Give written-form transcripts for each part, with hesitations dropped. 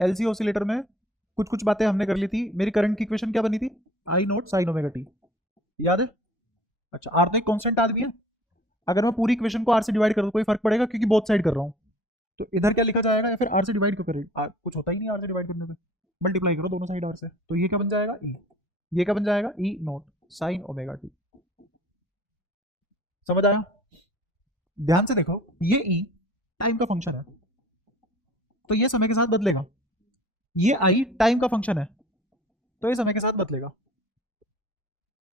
LC oscillator में कुछ कुछ बातें हमने कर ली थी। मेरी करंट की इक्वेशन क्या बनी थी? आई नॉट साइन ओमेगा टी, याद है? अच्छा, आर तो एक कांस्टेंट आदमी है, अगर मैं पूरी इक्वेशन को आर से डिवाइड कर दूं कोई फर्क पड़ेगा? क्योंकि बोथ साइड कर रहा हूं, तो इधर क्या लिखा जाएगा? या फिर आर से डिवाइड क्यों करें? कुछ होता ही नहीं आर से डिवाइड करने पे, मल्टीप्लाई करो दोनों साइड आर से, तो ये क्या बन जाएगा? ई। ये क्या बन जाएगा? ई नॉट साइन ओमेगा टी। समझ आया? ध्यान से देखो, ये ई टाइम का फंक्शन है, तो ये समय के साथ बदलेगा। ये आई टाइम का फंक्शन है, तो ये समय के साथ बदलेगा।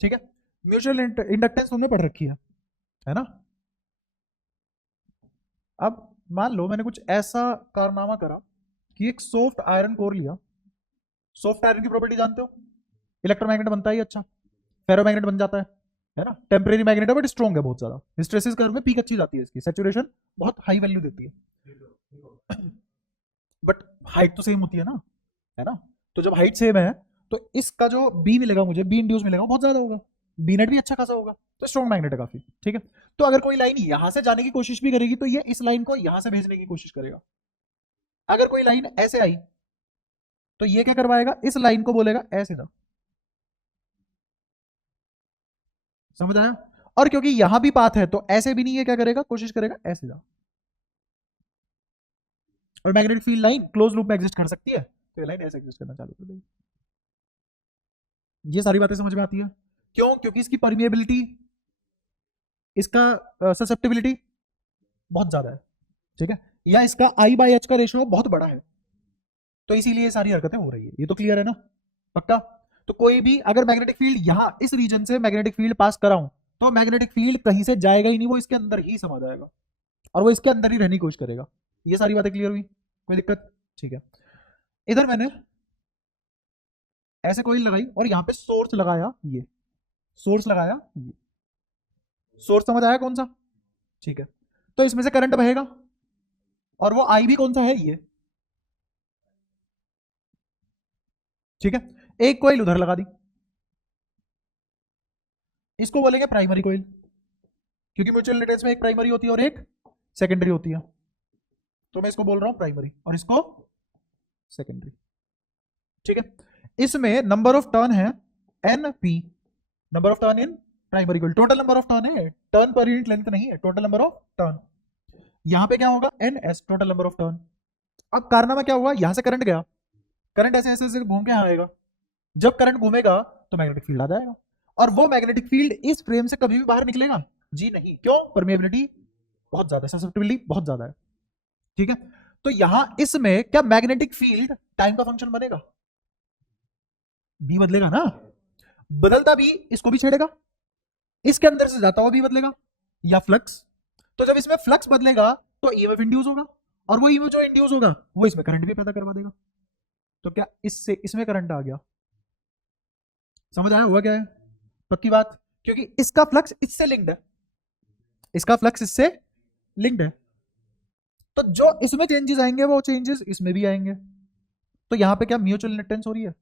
ठीक है? म्यूचुअल इंडक्टेंस तुमने पढ़ रखी है ना? अब मान लो मैंने कुछ ऐसा कारनामा करा कि एक सॉफ्ट आयरन कोर लिया। सॉफ्ट आयरन की प्रॉपर्टी जानते हो? इलेक्ट्रोमैग्नेट बनता है अच्छा, फेरोमैग्नेट बन जाता है ना? टेम्परेरी मैग्नेट है बट स्ट्रॉन्ग है बहुत ज्यादा, हिस्टेरेसिस कर्व में पीक अच्छी जाती है इसकी, सैचुरेशन बहुत हाई वैल्यू देती है। बट हाइट तो सेम होती है ना? तो जब हाइट सेम है तो इसका जो बी मिलेगा मुझे, बी इंड्यूस मिलेगा बहुत ज्यादा होगा, बी नेट भी अच्छा खासा होगा, तो स्ट्रॉन्ग मैग्नेट है काफी। ठीक है? तो अगर कोई लाइन यहां से जाने की कोशिश भी करेगी तो ये इस लाइन को यहां से भेजने की कोशिश करेगा। अगर कोई लाइन ऐसे आई तो ये क्या करवाएगा? इस लाइन को बोलेगा ऐसे जा। समझ आया? और क्योंकि यहां भी पाथ है तो ऐसे भी नहीं, ये क्या करेगा? कोशिश करेगा ऐसे जा। और magnetic field line close loop में एग्जिस्ट कर सकती है, तो ये लाइन ऐसे एग्जिस्ट करना चालू कर देगी। ये सारी बातें समझ में आती है? क्यों? क्योंकि इसकी परमिएबिलिटी, इसका ससेप्टिबिलिटी बहुत ज्यादा है। ठीक है? या इसका आई बाई एच का रेशियो बहुत बड़ा है, तो इसीलिए ये सारी हरकतें हो रही है। ये तो क्लियर है ना? पक्का? तो कोई भी अगर मैग्नेटिक फील्ड यहां इस रीजन से मैग्नेटिक फील्ड पास कराऊं तो मैग्नेटिक फील्ड कहीं से जाएगा ही नहीं, वो इसके अंदर ही समा जाएगा और वो इसके अंदर ही रहने की कोशिश करेगा। ये सारी बातें क्लियर हुई? कोई दिक्कत? ठीक है। इधर मैंने ऐसे कोई लगाई और यहां पे सोर्स लगाया, ये सोर्स लगाया, ये सोर्स समझ आया कौन सा? ठीक है। तो इसमें से करंट बहेगा और वो आई भी कौन सा है? ये। ठीक है? एक कोइल उधर लगा दी, इसको बोलेंगे प्राइमरी कोइल, क्योंकि म्यूचुअल इंडक्टेंस में एक प्राइमरी होती है और एक सेकेंडरी होती है, तो मैं इसको बोल रहा हूं प्राइमरी और इसको सेकेंडरी। ठीक है? इसमें नंबर ऑफ टर्न है N P, number of turn in primary coil, total number of turn है, टर्न पर यूनिट लेंथ नहीं है, टोटल नंबर ऑफ टर्न। यहां पे क्या होगा? N S, total number of turn. अब कारनामा क्या हुआ? यहां से करंट गया, करंट ऐसे ऐसे ऐसे घूम के यहां आएगा, जब करंट घूमेगा तो मैग्नेटिक फील्ड आ जाएगा, और वो मैग्नेटिक फील्ड इस फ्रेम से कभी भी बाहर निकलेगा? जी नहीं। क्यों? परमेबिलिटी बहुत ज्यादा है, ससेप्टिबिलिटी बहुत ज्यादा है। ठीक है? तो यहां इसमें क्या मैग्नेटिक फील्ड टाइम का फंक्शन बनेगा? बी बदलेगा ना, बदलता भी इसको भी छेड़ेगा, इसके अंदर से जाता हुआ भी बदलेगा, या फ्लक्स। तो जब इसमें फ्लक्स बदलेगा तो ईएमएफ इंड्यूस होगा, और वो ईएमएफ जो इंड्यूस होगा वो इसमें करंट भी पैदा करवा देगा। तो क्या इससे इसमें करंट आ गया? समझ आया हुआ क्या है? पक्की बात? क्योंकि इसका फ्लक्स इससे लिंक्ड है, इसका फ्लक्स इससे लिंक्ड है, तो जो इसमें चेंजेस आएंगे वो चेंजेस इसमें भी आएंगे। तो यहां पे क्या म्यूचुअल इंडक्टेंस हो रही है?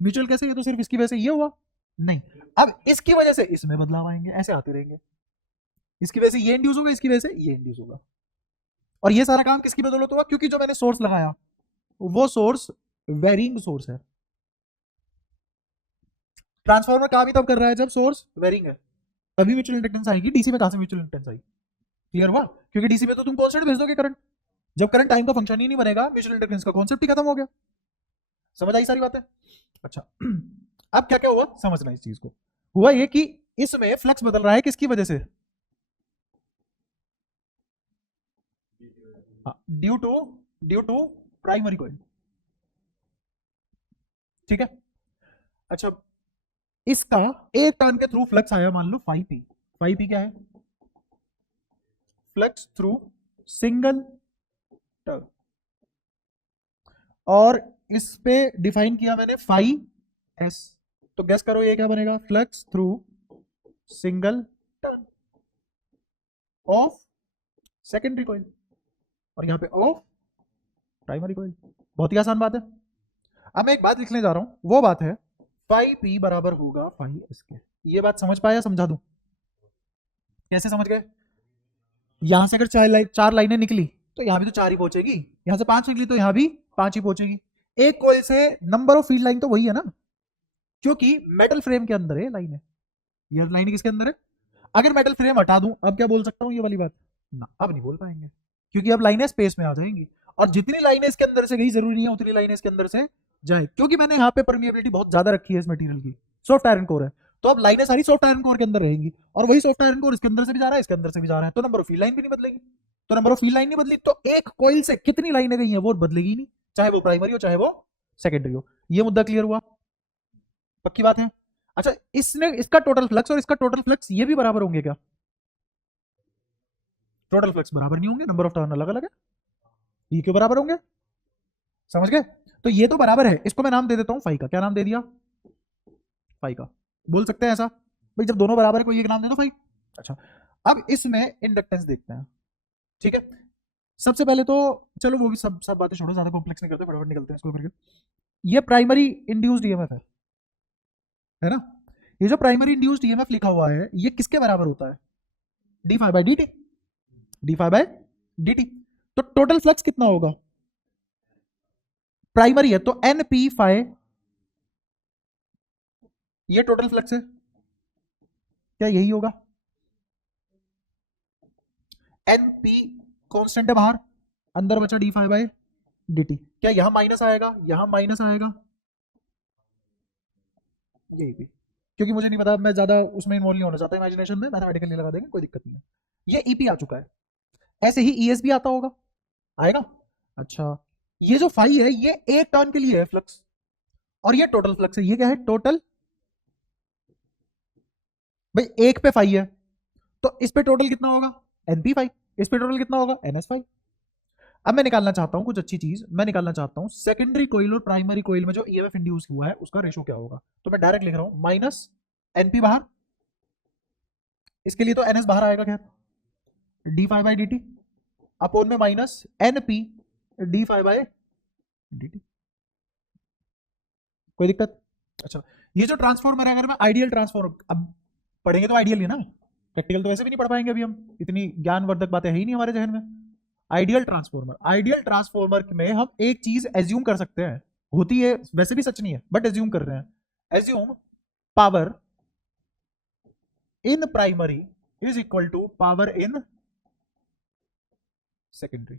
म्यूचुअल कैसे? ये तो सिर्फ इसकी वजह से ये हुआ नहीं, अब इसकी वजह से इसमें बदलाव आएंगे, ऐसे आते रहेंगे। इसकी वजह से ये इंड्यूस होगा, इसकी वजह से ये इंड्यूस होगा, और ये सारा काम किसकी बदौलत होगा? क्योंकि जो मैंने सोर्स लगाया वो सोर्स वेरिंग सोर्स है। ट्रांसफार्मर काम ही तब कर रहा है जब सोर्स वेरिंग है, तभी म्यूचुअल इंडक्टेंस आएगी। डीसी में कहां से म्यूचुअल इंडक्टेंस आई? क्लियर हुआ? क्योंकि डीसी में तो तुम कांस्टेंट भेज दोगे करंट, जब करंट टाइम का फंक्शन ही नहीं बनेगा म्यूचुअल इंडक्टेंस का कॉन्सेप्ट ही खत्म हो गया। समझ आई सारी बातें? अच्छा, अब क्या क्या हुआ समझना इस चीज को। हुआ ये कि इसमें फ्लक्स बदल रहा है किसकी वजह से? Due to primary coil. ठीक है? अच्छा, इसका एक टर्न के थ्रू फ्लक्स आया, मान लो 5p। 5p क्या है? फ्लक्स थ्रू सिंगल टर्न, और इस पे डिफाइन किया मैंने फाई एस। तो गैस करो ये क्या बनेगा? Flux through single turn off secondary coil, और यहां पे ऑफ प्राइमरी कॉइल। बहुत ही आसान बात है। अब मैं एक बात लिखने जा रहा हूं, वो बात है फाई पी बराबर होगा फाई एस के। ये बात समझ पाया? समझा दूं? कैसे समझ गए? यहां से अगर चार लाइनें निकली तो यहां भी तो चार ही पहुंचेगी, यहां से 5 निकली तो यहां भी 5 ही पहुंचेगी। एक कॉइल से नंबर ऑफ फील्ड लाइन तो वही है ना, क्योंकि मेटल फ्रेम के अंदर है लाइन है, ये लाइन किसके अंदर है? अगर मेटल फ्रेम हटा दूं अब क्या बोल सकता हूं ये वाली बात? ना, अब नहीं बोल पाएंगे, क्योंकि अब लाइनें स्पेस में आ जाएंगी, और जितनी लाइनें इसके अंदर से गई जरूरी है उतनी लाइनें इसके अंदर से जाए, क्योंकि मैंने यहाँ पे परमिएबिलिटी बहुत ज्यादा रखी है इस मटेरियल की, सॉफ्ट आयरन कोर है, तो अब लाइनें सारी सॉफ्ट आयरन कोर के अंदर रहेंगी, और वही सॉफ्ट आयरन कोर इसके अंदर से भी जा रहा है, इसके अंदर से भी जा रहा है, तो नंबर ऑफ फील्ड लाइन भी नहीं बदलेगी, तो नंबर ऑफ फील्ड लाइन नहीं बदली तो एक कॉइल से कितनी लाइनें गई हैं वो बदलेगी नहीं, चाहे वो प्राइमरी हो चाहे वो सेकेंडरी हो। ये मुद्दा क्लियर हुआ? पक्की बात है? अच्छा, इसने इसका टोटल फ्लक्स और इसका टोटल फ्लक्स ये भी बराबर होंगे क्या? टोटल फ्लक्स बराबर नहीं होंगे, नंबर ऑफ टर्न अलग अलग है, ये क्यों बराबर होंगे? समझ गए? तो ये तो बराबर है, इसको मैं नाम दे देता हूं फाई का, क्या नाम दे दिया? फाई का। बोल सकते हैं ऐसा भाई जब दोनों बराबर है कोई एक नाम दे दो फाई। अच्छा, अब इसमें इंडक्टेंस देखते हैं, ठीक है? सबसे पहले तो चलो वो भी सब सब बातें छोड़ो, ज्यादा कॉम्प्लेक्स नहीं करते, फटाफट निकलते हैं इसको करके। ये प्राइमरी इंड्यूस्ड ईएमएफ है ना? ये जो प्राइमरी इंड्यूस्ड ईएमएफ लिखा हुआ है ये किसके बराबर होता है? D phi by D T, D phi by D T. तो टोटल फ्लक्स कितना होगा? प्राइमरी है तो एन पी फाई, ये टोटल फ्लक्स है, क्या यही होगा? एन पी कॉन्स्टेंट है बाहर, अंदर बचा D phi by D T, क्या यहां माइनस आएगा, यहां माइनस आएगा, यही भी, क्योंकि मुझे नहीं पता, मैं ज्यादा उसमें इन्वॉल्व नहीं होना चाहता, इमेजिनेशन में मैथमेटिकली लगा देंगे, कोई दिक्कत नहीं है। ये ईपी आ चुका है, ऐसे ही ईएस भी आता होगा, आएगा। अच्छा, ये जो फाई है ये एक टर्न के लिए है फ्लक्स, और ये टोटल फ्लक्स है, ये क्या है? टोटल, भाई एक पे फाई है तो इस पे टोटल कितना होगा? एनपी फाई, इस पे टोटल कितना होगा? NS phi. अब मैं निकालना चाहता हूं कुछ अच्छी चीज, मैं निकालना चाहता हूं सेकेंडरी कोइल और प्राइमरी कोइल में जो ईएमएफ इंड्यूस हुआ है उसका रेशो क्या होगा, तो मैं डायरेक्ट लिख रहा हूं माइनस एनपी बाहर, इसके लिए तो एनएस बाहर आएगा, खैर D phi by D T upon में minus NP D phi by D T, कोई दिक्कत? अच्छा, ये जो ट्रांसफॉर्मर है अगर मैं आइडियल ट्रांसफॉर्मर, अब पढ़ेंगे तो आइडियल ही ना, प्रैक्टिकल तो वैसे भी नहीं पढ़ पाएंगे अभी हम, इतनी ज्ञानवर्धक बातें है ही नहीं हमारे जहन में। आइडियल ट्रांसफॉर्मर, आइडियल ट्रांसफॉर्मर में हम एक चीज एज्यूम कर सकते हैं, होती है वैसे भी सच नहीं है बट एज्यूम कर रहे हैं, assume power in primary is equal to power in secondary.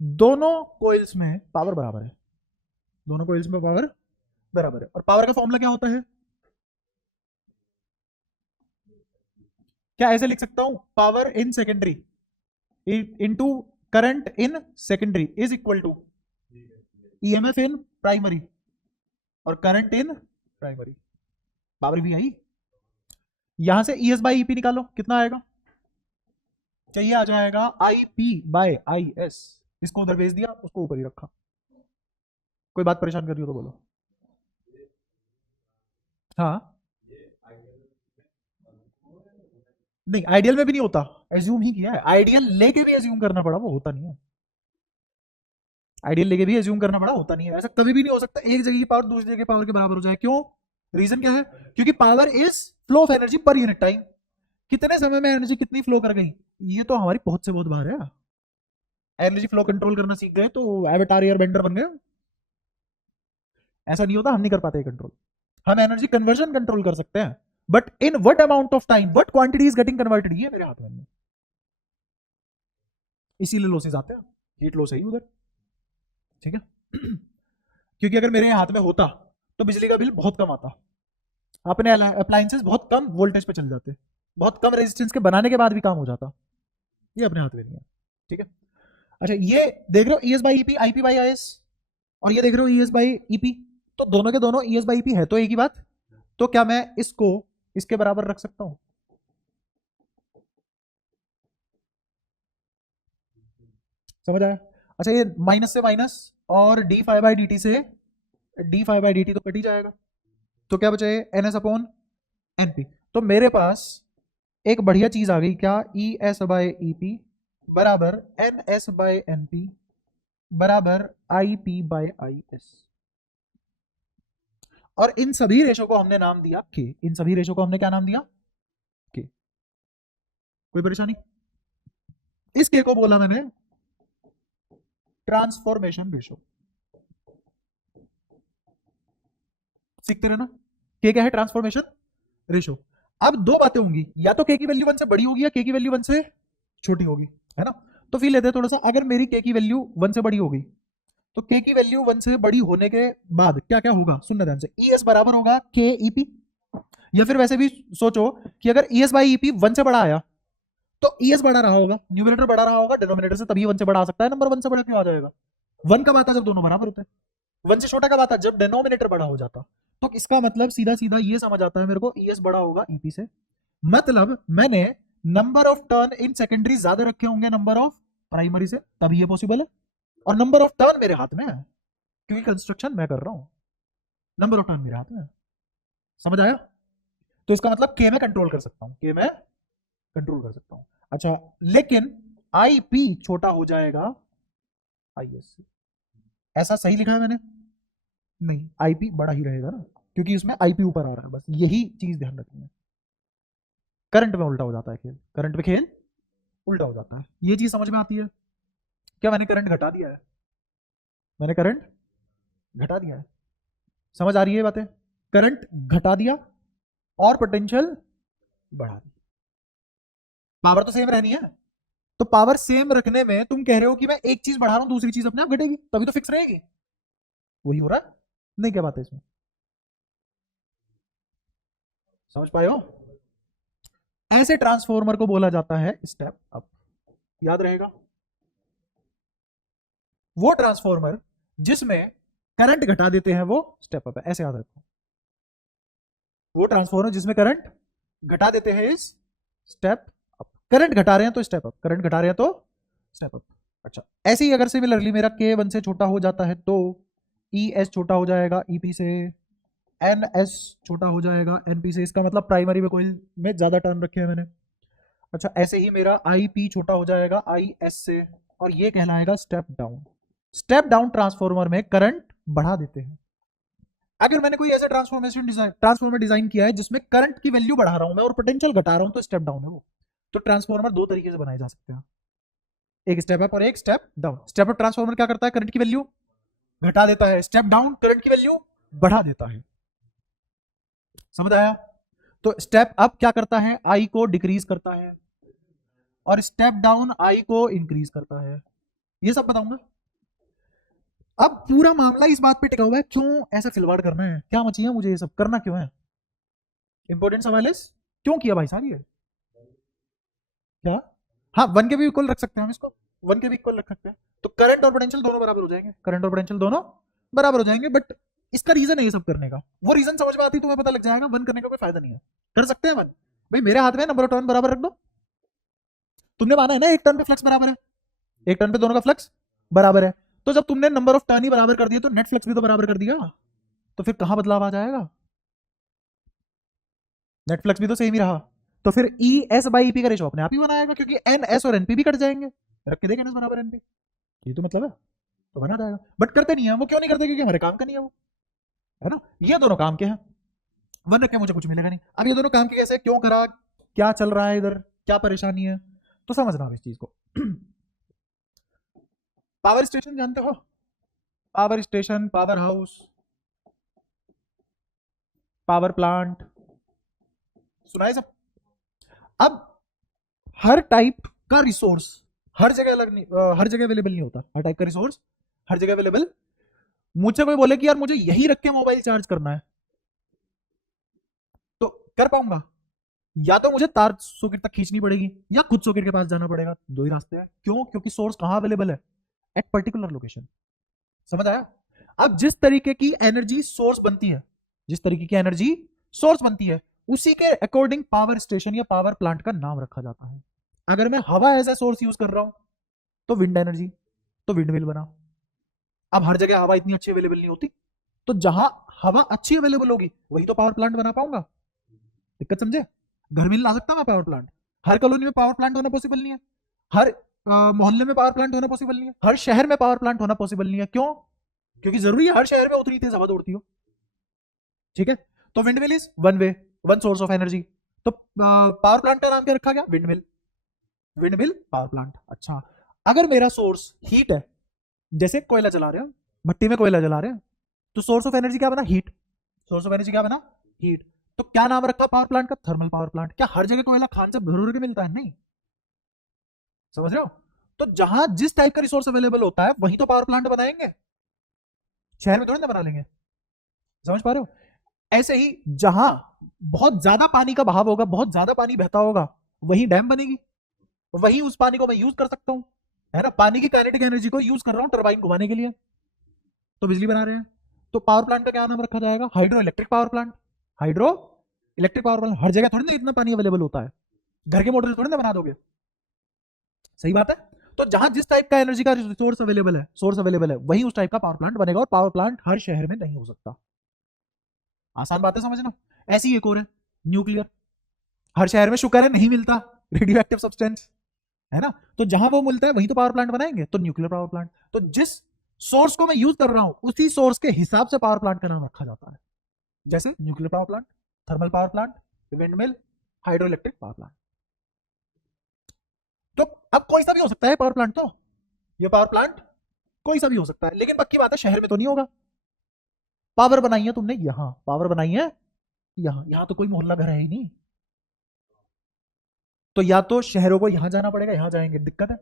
दोनों कोइल्स में पावर बराबर है, दोनों कोइल्स में पावर बराबर है, और पावर का फॉर्मूला क्या होता है? क्या ऐसे लिख सकता हूं? Power in secondary into current in secondary is equal to EMF in primary और करंट इन प्राइमरी। पावर भी आई, यहां से ईएस बाई ईपी निकालो, कितना आएगा? चाहिए आ जाएगा I P by I S, इसको उधर भेज दिया, उसको ऊपर ही रखा। कोई बात परेशान कर रही हो तो बोलो। हाँ, नहीं आइडियल में भी नहीं होता, एज्यूम ही किया है, आइडियल लेके भी एज्यूम करना पड़ा, वो होता नहीं है, आइडियल लेके भी एज्यूम करना पड़ा, होता नहीं है, ऐसा कभी भी नहीं हो सकता एक जगह की पावर दूसरी जगह की पावर के बराबर हो जाए। क्यों? रीजन क्या है? क्योंकि power is flow of energy per unit time, कितने समय में एनर्जी कितनी फ्लो कर गई, ये तो हमारी बहुत से बहुत बार है, एनर्जी फ्लो कंट्रोल करना सीख गए तो एवेटार एयर बेंडर बन गए। ऐसा नहीं होता, हम नहीं कर पाते कंट्रोल, हम एनर्जी कन्वर्जन कंट्रोल कर सकते हैं, but in what amount of time what quantity is getting converted, ये मेरे हाथ में नहीं है, इसीलिए लॉसेस आते हैं, हीट लॉस है उधर, ठीक है? क्योंकि अगर मेरे हाथ में होता तो बिजली का बिल बहुत कम आता, अपने अप्लायंसेस बहुत कम वोल्टेज पे चल जाते, बहुत कम रेजिस्टेंस के बनाने के बाद भी काम हो जाता, ये अपने हाथ में नहीं है, ठीक है? अच्छा, ये देख रहे हो ES by EP, IP by IS, और ये देख रहे हो ईएस बाई ईपी, तो दोनों के दोनों ईएस बाई ईपी है तो एक ही बात, तो क्या मैं इसको इसके बराबर रख सकता हूं? समझ आया? अच्छा, ये माइनस से माइनस और D phi by D T से D phi by D T तो कट ही जाएगा, तो क्या बचे? N S upon N P. तो मेरे पास एक बढ़िया चीज आ गई, क्या? E S by E P बराबर N S by N P बराबर I P by I S, और इन सभी रेशो को हमने नाम दिया के, इन सभी रेशो को हमने क्या नाम दिया? के। कोई परेशानी? किस के को बोला मैंने? Transformation ratio. सीखते रहना। के क्या है? Transformation ratio. अब दो बातें होंगी, या तो के की वैल्यू 1 से बड़ी होगी या के की वैल्यू 1 से छोटी होगी, है ना? तो फिर लेते हैं थोड़ा सा, अगर मेरी के की वैल्यू 1 से बड़ी होगी तो के की वैल्यू 1 से बड़ी होने के बाद क्या क्या होगा, सुनना ध्यान से। ई एस बराबर होगा के ईपी, या फिर वैसे भी सोचो कि अगर ई एस बाई ईपी 1 से बड़ा आया तो ई एस बड़ा रहा होगा, न्यूमरेटर बड़ा रहा होगा डिनोमिनेटर से, तभी 1 से बड़ा आ सकता है नंबर। 1 से बड़ा क्यों आ जाएगा? 1 कब आता? जब दोनों बराबर होते हैं। 1 से छोटा कब आता? जब डिनोमिनेटर बड़ा हो जाता। तो इसका मतलब सीधा सीधा ये समझ आता है मेरे को, ई एस बड़ा होगा ईपी से, मतलब मैंने number of turn in secondary ज्यादा रखे होंगे नंबर ऑफ प्राइमरी से, तभी ये पॉसिबल है। और नंबर ऑफ टर्न मेरे हाथ में है क्योंकि कंस्ट्रक्शन मैं कर रहा हूं, नंबर ऑफ टर्न मेरे हाथ में है। समझ आया? तो इसका मतलब के में कंट्रोल कर सकता हूं, के में कंट्रोल कर सकता हूं। अच्छा, लेकिन आई पी छोटा हो जाएगा आई एस से। ऐसा सही लिखा है मैंने? नहीं, आईपी बड़ा ही रहेगा ना, क्योंकि इसमें आईपी ऊपर आ रहा है, बस यही चीज ध्यान रखनी है। करंट में उल्टा हो जाता है खेल, करंट में खेल उल्टा हो जाता है, ये चीज समझ में आती है? क्या मैंने करंट घटा दिया है? मैंने करंट घटा दिया है, समझ आ रही है बातें? करंट घटा दिया और पोटेंशियल बढ़ा दी, पावर तो सेम रहनी है। तो पावर सेम रखने में तुम कह रहे हो कि मैं एक चीज बढ़ा रहा हूं दूसरी चीज अपने आप घटेगी, तभी तो फिक्स रहेगी। वही हो रहा है, नहीं? क्या बात है इसमें? समझ पाए हो? ऐसे ट्रांसफॉर्मर को बोला जाता है स्टेप अप, याद रहेगा? वो ट्रांसफॉर्मर जिसमें करंट घटा देते हैं वो स्टेप अप है, ऐसे याद रखो। वो ट्रांसफॉर्मर जिसमें करंट घटा देते हैं इस स्टेप अप। करंट घटा रहे हैं तो स्टेप अप, करंट घटा रहे हैं तो स्टेप अप। अच्छा, ऐसे ही अगर सिमिलरली मेरा के 1 से छोटा हो जाता है तो ई एस छोटा हो जाएगा ईपी से, एन एस छोटा हो जाएगा एनपी से। इसका मतलब प्राइमरी में कोई में ज्यादा टर्न रखे हैं मैंने। अच्छा, ऐसे ही मेरा आई पी छोटा हो जाएगा आई एस से, और ये कहलाएगा step down. Step down transformer में करंट बढ़ा देते हैं। अगर मैंने कोई ऐसा ट्रांसफॉर्मर डिजाइन किया है जिसमें करंट की वैल्यू बढ़ा रहा हूं मैं और पोटेंशियल घटा रहा हूं, तो स्टेप डाउन है वो। तो ट्रांसफॉर्मर दो तरीके से बनाए जा सकते हैं, एक स्टेप अप और एक step down. Step up transformer क्या करता है? करंट की वैल्यू घटा देता है। स्टेप डाउन करंट की वैल्यू बढ़ा देता है। समझ आया? तो स्टेप अप क्या करता है? आई को डिक्रीज करता है, और स्टेप डाउन आई को इंक्रीज करता है। ये सब बताऊंगा। अब पूरा मामला इस बात पे टिका हुआ है, क्यों ऐसा खिलवाड़ करना है, क्या मचिए मुझे ये सब करना क्यों है? इंपॉर्टेंट सवाल है, क्यों किया भाई साहब ये? क्या? हाँ, 1 के भी इक्वल रख सकते हैं हम इसको, 1 के भी इक्वल रख सकते हैं। तो करंट और पोटेंशियल दोनों बराबर हो जाएंगे, करंट और पोटेंशियल दोनों बराबर हो जाएंगे। बट इसका रीजन है ये सब करने का, वो रीजन समझ में आती तुम्हें पता लग जाएगा। 1 करने का कोई फायदा नहीं है, कर सकते हैं 1। भाई मेरे हाथ में नंबर ऑफ टर्न बराबर रख दो। तुमने माना है ना एक टर्न पे फ्लक्स बराबर है, एक टर्न पे दोनों का फ्लक्स बराबर है। तो जब तुमने नंबर ऑफ टर्न ही बराबर कर दिया तो नेट फ्लक्स भी तो बराबर कर दिया, तो फिर कहां बदलाव आ जाएगा? नेट फ्लक्स भी तो सेम ही रहा। तो फिर ई एस बाई ईपी का रेशो अपने आप ही बनाएगा, क्योंकि एन एस और एनपी भी कट जाएंगे। रख के देख एन एस बराबर एनपी, ये तो मतलब है, तो बना जाएगा। बट करते नहीं है वो, क्यों नहीं करते? क्योंकि हमारे काम का नहीं है वो, है ना? ये दोनों काम के हैं, 1 रख के मुझे कुछ मिलेगा नहीं। अब ये दोनों काम के कैसे, क्यों करा, क्या चल रहा है इधर, क्या परेशानी है, तो समझना आप इस चीज को। पावर स्टेशन जानते हो? Power station, power house, power plant, सुना है सब? अब हर टाइप का रिसोर्स हर जगह अलग नहीं, हर जगह अवेलेबल नहीं होता। हर टाइप का रिसोर्स हर जगह अवेलेबल। मुझे कोई बोले कि यार मुझे यही रख के मोबाइल चार्ज करना है, तो कर पाऊंगा? या तो मुझे तार सॉकेट तक खींचनी पड़ेगी या खुद सॉकेट के पास जाना पड़ेगा, दो ही रास्ते हैं। क्यों? क्योंकि सोर्स कहां अवेलेबल है? At particular location. समझ आया? अब जिस तरीके की एनर्जी सोर्स बनती है, जिस तरीके की एनर्जी सोर्स बनती है, उसी के अकॉर्डिंग पावर स्टेशन या पावर प्लांट का नाम रखा जाता है। अगर मैं हवा एज ए सोर्स यूज कर रहा हूं तो विंड एनर्जी, तो विंड मिल बना। अब हर जगह हवा इतनी अच्छी अवेलेबल नहीं होती, तो जहां हवा अच्छी अवेलेबल होगी वही तो पावर प्लांट बना पाऊंगा। दिक्कत समझे? घर में ला सकता मैं पावर प्लांट, हर कॉलोनी में पावर प्लांट होना पॉसिबल नहीं है, हर मोहल्ले में पावर प्लांट होना पॉसिबल नहीं है, हर शहर में पावर प्लांट होना पॉसिबल नहीं है। क्यों? क्योंकि जरूरी है हर शहर में उतनी तेज हवा दौड़ती हो। ठीक है? तो wind mill is one way, one source of energy. तो पावर प्लांट का नाम क्या रखा गया? Wind mill. Wind mill, power plant. अच्छा, अगर मेरा सोर्स हीट है, जैसे कोयला जला रहे हो, भट्टी में कोयला जला रहे हैं, तो सोर्स ऑफ एनर्जी क्या बना? हीट। सोर्स ऑफ एनर्जी क्या बना? हीट। तो क्या नाम रखा पावर प्लांट का? Thermal power plant. क्या हर जगह कोयला खान से भर के मिलता है? नहीं। समझ रहे हो? तो जहां जिस टाइप का रिसोर्स अवेलेबल होता है वहीं तो पावर प्लांट बनाएंगे, शहर में थोड़ी ना बना लेंगे। समझ पा रहे हो? ऐसे ही जहां बहुत ज्यादा पानी का बहाव होगा, बहुत ज्यादा पानी बहता होगा, वहीं डैम बनेगी, वहीं उस पानी को मैं यूज कर सकता हूं, है ना? पानी की काइनेटिक एनर्जी को यूज कर रहा हूं टरबाइन घुमाने के लिए, तो बिजली बना रहे हैं। तो पावर प्लांट का क्या नाम रखा जाएगा? Hydro electric power plant. Hydro electric power plant. हर जगह थोड़ी ना इतना पानी अवेलेबल होता है, घर के मोटर थोड़ी ना बना दोगे। सही बात है। तो जहां जिस टाइप का एनर्जी का रिसोर्स अवेलेबल है, सोर्स अवेलेबल है, वही उस टाइप का पावर प्लांट बनेगा, और पावर प्लांट हर शहर में नहीं हो सकता। आसान बात है समझना। ऐसी एक और है न्यूक्लियर। हर शहर में शुक्र है नहीं मिलता रेडियो एक्टिव सब्सटेंस, है ना? तो जहां वो मिलता है वहीं तो पावर प्लांट बनाएंगे, तो न्यूक्लियर पावर प्लांट। तो जिस सोर्स को मैं यूज कर रहा हूं उसी सोर्स के हिसाब से पावर प्लांट का नाम रखा जाता है, जैसे nuclear power plant, thermal power plant, wind mill, hydro electric power plant. तो अब कोई सा भी हो सकता है पावर प्लांट, तो ये पावर प्लांट कोई सा भी हो सकता है, लेकिन पक्की बात है शहर में तो नहीं होगा। पावर बनाई है तुमने यहां, पावर बनाई है यहां, यहां तो कोई मोहल्ला घर है ही नहीं, तो या तो शहरों को यहां जाना पड़ेगा, यहां जाएंगे दिक्कत है।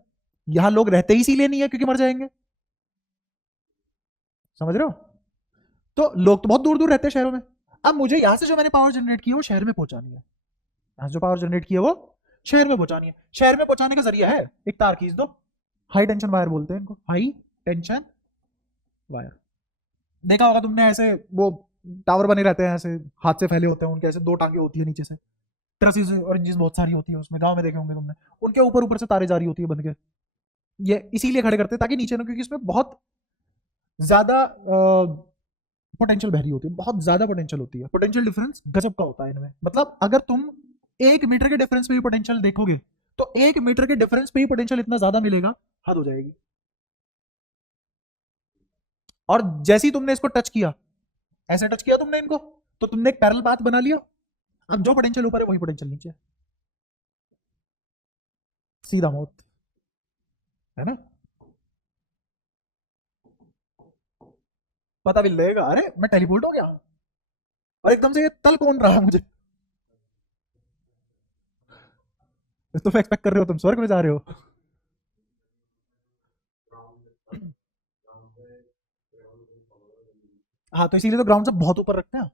यहां लोग रहते ही इसीलिए नहीं है क्योंकि मर जाएंगे। समझ रहे हो? तो लोग तो बहुत दूर दूर रहते हैं शहरों में। अब मुझे यहां से जो मैंने पावर जनरेट की है वो शहर में पहुंचानी है, यहां से जो पावर जनरेट की है वो शहर में पहुंचानी है। शहर में पहुंचाने का जरिया है एक तार खींच दो, हाई टेंशन वायर बोलते हैं इनको, हाई टेंशन वायर। देखा होगा तुमने, ऐसे वो टावर बने रहते हैं, ऐसे हाथ से फैले होते हैं उनके, ऐसे दो टांगे होती है नीचे से, ट्रसिस और इंजिन बहुत सारी होती है उसमें, गांव में देखे होंगे तुमने। उनके ऊपर ऊपर से तारे जा रही होती है बन के, ये इसीलिए खड़े करते हैं ताकि नीचे ना, क्योंकि इसमें बहुत ज्यादा पोटेंशियल बह रही होती है, बहुत ज्यादा पोटेंशियल होती है, पोटेंशियल डिफरेंस गजब का होता है इनमें। मतलब अगर तुम 1 मीटर के डिफरेंस पे भी पोटेंशियल देखोगे, तो 1 मीटर के डिफरेंस पे ही पोटेंशियल इतना ज्यादा मिलेगा, हद हो जाएगी। और जैसे ही तुमने इसको टच किया, ऐसे टच किया तुमने इनको, तो तुमने एक पैरेलल पाथ बना लिया। अब जो पोटेंशियल ऊपर है वही पोटेंशियल नीचे है, सीधा मौत, है ना? पता भी लगेगा, अरे मैं टेलीपोर्ट हो गया, और एकदम से ये तल कौन रहा मुझे। तुम एक्सपेक्ट कर रहे हो तुम स्वर्ग में जा रहे हो? हाँ, तो इसीलिए तो ग्राउंड से बहुत ऊपर रखते हैं।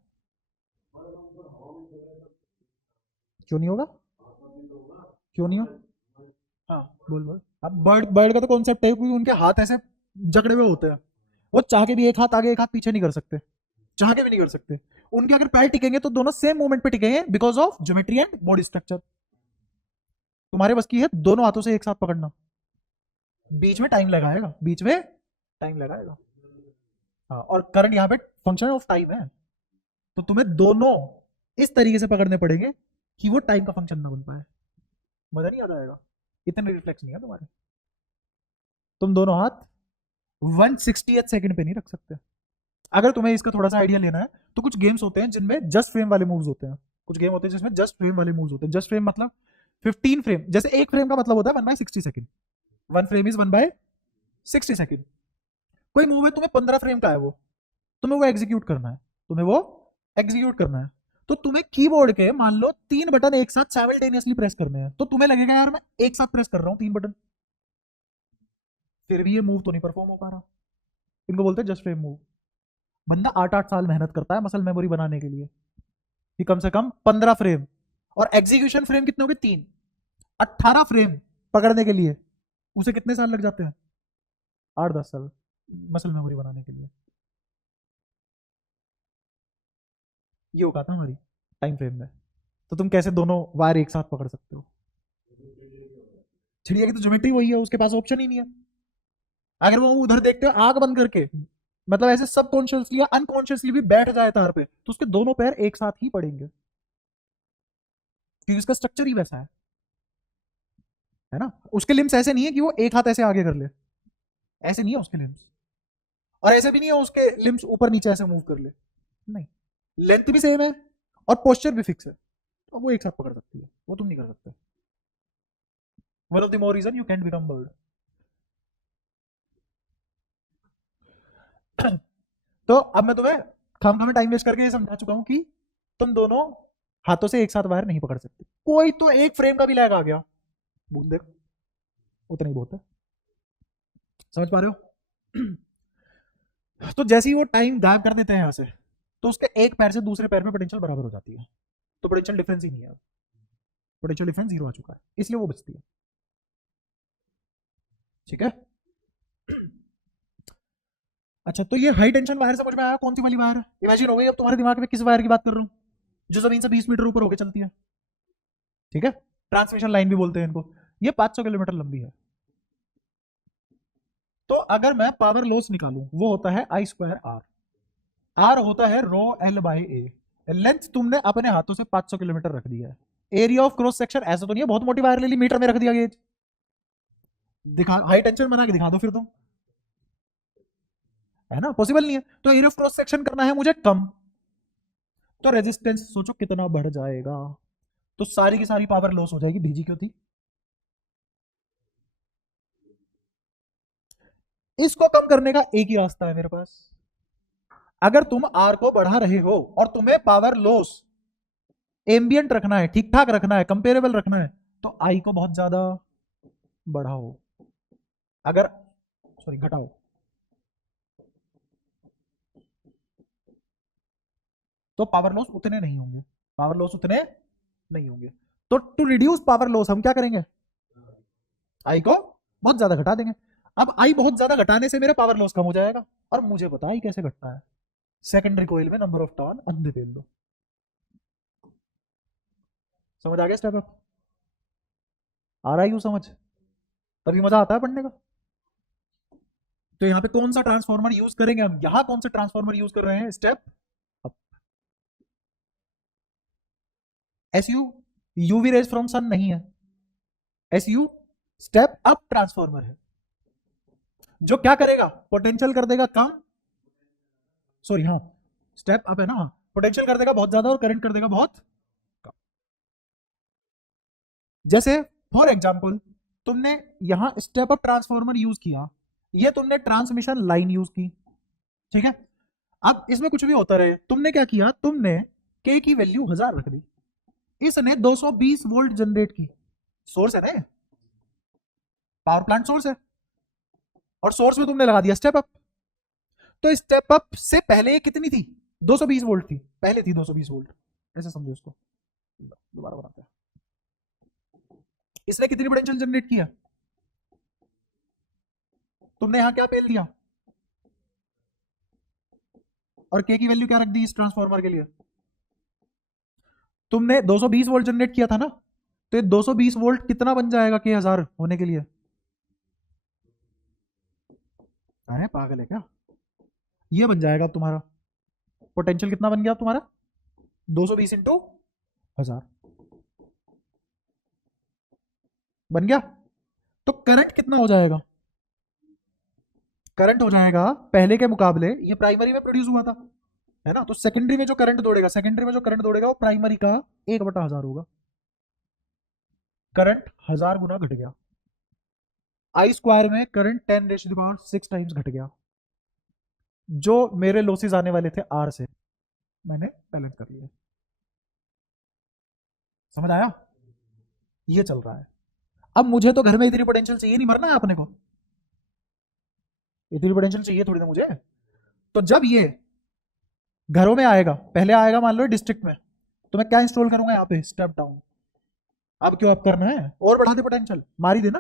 क्यों नहीं होगा? क्यों नहीं होगा? हाँ, बोल बोल। अब बर्ड बर्ड का तो कॉन्सेप्ट है क्योंकि उनके हाथ ऐसे जकड़े हुए होते हैं, वो चाह के भी एक हाथ आगे एक हाथ पीछे नहीं कर सकते, चाह के भी नहीं कर सकते। उनके अगर पैर टिकेंगे तो दोनों सेम मोमेंट पे टिकेंगे, because of geometry and body structure. तुम्हारे बस की है दोनों हाथों से एक साथ पकड़ना, बीच में टाइम लगाएगा, बीच में टाइम लगाएगा। हाँ, और करंट यहाँ पे फंक्शन ऑफ टाइम है, तो तुम्हें दोनों इस तरीके से पकड़ने पड़ेंगे कि वो टाइम का फंक्शन ना बन पाए। मजा नहीं आ जाएगा? इतने रिफ्लेक्स नहीं है तुम्हारे, तुम दोनों हाथ 1/60 सेकंड पे नहीं रख सकते। अगर तुम्हें इसका थोड़ा सा आइडिया लेना है, तो कुछ गेम्स होते हैं जिनमें जस्ट फ्रेम वाले मूव्स होते हैं, कुछ गेम होते हैं जिसमें जस्ट फ्रेम वाले मूव्स होते हैं। जस्ट फ्रेम मतलब 15 फ्रेम, जैसे एक फ्रेम का मतलब होता है 1/60 सेकंड, 1 फ्रेम इज 1/60 सेकंड। कोई मूव है, तुम्हें 15 फ्रेम का है वो, तुम्हें वो एग्जीक्यूट करना है, तुम्हें वो एग्जीक्यूट करना है। तो तुम्हें कीबोर्ड के मान लो 3 बटन एक साथ साइमल्टेनियसली प्रेस करने हैं, तो तुम्हें लगेगा यार मैं एक साथ प्रेस कर रहा हूं 3 बटन, फिर भी ये मूव तो नहीं परफॉर्म हो पा रहा। इनको बोलते हैं जस्ट फ्रेम मूव। बंदा 8-8 साल मेहनत करता है मसल मेमोरी बनाने के लिए, कि कम से कम 15 फ्रेम, और एग्जीक्यूशन फ्रेम कितने हो गए? 3, 18 फ्रेम पकड़ने के लिए उसे कितने साल लग जाते हैं? 8-10 साल मसल मेमोरी बनाने के लिए। ये होगा था हमारी टाइम फ्रेम में। तो तुम कैसे दोनों वायर एक साथ पकड़ सकते हो? चिड़िया की तो ज्योमेट्री वही है, उसके पास ऑप्शन ही नहीं है। अगर वो उधर देखते हो आंख बंद करके, मतलब ऐसे सबकॉन्शियसली या अनकॉन्शियसली भी बैठ जाए तार पे, तो उसके दोनों पैर एक साथ ही पड़ेंगे, क्योंकि उसका स्ट्रक्चर ही वैसा है ना? उसके लिम्स ऐसे नहीं है कि वो एक हाथ ऐसे आगे कर ले, ऐसे नहीं है उसके लिम्स, और ऐसे भी नहीं है उसके लिम्स ऊपर नीचे ऐसे मूव कर ले, नहीं। लेंथ भी सेम है और पोस्चर भी फिक्स है, तो वो एक साथ पकड़ सकती है, वो तुम नहीं कर सकते। One of the more reason you can become bird. तो अब मैं तुम्हें खामखा में टाइम वेस्ट करके ये समझा चुका हूं कि तुम दोनों हाथों से एक साथ वायर नहीं पकड़ सकते। कोई तो एक फ्रेम का भी लैग आ गया, बूंद देखो, उतना ही बहुत है। समझ पा रहे हो? तो जैसे ही वो टाइम गायब कर देते हैं यहां से, तो उसके एक पैर से दूसरे पैर में पोटेंशियल बराबर हो जाती है, तो पोटेंशियल डिफरेंस ही नहीं है, पोटेंशियल डिफरेंस जीरो आ चुका है, इसलिए वो बचती है। ठीक है। अच्छा, तो ये हाई टेंशन वायर समझ में आया कौन सी वाली वायर है? इमेजिन हो गई अब तुम्हारे दिमाग में किस वायर की बात कर रहा हूं, जो जमीन से 20 मीटर ऊपर होकर चलती है। ठीक है, ट्रांसमिशन लाइन भी बोलते हैं इनको। ये 500 किलोमीटर लंबी है। तो अगर मैं पावर लॉस निकालूं, वो होता है आई स्क्वायर आर। आर होता है rho L by A. Length तुमने अपने हाथों से 500 किलोमीटर रख दिया है। एरिया ऑफ क्रॉस सेक्शन ऐसा तो नहीं है बहुत मोटी वायर ले ली, मीटर में रख दिया गेज। दिखा, हाई टेंशन बना के दिखा दो फिर तुम, है ना, पॉसिबल नहीं है। तो एरिया ऑफ क्रॉस सेक्शन करना है मुझे कम, तो रेजिस्टेंस सोचो कितना बढ़ जाएगा, तो सारी की सारी पावर लॉस हो जाएगी। भीजी क्यों थी? इसको कम करने का एक ही रास्ता है मेरे पास। अगर तुम आर को बढ़ा रहे हो और तुम्हें पावर लॉस एम्बियंट रखना है, ठीक ठाक रखना है, कंपेरेबल रखना है, तो आई को बहुत ज्यादा बढ़ाओ, अगर सॉरी घटाओ। तो पावर लॉस उतने नहीं होंगे, पावर लॉस उतने नहीं होंगे। तो टू रिड्यूस पावर लॉस हम क्या करेंगे? आई को बहुत ज्यादा घटा देंगे। अब आई बहुत ज्यादा घटाने से मेरा पावर लॉस कम हो जाएगा, और मुझे पता है कैसे घटता है। सेकेंडरी कोइल में नंबर ऑफ टर्न अंधे फेल दो। समझ आ गया स्टेप अप? आ रहा है यू समझ? तभी मजा आता है पढ़ने का। तो यहाँ पे कौन सा ट्रांसफॉर्मर यूज करेंगे हम? यहां कौन सा ट्रांसफॉर्मर यूज कर रहे हैं? Step up. S U UV rays from sun नहीं है, S U step up transformer है, जो क्या करेगा? पोटेंशियल कर देगा कम, सॉरी हाँ, स्टेप अप है ना, पोटेंशियल कर देगा बहुत ज्यादा और करंट कर देगा बहुत कम। जैसे फॉर एग्जाम्पल तुमने यहां स्टेप अप ट्रांसफॉर्मर यूज किया, ये तुमने ट्रांसमिशन लाइन यूज की, ठीक है। अब इसमें कुछ भी होता रहे, तुमने क्या किया, तुमने के की वैल्यू 1000 रख दी, इसने 220 वोल्ट जनरेट की। सोर्स है ना, पावर प्लांट सोर्स है, और सोर्स में तुमने लगा दिया स्टेप अप। तो स्टेप अप से पहले कितनी थी? 220 वोल्ट थी, पहले थी 220 वोल्ट, ऐसे समझो उसको। दोबारा बनाते हैं। इसने कितनी पोटेंशियल जनरेट किया? तुमने यहां क्या पेल दिया, और के की वैल्यू क्या रख दी इस ट्रांसफार्मर के लिए? तुमने 220 वोल्ट जनरेट किया था ना, तो ये 220 वोल्ट कितना बन जाएगा के 1000 होने के लिए? अरे पागल है क्या? ये बन जाएगा तुम्हारा पोटेंशियल, कितना बन गया तुम्हारा? 220 इंटू 1000 बन गया। तो करंट कितना हो जाएगा? करंट हो जाएगा पहले के मुकाबले, ये प्राइमरी में प्रोड्यूस हुआ था, है ना, तो सेकेंडरी में जो करंट दौड़ेगा, सेकेंडरी में जो करंट दौड़ेगा वो प्राइमरी का 1/1000 होगा। करंट 1000 गुना घट गया। आई स्क्वायर में करंट 10⁶ टाइम्स घट गया। जो मेरे लॉसेस आने वाले थे आर से, मैंने बैलेंस कर लिया। समझ आया? ये चल रहा है। अब मुझे तो घर में इतनी पोटेंशियल चाहिए नहीं, मरना है अपने को, इतनी पोटेंशियल चाहिए थोड़ी ना मुझे। तो जब ये घरों में आएगा, पहले आएगा मान लो डिस्ट्रिक्ट में, तो मैं क्या इंस्टॉल करूंगा यहाँ पे? Step down. अब क्यों अब करना है? और बढ़ा दे पोटेंशियल, मार ही देना।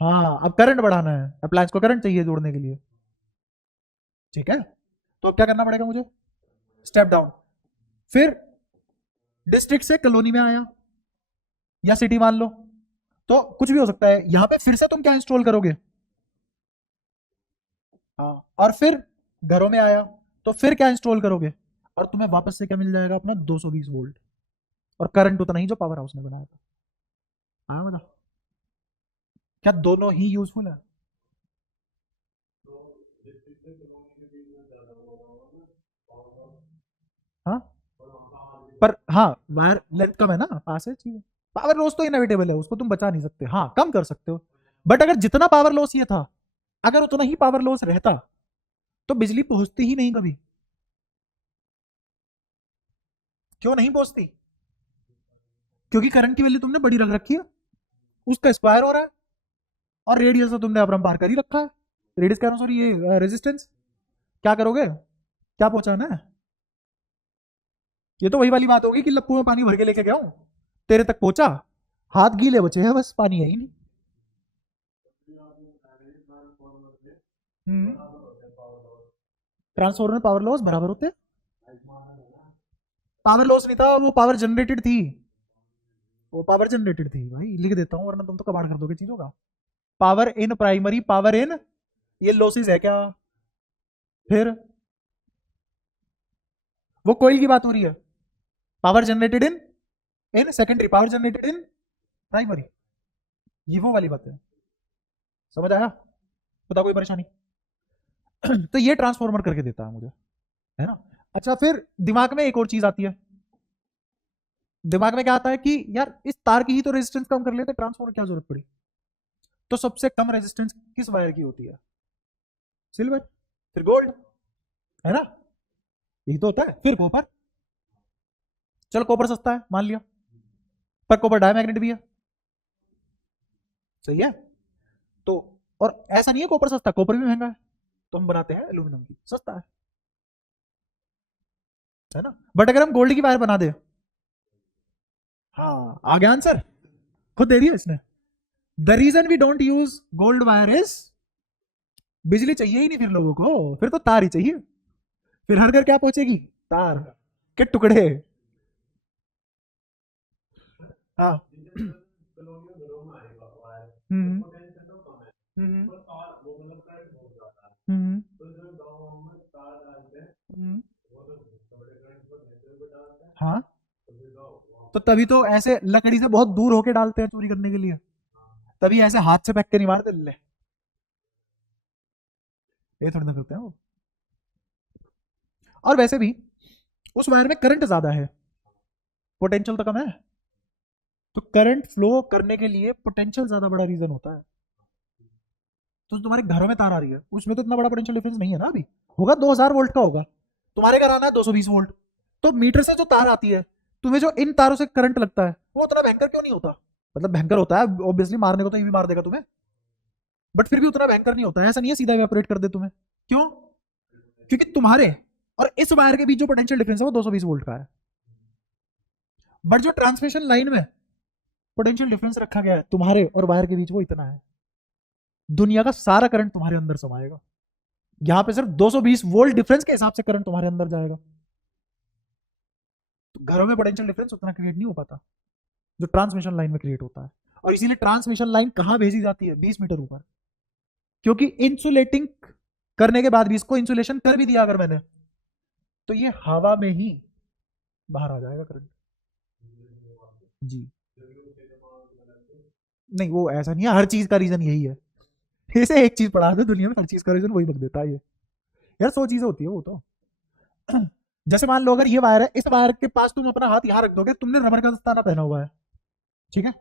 हाँ, अब करंट बढ़ाना है, अप्लायंस को करंट चाहिए जोड़ने के लिए, ठीक है। तो अब क्या करना पड़ेगा मुझे? Step down. फिर डिस्ट्रिक्ट से कॉलोनी में आया, या सिटी मान लो, तो कुछ भी हो सकता है। यहां पे फिर से तुम क्या इंस्टॉल करोगे? हाँ, और फिर घरों में आया, तो फिर क्या इंस्टॉल करोगे? और तुम्हें वापस से क्या मिल जाएगा? अपना 220 वोल्ट, और करंट उतना ही जो पावर हाउस ने बनाया था। हाँ मतलब क्या दोनों ही यूजफुल है? हाँ, पर हाँ वायर लेंथ कम है ना, पास है चीज। पावर लॉस तो इनएविटेबल है, उसको तुम बचा नहीं सकते, हाँ कम कर सकते हो, बट अगर जितना पावर लॉस ये था, अगर उतना ही पावर लॉस रहता तो बिजली पहुंचती ही नहीं कभी। क्यों नहीं पहुंचती? क्योंकि करंट की वैल्यू तुमने बड़ी रख रखी है, उसका स्क्वायर हो रहा है, और रेडियस तो तुमने अपरंपार कर ही रखा है, रेडियस कह रहा हूं सॉरी, ये रेजिस्टेंस। क्या करोगे, क्या पहुंचाना है? ये तो वही वाली बात होगी कि लप्पू में पानी भर के लेके गया हूं, तेरे तक पहुंचा, हाथ गीले बचे हैं बस, पानी है ही नहीं। ट्रांसफॉर्मर में पावर लॉस बराबर होते हैं, पावर लॉस नहीं था, वो पावर जनरेटेड थी, वो पावर जनरेटेड थी भाई, लिख देता हूं वरना तुम तो कबाड़ कर दोगे चीजों का। Power in primary, power in, ये लॉसेस है क्या? फिर वो कोयल की बात हो रही है, power generated in in secondary, power generated in primary, ये वो वाली बात है। समझ आया? बता कोई परेशानी? तो ये ट्रांसफॉर्मर करके देता है मुझे, है ना। अच्छा, फिर दिमाग में एक और चीज आती है, दिमाग में क्या आता है कि यार इस तार की ही तो रेजिस्टेंस कम कर लेते, ट्रांसफॉर्मर क्या जरूरत पड़ी? तो सबसे कम रेजिस्टेंस किस वायर की होती है? सिल्वर, फिर गोल्ड, है ना, यही तो होता है। फिर कॉपर, चलो कॉपर सस्ता है मान लिया, पर कॉपर डायमैग्नेट भी है, सही है। तो और ऐसा नहीं है कॉपर सस्ता, कॉपर भी महंगा है, तो हम बनाते हैं एल्यूमिनियम की, सस्ता है ना। बट अगर हम गोल्ड की वायर बना दे, हाँ आ गया आंसर, खुद दे दिया इसने। The reason we don't use gold wire is, बिजली चाहिए ही नहीं फिर लोगों को, फिर तो तार ही चाहिए, फिर हर घर क्या पहुंचेगी? तार के टुकड़े। हाँ। हम्म हम्म हम्म हम्म, हाँ, तो तभी तो ऐसे लकड़ी से बहुत दूर होके डालते हैं चोरी करने के लिए, तभी ऐसे हाथ से फेंक के नहीं मारते, ले ये थोड़ी ना करते हैं वो। और वैसे भी उस वायर में करंट ज्यादा है, पोटेंशियल तो कम है, तो करंट फ्लो करने के लिए पोटेंशियल ज्यादा बड़ा रीजन होता है। तो तुम्हारे घरों में तार आ रही है, उसमें तो इतना बड़ा पोटेंशियल डिफरेंस नहीं है ना, अभी होगा 2000 वोल्ट का होगा, तुम्हारे घर आना है 220 वोल्ट, तो मीटर से जो तार आती है, तुम्हें जो इन तारों से करंट लगता है वो उतना भयंकर क्यों नहीं होता? मतलब भयंकर होता है ऑब्वियसली, मारने को तो ये भी मार देगा तुम्हें, बट फिर भी उतना भयंकर नहीं होता है, ऐसा नहीं है सीधा इवेपोरेट कर दे तुम्हें। क्यों? क्योंकि तुम्हारे और इस वायर के बीच जो पोटेंशियल डिफरेंस है वो 220 वोल्ट का है, बट जो ट्रांसमिशन लाइन में पोटेंशियल डिफरेंस रखा गया है तुम्हारे और वायर के बीच वो इतना है, दुनिया का सारा करंट तुम्हारे अंदर समाएगा, यहां पे सिर्फ 220 वोल्ट डिफरेंस के हिसाब से करंट तुम्हारे अंदर जाएगा, तो घरों में पोटेंशियल डिफरेंस उतना क्रिएट नहीं हो पाता जो ट्रांसमिशन लाइन में क्रिएट होता है। और इसीलिए ट्रांसमिशन लाइन कहां भेजी जाती है? 20 मीटर ऊपर, क्योंकि इंसुलेटिंग करने के बाद भी, इसको इंसुलेशन कर भी दिया अगर मैंने, तो ये हवा में ही बाहर आ जाएगा करंट। जी, नहीं वो ऐसा नहीं है, हर चीज का रीजन यही है, इसे एक चीज पढ़ा दे दुनिया में, हर चीज का रीजन वही रख देता है ये, यार 100 चीजें होती है वो तो। जैसे मान लो अगर ये वायर है, इस वायर के पास तुम अपना हाथ यहाँ रख दोगे, तुमने रबर का दस्ताना पहना हुआ है, ठीक है,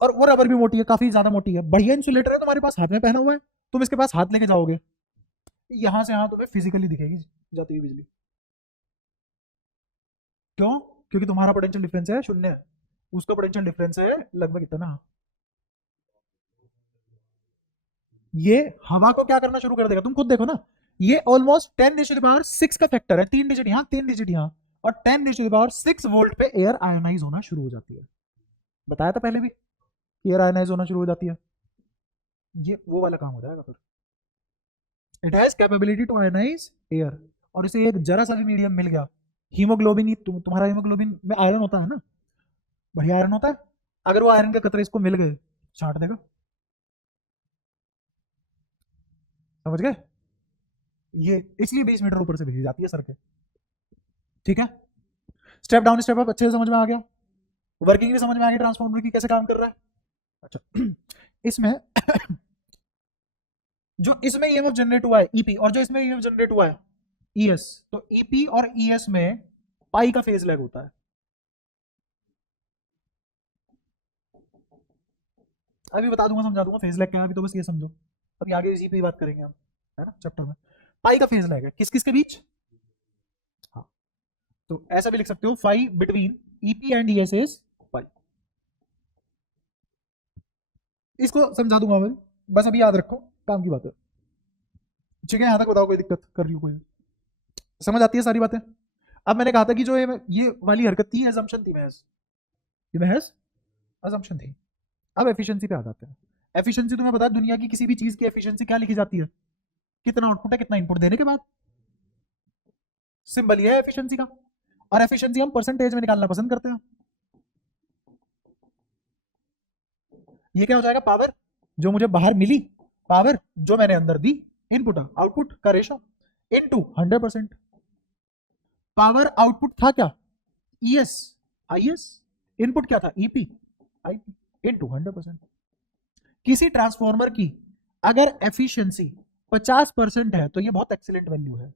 और वो रबर भी मोटी है, काफी ज्यादा मोटी है, बढ़िया इंसुलेटर है तुम्हारे पास, हाथ में पहना हुआ है, तुम इसके पास हाथ लेके जाओगे, यहां से यहां तुम्हें फिजिकली दिखेगी जाती हुई बिजली। क्यों? क्योंकि तुम्हारा पोटेंशियल डिफरेंस है शून्य, उसका पोटेंशियल डिफरेंस है लगभग इतना, ये हवा को क्या करना शुरू कर देगा, तुम खुद देखो ना, ये ऑलमोस्ट 10⁻⁶ का फैक्टर है, 3 डिजिट यहाँ 3 डिजिट यहाँ, और 10⁻⁶ वोल्ट पे एयर आयोनाइज होना शुरू हो जाती है, बताया था पहले भी, एयर आयोनाइज होना शुरू हो जाती है, ये वो वाला काम हो जाएगा फिर, it has capability to ionise air, और इसे एक जरा सा भी मीडियम मिल गया, हीमोग्लोबिन, तुम्हारा हीमोग्लोबिन में आयरन होता है ना, बढ़िया आयरन होता है, अगर वो आयरन के कतरे इसको मिल गए, छाट देगा, समझ गए? ये इसलिए 20 मीटर ऊपर से भेजी जाती है सर के, ठीक है। स्टेप डाउन स्टेप अप अच्छे से समझ में आ गया, वर्किंग भी समझ में आ गई ट्रांसफॉर्मर की कैसे काम कर रहा है। अच्छा, इसमें जो इसमें ईएमएफ जनरेट हुआ है ईपी, और जो इसमें ईएमएफ जनरेट हुआ है ईएस, तो ईपी और ईएस में पाई का फेज लैग होता है, अभी बता दूंगा, समझा दूंगा फेज लैग क्या है, अभी तो बस ये समझो। अभी आगे इसी पे ही बात करेंगे हम, है ना, चैप्टर में। पाई का फेज लैग है किस किस के बीच? हाँ, तो ऐसा भी लिख सकते हो, phi between EP and ES is pi. इसको समझा दूंगा मैं, बस अभी याद रखो, काम की बात है। ठीक है, यहां तक बताओ, कोई दिक्कत कर लो, कोई समझ आती है सारी बातें? अब मैंने कहा था कि जो ये वाली हरकत थी, assumption थी महज, ये महज assumption थी। अब एफिशिएंसी पे आ जाते हैं। एफिशिएंसी तुम्हें पता है, दुनिया की किसी भी चीज की एफिशिएंसी क्या लिखी जाती है? कितना आउटपुट है, कितना इनपुट देने के बाद। सिंबल ये है एफिशिएंसी का, और एफिशिएंसी हम परसेंटेज में निकालना पसंद करते हैं। ये क्या हो जाएगा? पावर जो मुझे बाहर मिली, पावर जो मैंने अंदर दी, इनपुट आउटपुट का रेशो इनटू 100%। पावर आउटपुट था क्या? ईएस आईएस, इनपुट क्या था? EP IP into 100%। किसी ट्रांसफॉर्मर की अगर एफिशिएंसी 50% है तो ये बहुत एक्सीलेंट वैल्यू है।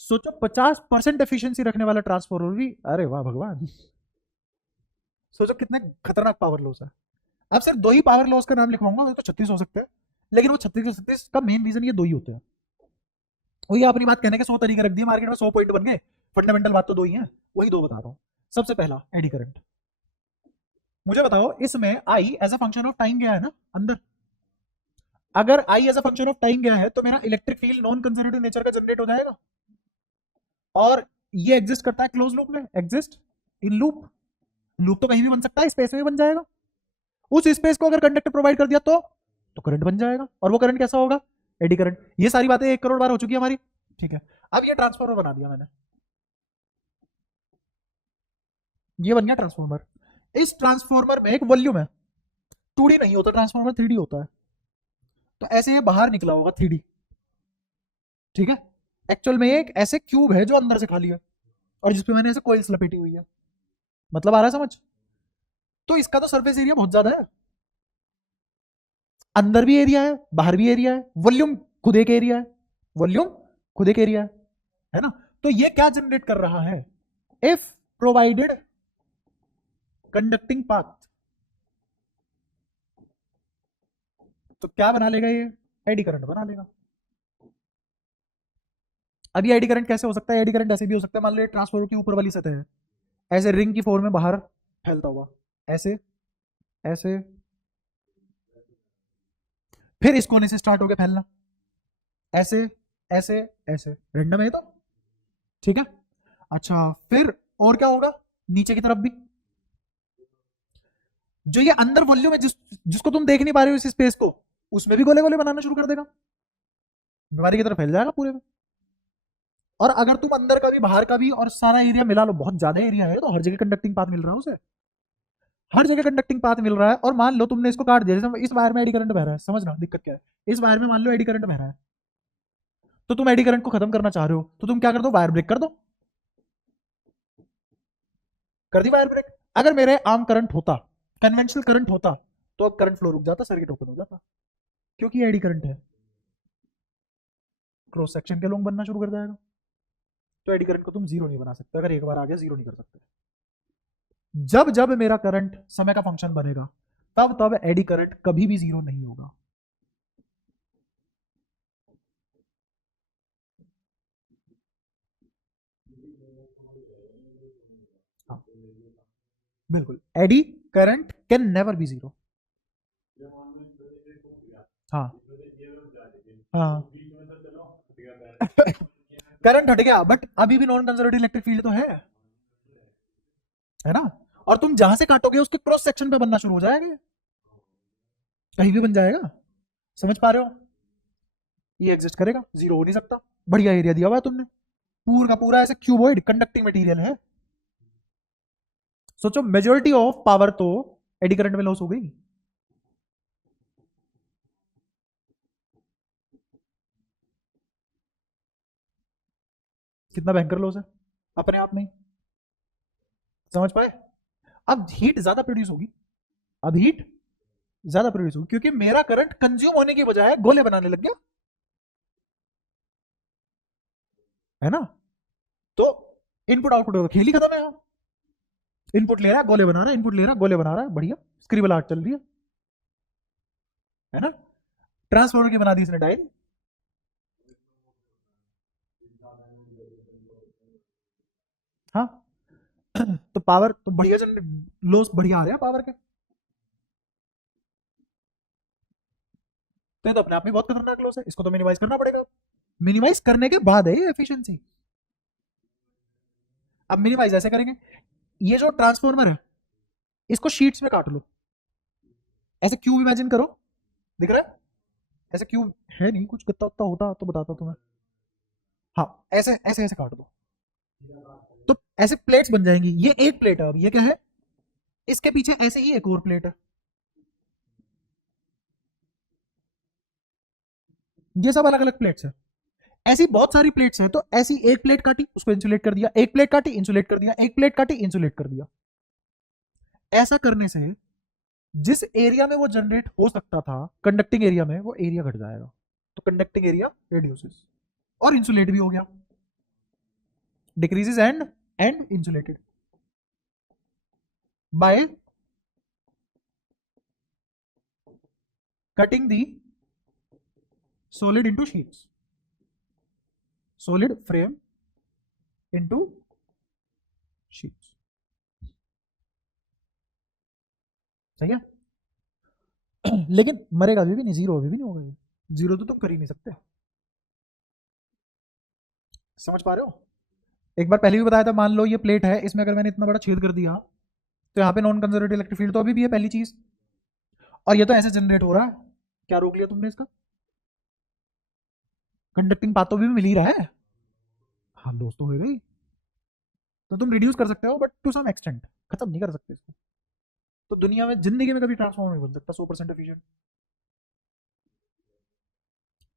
सोचो 50% एफिशिएंसी रखने वाला ट्रांसफॉर्मर भी, अरे वाह भगवान, सोचो कितने खतरनाक पावर लॉस है। अब सिर्फ दो ही पावर लॉस का नाम लिखवाऊंगा, तो 36 हो सकते हैं, लेकिन वो 36 का मेन रीजन ये दो ही होते हैं। वही अपनी बात कहने के 100 तरीके रख दिए मार्केट में, 100 पॉइंट बन गए, फंडामेंटल बात तो दो ही है, वही दो बता रहा हूं। सबसे पहला एडी करंट। मुझे बताओ, इसमें I as a function of time गया है ना अंदर। अगर I as a function of time गया है तो मेरा electric field non conservative nature का जनरेट हो जाएगा, और ये एग्जिस्ट करता है क्लोज लूप में, एग्जिस्ट इन लूप। लूप तो कहीं भी बन सकता है, स्पेस में भी बन जाएगा। उस स्पेस को अगर कंडक्टर प्रोवाइड कर दिया तो करंट बन जाएगा, और वो करंट कैसा होगा? Eddy current. ये सारी बातें 1 करोड़ बार हो चुकी है हमारी, ठीक है। अब ये ट्रांसफॉर्मर बना दिया मैंने, ये बन गया ट्रांसफॉर्मर। इस ट्रांसफॉर्मर में एक वॉल्यूम है, 2D नहीं होता ट्रांसफॉर्मर, 3D होता है। तो ऐसे ये बाहर निकला होगा 3D, ठीक है। एक्चुअल में एक ऐसे क्यूब है जो अंदर से खाली है, और जिसपे मैंने ऐसे कोइल्स लपेटी हुई है। मतलब आ रहा है समझ? तो इसका तो सरफेस एरिया बहुत ज्यादा है, अंदर भी एरिया है, बाहर भी एरिया है, वॉल्यूम खुद एक एरिया है, वॉल्यूम खुद एक एरिया है ना। तो ये क्या जनरेट कर रहा है? इफ प्रोवाइडेड कंडक्टिंग पाथ, तो क्या बना लेगा ये? एडी करंट बना लेगा। अब ये एडी करंट कैसे हो सकता है? एडी करंट ऐसे भी हो सकता है, मान लो ट्रांसफॉर्मर की ऊपर वाली सतह है, ऐसे रिंग की फॉर्म में बाहर फैलता हुआ, ऐसे ऐसे, फिर इस कोने से स्टार्ट हो गया फैलना, ऐसे ऐसे ऐसे, रेंडम है ये तो, ठीक है। अच्छा, फिर और क्या होगा? नीचे की तरफ भी जो ये अंदर वॉल्यूम है, जिसको तुम देख नहीं पा रहे हो इस स्पेस को, उसमें भी गोले गोले बनाना शुरू कर देगा, बीमारी की तरफ फैल जाएगा पूरे में। और अगर तुम अंदर का भी बाहर का भी और सारा एरिया मिला लो, बहुत ज्यादा एरिया है, तो हर जगह कंडक्टिंग पाथ मिल रहा है उसे, हर जगह कंडक्टिंग पाथ मिल रहा है। और मान लो तुमने इसको काट दिया, जैसे इस वायर में एडी करंट बह रहा है, समझना दिक्कत क्या है। इस वायर में मान लो एडी करंट बह रहा है, तो तुम एडी करंट को खत्म करना चाह रहे हो, तो तुम क्या कर दो? वायर ब्रेक कर दो। कर दी वायर ब्रेक। अगर मेरे आर्म करंट होता, कन्वेंशनल करंट होता, तो अब करंट फ्लो रुक जाता, सर्किट ओपन हो जाता, क्योंकि एडी करंट है, क्रॉस सेक्शन के लोग बनना शुरू कर जाएगा। तो एडी करंट को तुम जीरो नहीं बना सकते, अगर एक बार आ गया जीरो नहीं कर सकते। जब जब मेरा करंट समय का फंक्शन बनेगा, तब तब एडी करंट कभी भी जीरो नहीं होगा। हाँ, बिल्कुल, eddy current can never be zero. हाँ हाँ करंट हट गया, बट अभी भी नॉन कंजर्वेटिव इलेक्ट्रिक फील्ड तो है ना। और तुम जहां से काटोगे उसके क्रॉस सेक्शन पे बनना शुरू हो जाएगा, कहीं भी बन जाएगा। समझ पा रहे हो? ये एग्जिस्ट करेगा, जीरो हो नहीं सकता। बढ़िया एरिया दिया हुआ है तुमने, पूरा का पूरा ऐसे क्यूबॉइड कंडक्टिंग मटेरियल है। सोचो मेजोरिटी ऑफ पावर तो एडी करंट में लॉस हो गई। कितना भयंकर लॉस है अपने आप में ही। समझ पाए? अब हीट ज्यादा प्रोड्यूस होगी, अब हीट ज्यादा प्रोड्यूस होगी, क्योंकि मेरा करंट कंज्यूम होने की बजाय गोले बनाने लग गया, है ना। तो इनपुट आउटपुट खेल ही खत्म है यहाँ। इनपुट ले रहा है, गोले बना रहा है, इनपुट ले रहा है, गोले बना रहा है, बढ़िया स्क्रिबल आर्ट चल रही है ना। ट्रांसफॉर्मर की बना दी इसने डायल। हाँ तो पावर तो बढ़िया लॉस बढ़िया आ रहे हैं पावर के। तो ये तो अपने आप में बहुत खतरनाक लॉस है, इसको तो मिनिमाइज करना पड़ेगा। मिनिमाइज करने के बाद है ये एफिशिएंसी। अब मिनिमाइज ऐसे करेंगे, ये जो ट्रांसफॉर्मर है इसको शीट्स में काट लो, ऐसे क्यूब इमेजिन करो, दिख रहा है ऐसे क्यूब है नहीं, कुछ कितना उतना होता तो बताता तुम्हें। हाँ ऐसे ऐसे ऐसे काट दो, तो ऐसे प्लेट्स बन जाएंगी। ये एक प्लेट है, अब ये क्या है, इसके पीछे ऐसे ही एक और प्लेट है, ये सब अलग अलग प्लेट्स है। ऐसी बहुत सारी प्लेट्स हैं, तो ऐसी एक प्लेट काटी उसको इंसुलेट कर दिया, एक प्लेट काटी इंसुलेट कर दिया, एक प्लेट काटी इंसुलेट कर दिया। ऐसा करने से जिस एरिया में वो जनरेट हो सकता था कंडक्टिंग एरिया में, वो एरिया घट जाएगा, तो कंडक्टिंग एरिया रिड्यूसेस और इंसुलेट भी हो गया, decreases and insulated by cutting the solid into sheets, solid frame into sheets। सही है लेकिन मरेगा अभी भी नहीं, जीरो अभी भी नहीं होगा, ये जीरो तो तुम कर ही नहीं सकते, समझ पा रहे हो। एक बार पहले भी बताया था, मान लो ये प्लेट है, इसमें अगर मैंने इतना बड़ा छेद कर दिया तो यहाँ पे नॉन कंजर्वेटिव इलेक्ट्रिक फील्ड तो अभी भी है पहली चीज, और ये तो ऐसे जनरेट हो रहा है, क्या रोक लिया तुमने इसका, कंडक्टिंग पाथ तो भी मिल ही रहा है। हाँ दोस्तों हो गई, तो तुम रिड्यूस कर सकते हो बट टू सम एक्सटेंट, खत्म नहीं कर सकते इसको। तो दुनिया में जिंदगी में कभी ट्रांसफॉर्मर नहीं बन सकता 100% एफिशिएंट,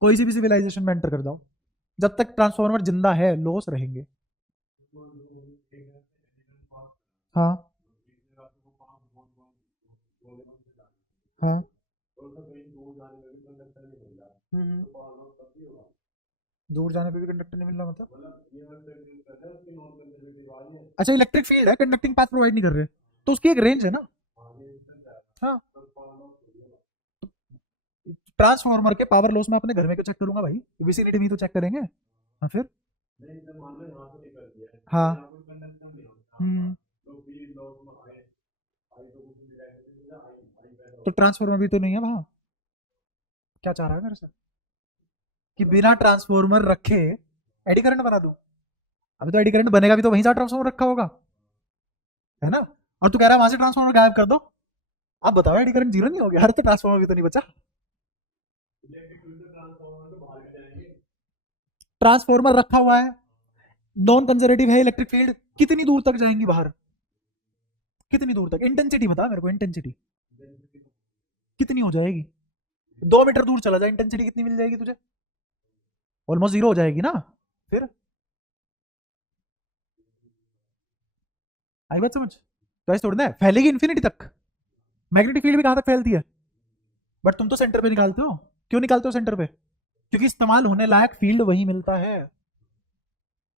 कोई सी भी सिविलाइजेशन में एंटर कर जाओ, जब तक ट्रांसफॉर्मर जिंदा है लॉस रहेंगे। हाँ हाँ दूर जाने पे भी कंडक्टर नहीं मिल रहा मतलब, अच्छा इलेक्ट्रिक फील्ड है, कंडक्टिंग पाथ प्रोवाइड नहीं कर रहे, तो उसकी एक रेंज है ना। हाँ ट्रांसफॉर्मर के पावर लॉस में अपने घर में क्यों चेक करूंगा भाई, विसिनिटी भी तो चेक करेंगे। हाँ फिर हाँ हम्म, तो ट्रांसफॉर्मर भी तो नहीं है वहां, क्या चाह रहा है मेरे से कि बिना ट्रांसफॉर्मर रखे एडी करंट बना दूं। अभी तो एडी करंट बनेगा भी तो वहीं से ट्रांसफॉर्मर रखा होगा, है ना। और तू कह रहा है वहां से ट्रांसफॉर्मर गायब कर दो, आप बताओ एडी करंट जीरो नहीं हो गया, अरे तो ट्रांसफॉर्मर भी तो नहीं बचा। ट्रांसफॉर्मर रखा हुआ है, नॉन कंजर्वेटिव है इलेक्ट्रिक फील्ड, कितनी दूर तक जाएंगी बाहर, कितनी दूर तक, इंटेंसिटी बता मेरे को, इंटेंसिटी कितनी हो जाएगी, 2 मीटर दूर चला जाए इंटेंसिटी कितनी मिल जाएगी तुझे, ऑलमोस्ट जीरो हो जाएगी ना। फिर आई बात समझ, तो ऐसे थोड़ी ना है, फैलेगी इन्फिनिटी तक, मैग्नेटिक फील्ड भी कहां तक फैलती है, बट तुम तो सेंटर पे निकालते हो, क्यों निकालते हो सेंटर पे, क्योंकि इस्तेमाल होने लायक फील्ड वही मिलता है।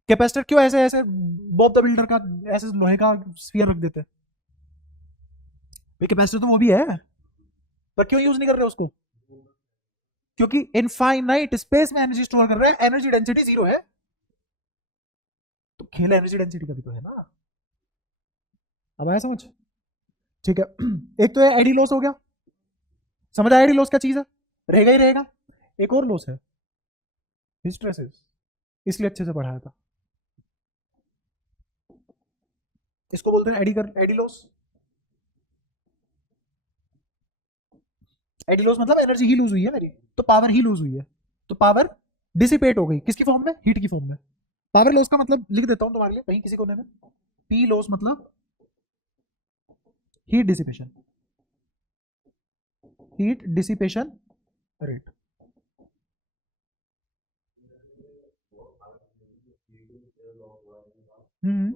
कैपेसिटर क्यों ऐसे ऐसे बॉब द बिल्डर का ऐसे लोहे का स्फीयर रख देते हैं, कैपेसिटर तो वो भी है, पर क्यों यूज नहीं कर रहे उसको, क्योंकि इनफाइनाइट स्पेस में एनर्जी स्टोर कर रहे हैं, एनर्जी डेंसिटी जीरो है, तो खेल एनर्जी डेंसिटी का भी तो है ना। अब आया समझ, ठीक है एक तो एडी लॉस हो गया, समझ आया एडी लॉस क्या चीज है, रहेगा ही रहेगा। एक और लॉस है हिस्ट्रेसिस, इसलिए अच्छे से पढ़ाया था, इसको बोलते हैं एडी कर एडी लॉस। एडी लॉस मतलब एनर्जी ही लूज हुई है मेरी, तो पावर ही लूज हुई है, तो पावर डिसिपेट हो गई, किसकी फॉर्म में, हीट की फॉर्म में। पावर लॉस का मतलब लिख देता हूं तुम्हारे लिए कहीं किसी कोने में, पी लॉस मतलब heat dissipation, heat dissipation rate. हम्म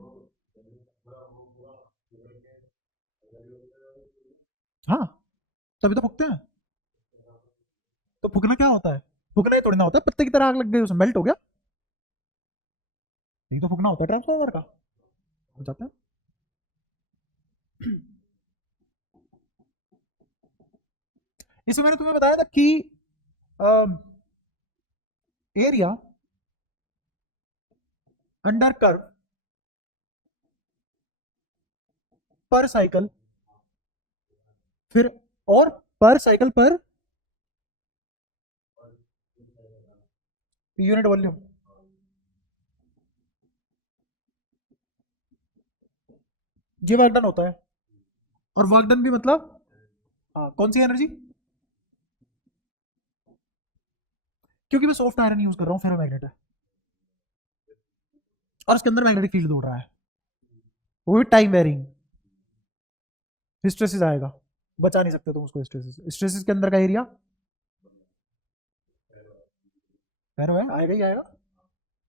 हाँ तभी तो फूकते हैं, तो फूकना क्या होता है, फूकना ही थोड़ी ना होता है, पत्ते की तरह आग लग गई उसमें मेल्ट हो गया, नहीं तो फूकना होता है ट्रांसफॉर्मर का, हो जाता है। इसमें मैंने तुम्हें बताया था कि एरिया अंडर कर्व पर साइकिल, फिर और पर साइकिल पर यूनिट वॉल्यूम। ये वर्क डन होता है, और वर्क डन भी मतलब हाँ कौन सी एनर्जी, क्योंकि मैं सॉफ्ट आयरन यूज कर रहा हूँ, फेरोमैग्नेट है और इसके अंदर मैग्नेटिक फील्ड दौड़ रहा है, वो भी टाइम वेरिंग। हिस्ट्रेसिस आएगा, बचा नहीं सकते तुम उसको। हिस्ट्रेसिस, हिस्ट्रेसिस के अंदर का एरिया फेरो है, आएगा ही आएगा।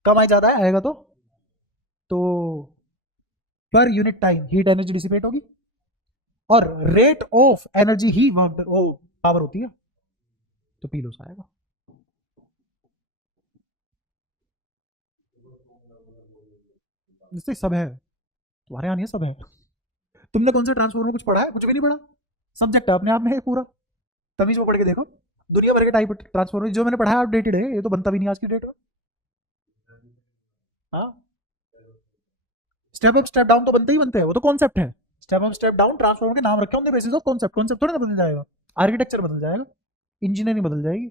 कम आए ज्यादा है, आएगा तो per unit time heat energy dissipate होगी, और rate of energy he work वो पावर होती है, तो पी लॉस आएगा। इससे सब है, तुम्हारे यहाँ नहीं है, सब है। तुमने कौन से ट्रांसफॉर्मर कुछ पढ़ा है? कुछ भी नहीं पढ़ा। सब्जेक्ट है अपने आप में है पूरा, तमीज वो पढ़ के देखो। दुनिया भर के टाइप ट्रांसफॉर्मर जो मैंने पढ़ा है अपडेटेड है, ये तो बनता भी नहीं आज की डेट में। हाँ, स्टेप अप स्टेप डाउन तो बनते ही बनते हैं, वो तो कॉन्सेप्ट है। Step up step down transformer के नाम रखे होंगे बेसिस ऑफ कॉन्सेप्ट। कॉन्सेप्ट थोड़ा ना बदल जाएगा, आर्किटेक्चर बदल जाएगा, इंजीनियरिंग बदल जाएगी।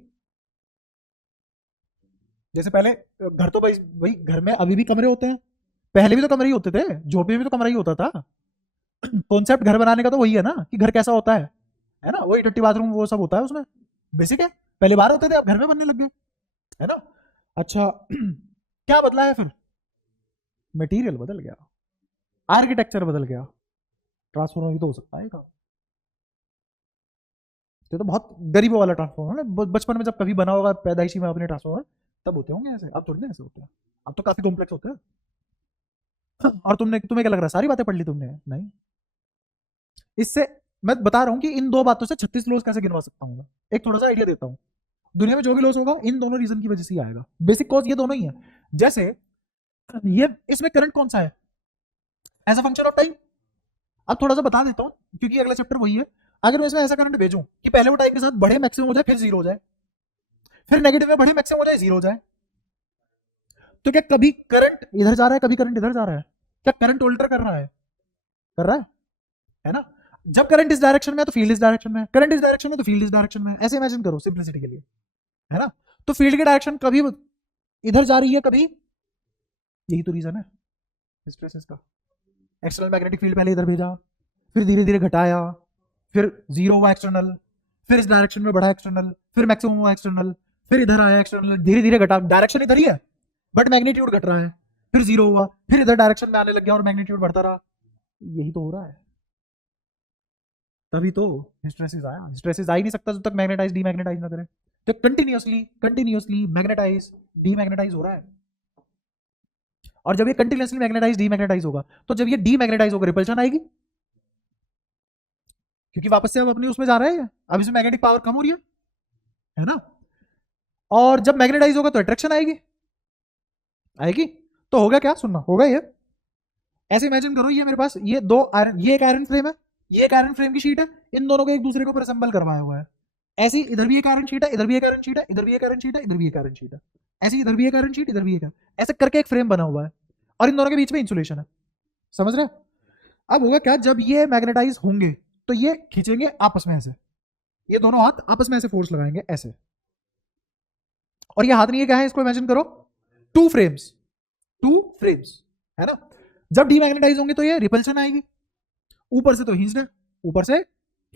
जैसे पहले घर तो भाई भाई घर में अभी भी कमरे होते हैं, पहले भी तो कमरे ही होते थे, झोपड़ी में भी तो कमरा ही होता था। कॉन्सेप्ट घर बनाने का तो वही है ना, कि घर कैसा होता है ना, वही टट्टी बाथरूम वो सब होता है उसमें, बेसिक है। पहले बाहर होते थे, अब घर में बनने लग गए, है ना। अच्छा क्या बदला है फिर? मटेरियल बदल गया, आर्किटेक्चर बदल गया, ट्रांसफॉर्मर भी तो हो सकता है का। ये तो बहुत गरीबों वाला ट्रांसफॉर्मर है, बचपन में जब कभी बना होगा पैदाइशी में अपने ट्रांसफॉर्मर, तब होते होंगे ऐसे, अब थोड़ी ना ऐसे होते हैं। अब तो काफी कॉम्प्लेक्स होते हैं। और तुम्हें क्या लग रहा है सारी बातें पढ़ ली तुमने? नहीं, इससे मैं बता रहा हूं कि इन दो बातों से 36 लॉस कैसे गिनवा सकता हूं मैं। एक थोड़ा सा आइडिया देता हूं, दुनिया में जो भी लॉस होगा इन दोनों रीजन की वजह से ही आएगा। बेसिक कॉज ये दोनों ही है। जैसे ये इसमें करंट कौन सा है as a function of time, अब थोड़ा सा बता देता हूँ क्योंकि अगला चैप्टर वही है। अगर मैं इसमें ऐसा करंट भेजूं कि पहले वो टाइम के साथ बढ़े मैक्सिमम हो जाए, फिर जीरो हो जाए, फिर नेगेटिव में बढ़े मैक्सिमम हो जाए, जीरो हो जाए, तो क्या कभी करंट इधर जा रहा है, कभी करंट इधर जा रहा है? क्या करंट ऑल्टर कर रहा है? कर रहा है ना। जब करंट इस डायरेक्शन में है तो फील्ड इस डायरेक्शन में है, करंट इस डायरेक्शन में तो फील्ड इस डायरेक्शन में है। ऐसे इमेजिन करो सिंपलिसिटी के लिए, है ना। तो फील्ड की डायरेक्शन कभी इधर जा रही है, कभी, यही तो रीजन है हिस्ट्रेसिस का। एक्सटर्नल मैग्नेटिक फील्ड पहले इधर भेजा, फिर धीरे धीरे घटाया, फिर जीरो हुआ एक्सटर्नल, फिर इस डायरेक्शन में बढ़ा एक्सटर्नल, फिर मैक्सिमम हुआ एक्सटर्नल, फिर इधर आया एक्सटर्नल, धीरे धीरे घटा, डायरेक्शन इधर ही है बट मैग्नीट्यूड घट रहा है, फिर जीरो हुआ, फिर इधर डायरेक्शन में आने लग गया और मैग्नीट्यूड बढ़ता रहा। यही तो हो रहा है, तभी तो हिस्ट्रेसिस आया। हिस्ट्रेसिस आ ही नहीं सकता जब तक मैग्नेटाइज डीमैग्नेटाइज ना करे। तो कंटिन्यूअसली कंटिन्यूअसली मैग्नेटाइज डीमैग्नेटाइज हो रहा है, और जब ये कंटिन्यूअसली मैग्नेटाइज डीमैग्नेटाइज होगा, तो जब ये डीमैग्नेटाइज होगा रिपल्शन आएगी, क्योंकि वापस से अब अपने उसमें जा रहे हैं, अब इसमें मैग्नेटिक पावर कम हो रही है ना। और जब मैग्नेटाइज होगा तो अट्रैक्शन आएगी, आएगी। तो होगा क्या, सुनना होगा ये, ऐसे इमेजिन करो ये मेरे पास ये दो आयरन, ये एक आयरन फ्रेम है, ये एक आयरन फ्रेम की शीट है, इन दोनों को एक दूसरे के ऊपर असेंबल करवाया हुआ है। ऐसी इधर भी एक आयरन शीट है, इधर भी एक आयरन शीट है, इधर भी एक आयरन शीट है, इधर भी एक आयरन शीट है, ऐसी इधर भी एक आयरन शीट, इधर भी एक, ऐसे करके एक फ्रेम बना हुआ है, और इन दोनों के बीच में इंसुलेशन है। समझ रहे? अब होगा क्या, जब ये मैग्नेटाइज होंगे तो ये खींचेंगे आपस में ऐसे, ये दोनों हाथ आपस में ऐसे फोर्स लगाएंगे ऐसे, और ये हाथ नहीं है, क्या है, इसको इमेजिन करो टू फ्रेम्स, टू फ्रेम्स, है ना। जब डीमैग्नेटाइज होंगे तो ये रिपल्शन आएगी, ऊपर से तो हिंज्ड है, ऊपर से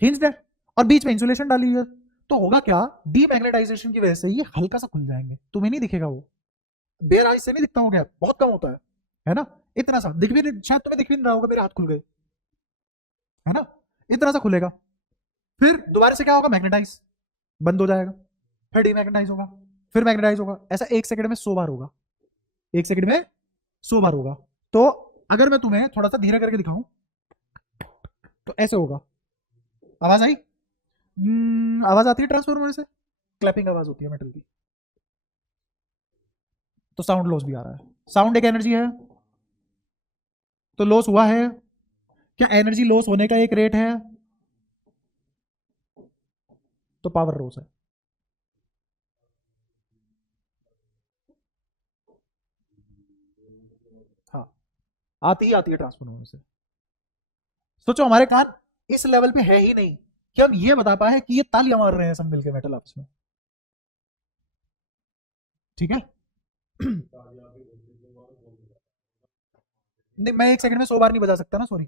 हिंज्ड है, और बीच में इंसुलेशन डाली हुई है। तो होगा क्या, डीमैग्नेटाइजेशन की वजह से ये हल्का सा खुल जाएंगे, तुम्हें नहीं दिखेगा वो, बेयर आइज से नहीं दिखता होगा, बहुत कम होता है ना। इतना सा दिख भी नहीं, शायद तुम्हें दिख भी नहीं रहा होगा, मेरे हाथ खुल गए, है ना, इतना सा खुलेगा। फिर दोबारा से क्या होगा, मैग्नेटाइज बंद हो जाएगा, फिर डीमैग्नेटाइज होगा, फिर मैग्नेटाइज होगा, ऐसा 1 सेकंड में 100 बार होगा, 1 सेकंड में 100 बार होगा। तो अगर मैं तुम्हें थोड़ा सा धीरे करके दिखाऊं तो ऐसे होगा, आवाज आई? आवाज आती है ट्रांसफॉर्मर से, क्लैपिंग आवाज होती है मेटल की, तो साउंड लॉस भी आ रहा है। साउंड एक एनर्जी है, तो लॉस हुआ है, क्या एनर्जी लॉस होने का एक रेट है? तो पावर लॉस है। हाँ, आती है ट्रांसफॉर्मर से। सोचो हमारे कान इस लेवल पे है ही नहीं कि हम ये बता पाए कि ये तालियां मार रहे हैं सब मिलके मेटल आपस में। ठीक है। नहीं, मैं एक सेकंड में 100 बार नहीं बजा सकता ना, सॉरी।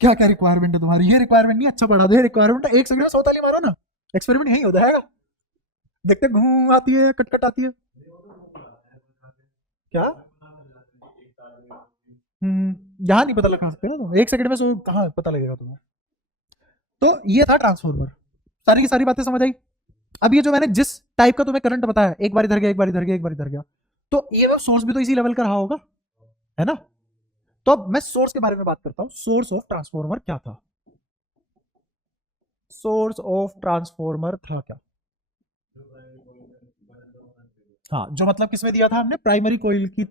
क्या क्या रिक्वायरमेंट है तुम्हारी? ये रिक्वायरमेंट नहीं, अच्छा पढ़ा दे। रिक्वायरमेंट एक सेकंड में 100 ताली मारो ना, एक्सपेरिमेंट यही हो जाएगा। देखते घूम आती है, कट कट आती है। क्या? यहाँ नहीं पता लगा सकते ना तुम, एक सेकंड में 100 कहाँ पता लगेगा तुम्हें? तो ये था ट्रांसफॉर्मर। सारी की सारी बातें समझ आई? अब ये जो मैंने जिस टाइप का तुम्हें करंट बताया, एक बार इधर गया, एक बार इधर गया, एक बार इधर गया, तो ये वो सोर्स भी तो इसी लेवल का रहा होगा, है ना? तो अब मैं सोर्स के बारे में बात करता हूं। सोर्स ऑफ ट्रांसफॉर्मर क्या था? सोर्स ऑफ ट्रांसफॉर्मर था क्या? हाँ, जो मतलब किसमें दिया था हमने? प्राइमरी कोइल की,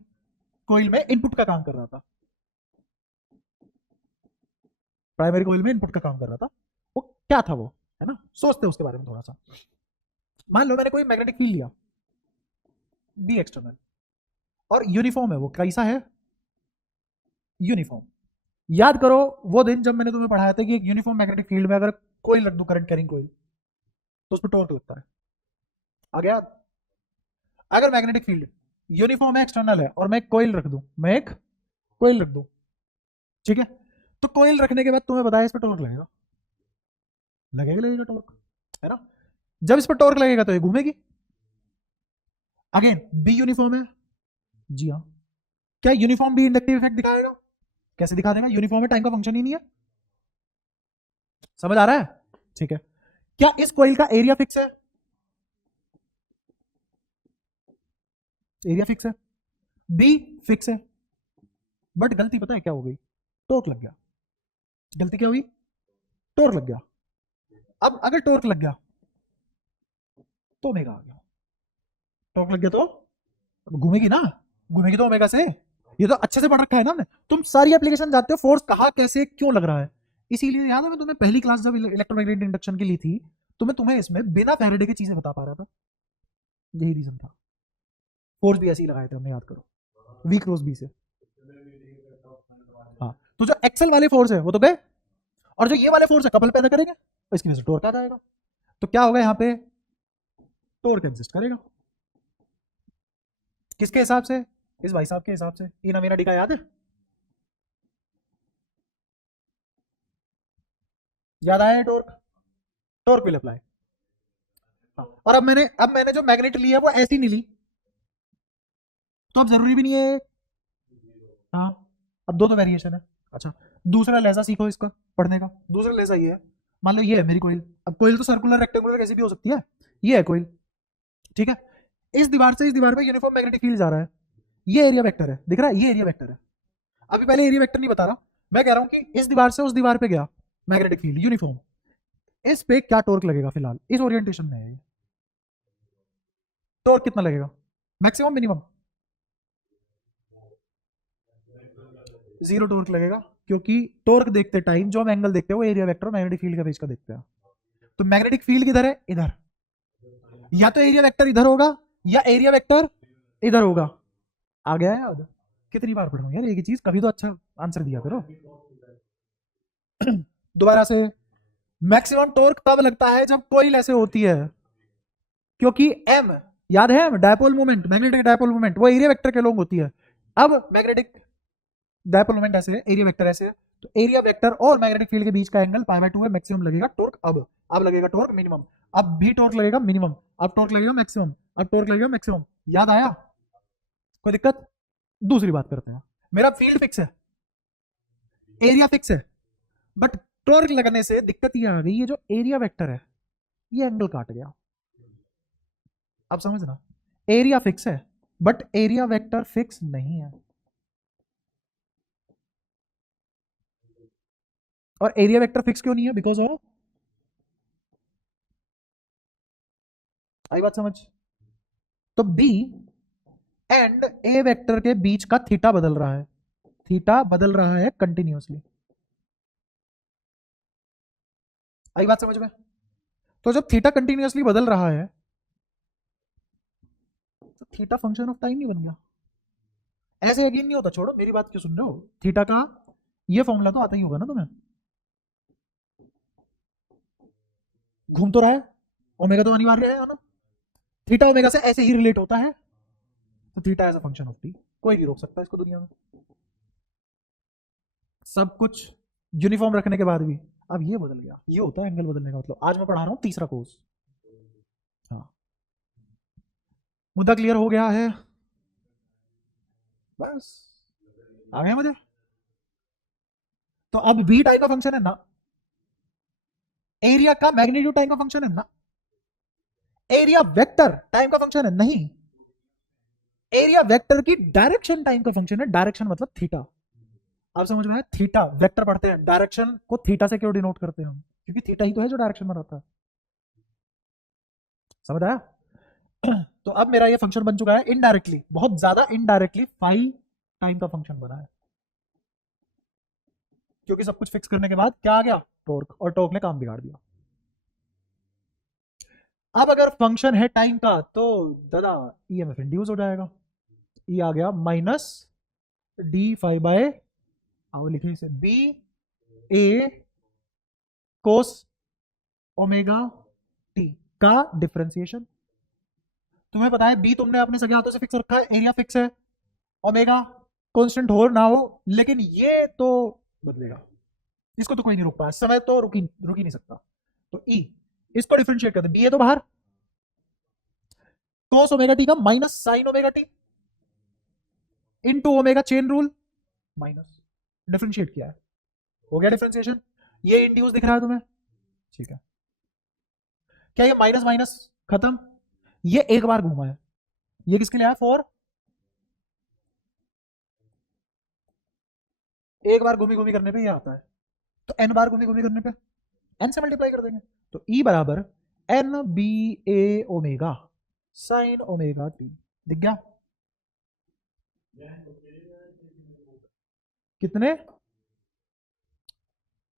कोइल में इनपुट का काम कर रहा था। प्राइमरी कोइल में इनपुट का काम कर रहा था। वो क्या था वो, है ना? सोचते हैं उसके बारे में थोड़ा सा। मान लो मैंने कोई मैग्नेटिक फील्ड लिया, बी एक्सटर्नल, और यूनिफॉर्म है। वो कैसा है? यूनिफॉर्म। याद करो वो दिन जब मैंने तुम्हें पढ़ाया था कि एक यूनिफॉर्म मैग्नेटिक फील्ड में अगर कोई रख दूं, करंट कैरिंग कोई, तो उस पर टॉर्क लगता है। आ गया? अगर मैग्नेटिक फील्ड यूनिफॉर्म है, एक्सटर्नल है, और मैं एक कोइल रख दूं, मैं एक कोइल रख दूं, ठीक है? तो कोइल रखने के बाद तुम्हें बताया इस पर टॉर्क लगेगा, लगेगा लगेगा टॉर्क, है ना? जब इस पर टॉर्क लगेगा तो ये घूमेगी। अगेन बी यूनिफॉर्म है, जी हाँ। क्या यूनिफॉर्म भी इंडक्टिव इफेक्ट दिखाएगा? कैसे दिखा देगा? यूनिफॉर्म में टाइम का फंक्शन ही नहीं है। समझ आ रहा है? ठीक है। क्या इस कोइल का एरिया फिक्स है? एरिया फिक्स है। बी फिक्स है। बट गलती पता है क्या हो गई? टॉर्क लग गया। गलती क्या हुई? टॉर्क लग गया। अब अगर टॉर्क लग गया तो ओमेगा आ गया। टॉर्क लग गया तो अब घूमेगी ना, घूमेगी तो ओमेगा से। ये तो अच्छे से पढ़ रखा है ना हमने। तुम सारी एप्लीकेशन जानते हो, फोर्स कहाँ कैसे क्यों लग रहा है। इसीलिए याद है मैं तुम्हें पहली क्लास जब इलेक्ट्रोमैग्नेटिक इंडक्शन की ली थी, तो मैं तुम्हें इसमें बिना फैराडे की चीजें बता पा रहा था। यही रीजन था। फोर्स भी ऐसे ही लगाए थे हमने, याद करो, वी क्रॉस बी से। हाँ, तो जो एक्सल वाले फोर्स है वो तो गए, और जो ये वाले फोर्स है कपल पैदा करेंगे, तो इसकी वजह से टॉर्क आ जाएगा। तो क्या होगा यहाँ पे? टॉर्क एग्जिस्ट करेगा। किसके हिसाब से? इस भाई साहब के हिसाब से। इना मीना डी का याद है? याद आया? Torque, torque will apply. और अब मैंने जो मैग्नेट ली है वो ऐसी नहीं ली, तो अब जरूरी भी नहीं है। हाँ, अब दो वेरिएशन है। अच्छा, दूसरा लहजा सीखो इसका पढ़ने का। दूसरा लहजा ये है, मान लो ये है मेरी कोइल। अब कोइल तो सर्कुलर रेक्टेंगुलर कैसी भी हो सकती है। ये है कोइल, ठीक है? इस दीवार से इस दीवार पे यूनिफॉर्म मैग्नेटिक फील्ड जा रहा है। ये एरिया वेक्टर है, दिख रहा है? ये एरिया वेक्टर है। अभी पहले एरिया वेक्टर नहीं बता रहा, मैं कह रहा हूं कि इस दीवार से उस दीवार पे गया मैग्नेटिक फील्ड यूनिफॉर्म, इस पे क्या टॉर्क लगेगा फिलहाल इस ओरिएंटेशन में है ये? टॉर्क कितना लगेगा? Maximum minimum? जीरो टॉर्क लगेगा, क्योंकि टॉर्क देखते टाइम जो हम एंगल देखते हैं वो एरिया वेक्टर और मैग्नेटिक फील्ड के बीच का देखते हैं। तो मैग्नेटिक फील्ड किधर है? इधर। या तो एरिया वेक्टर इधर होगा, या एरिया वेक्टर इधर होगा। आ गया है याद? कितनी बार पढ़ रहा हूँ यार एक ही चीज, कभी तो अच्छा आंसर दिया करो। दोबारा से, मैक्सिमम टॉर्क तब लगता है जब कोई ऐसे होती है, क्योंकि एम, याद है? Dipole moment, magnetic dipole moment वो एरिया वेक्टर के लोग होती है। अब मैग्नेटिक डायपोल मोमेंट ऐसे है, एरिया वेक्टर ऐसे है, तो एरिया वेक्टर और मैग्नेटिक फील्ड के बीच का एंगल पाई बाय 2 है। मैक्सिमम लगेगा टॉर्क। अब लगेगा टॉर्क मिनिमम। अब भी टॉर्क लगेगा मिनिमम, अब टॉर्क लगेगा मैक्सिमम, अब टॉर्क लगेगा मैक्सिमम। याद आया? कोई दिक्कत? दूसरी बात करते हैं। मेरा फील्ड फिक्स है, एरिया फिक्स है, बट टॉर्क लगने से दिक्कत ये आ गई, ये जो एरिया वेक्टर है ये एंगल काट गया। अब समझना, एरिया फिक्स है बट एरिया वेक्टर फिक्स नहीं है। और एरिया वेक्टर फिक्स क्यों नहीं है? बिकॉज ऑफ, आई बात समझ? तो बी एंड ए वेक्टर के बीच का थीटा बदल रहा है, थीटा बदल रहा है कंटिन्यूअसली। आई बात समझ में? तो जब थीटा कंटिन्यूअसली बदल रहा है तो थीटा फंक्शन ऑफ टाइम नहीं बन गया? ऐसे यकीन नहीं होता, छोड़ो मेरी बात क्यों सुन रहे हो, थीटा का ये फॉर्मूला तो आता ही होगा ना तुम्हें, घूम तो रहा है, ओमेगा तो अनिवार्य है ना, थीटा ओमेगा से ऐसे ही रिलेट होता है, तो theta as a function of T, कोई नहीं रोक सकता इसको दुनिया में, सब कुछ यूनिफॉर्म रखने के बाद भी। अब ये बदल गया, ये होता है एंगल बदलने का मतलब। आज मैं पढ़ा रहा हूं तीसरा कोर्स। हाँ, मुद्दा क्लियर हो गया है? बस आ गया मुझे। तो अब बी टाइप का फंक्शन है ना, एरिया का मैग्नीट्यूड टाइम का फंक्शन है ना, एरिया वेक्टर टाइम का फंक्शन है नहीं, एरिया वेक्टर की डायरेक्शन टाइम का फंक्शन है, डायरेक्शन मतलब थीटा। आप समझ में आया? थीटा वेक्टर पढ़ते हैं, डायरेक्शन को थीटा से क्यों डिनोट करते हैं हम? क्योंकि थीटा ही तो है जो डायरेक्शन बनाता है। समझ आया? तो अब मेरा ये फंक्शन बन चुका है इनडायरेक्टली, बहुत ज्यादा इनडायरेक्टली फाई टाइम का फंक्शन बना है, क्योंकि सब कुछ फिक्स करने के बाद क्या आ गया? टॉर्क, और टॉर्क ने काम बिगाड़ दिया। अब अगर फंक्शन है टाइम का तो दादा ईएमएफ इंड्यूस हो जाएगा, ई आ गया माइनस डी फाइव बाय, आओ लिखे इसे, बी ए कोस ओमेगा टी का डिफरेंशिएशन। तुम्हें पता है बी तुमने अपने सगे हाथों से फिक्स रखा है, एरिया फिक्स है, ओमेगा कांस्टेंट हो ना हो, लेकिन ये तो बदलेगा, इसको तो कोई नहीं रोक पाया, समय तो रुक ही नहीं सकता। तो ई, इसको डिफरेंशिएट कर दे, बी ए तो बाहर, कोस ओमेगा टी का minus sign omega T into omega chain rule minus, differentiate किया है, हो गया डिफरेंशिएशन। ये इंड्यूस दिख रहा है तुम्हें? ठीक है, क्या ये माइनस माइनस खत्म? ये एक बार घूमा है, ये किसके लिए आया? फॉर, एक बार घूमी घूमी करने पे ये आता है, तो एन बार घूमी घूमी करने पे एन से मल्टीप्लाई कर देंगे, तो ई बराबर एन बी ए ओमेगा साइन ओमेगा टी, दिख गया? कितने?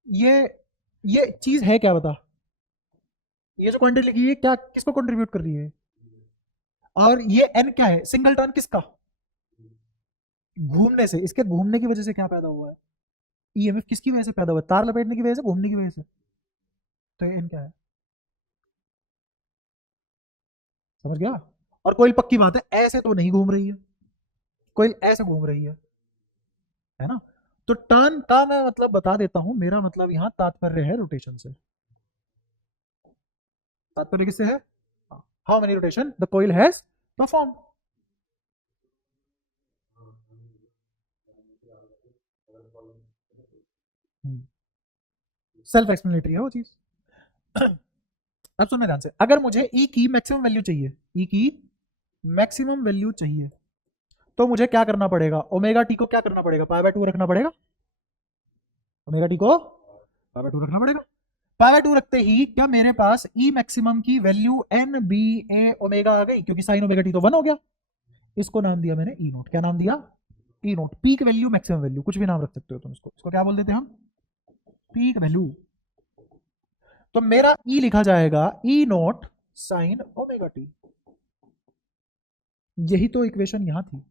ये चीज है क्या बता? ये जो क्वांटिटी लिखी है क्या, किसको कंट्रीब्यूट कर रही है? और ये एन क्या है? सिंगल टर्न किसका? घूमने से, इसके घूमने की वजह से क्या पैदा हुआ है? ईएमएफ किसकी वजह से पैदा हुआ है? तार लपेटने की वजह से, घूमने की वजह से। तो एन क्या है? समझ गया? और कोई पक्की बात है, ऐसे तो नहीं घूम रही है, कोई ऐसे घूम रही है ना? तो टर्न का मैं मतलब बता देता हूं, मेरा मतलब यहां तात्पर्य है रोटेशन से। तात्पर्य किससे है? How many rotation the coil has perform. Self explanatory है वो चीज। अब सुनना ध्यान से, अगर मुझे ई की मैक्सिमम वैल्यू चाहिए, ई की मैक्सिमम वैल्यू चाहिए, तो मुझे क्या करना पड़ेगा? ओमेगा टी को क्या करना पड़ेगा? पाई बाय 2 रखना पड़ेगा, ओमेगा टी को पाई बाय 2 रखना पड़ेगा। पाई बाय 2 रखते ही क्या मेरे पास ई मैक्सिमम की वैल्यू एन बी ए ओमेगा आ गई, क्योंकि साइन ओमेगा टी तो 1 हो गया। इसको नाम दिया मैंने ई नोट। क्या नाम दिया? E note. Peak value, maximum value, कुछ भी नाम रख सकते हो तुम इसको। इसको क्या बोल देते हैं हम? Peak value. तो मेरा ई लिखा जाएगा ई नोट साइन ओमेगा टी। यही तो इक्वेशन यहां थी।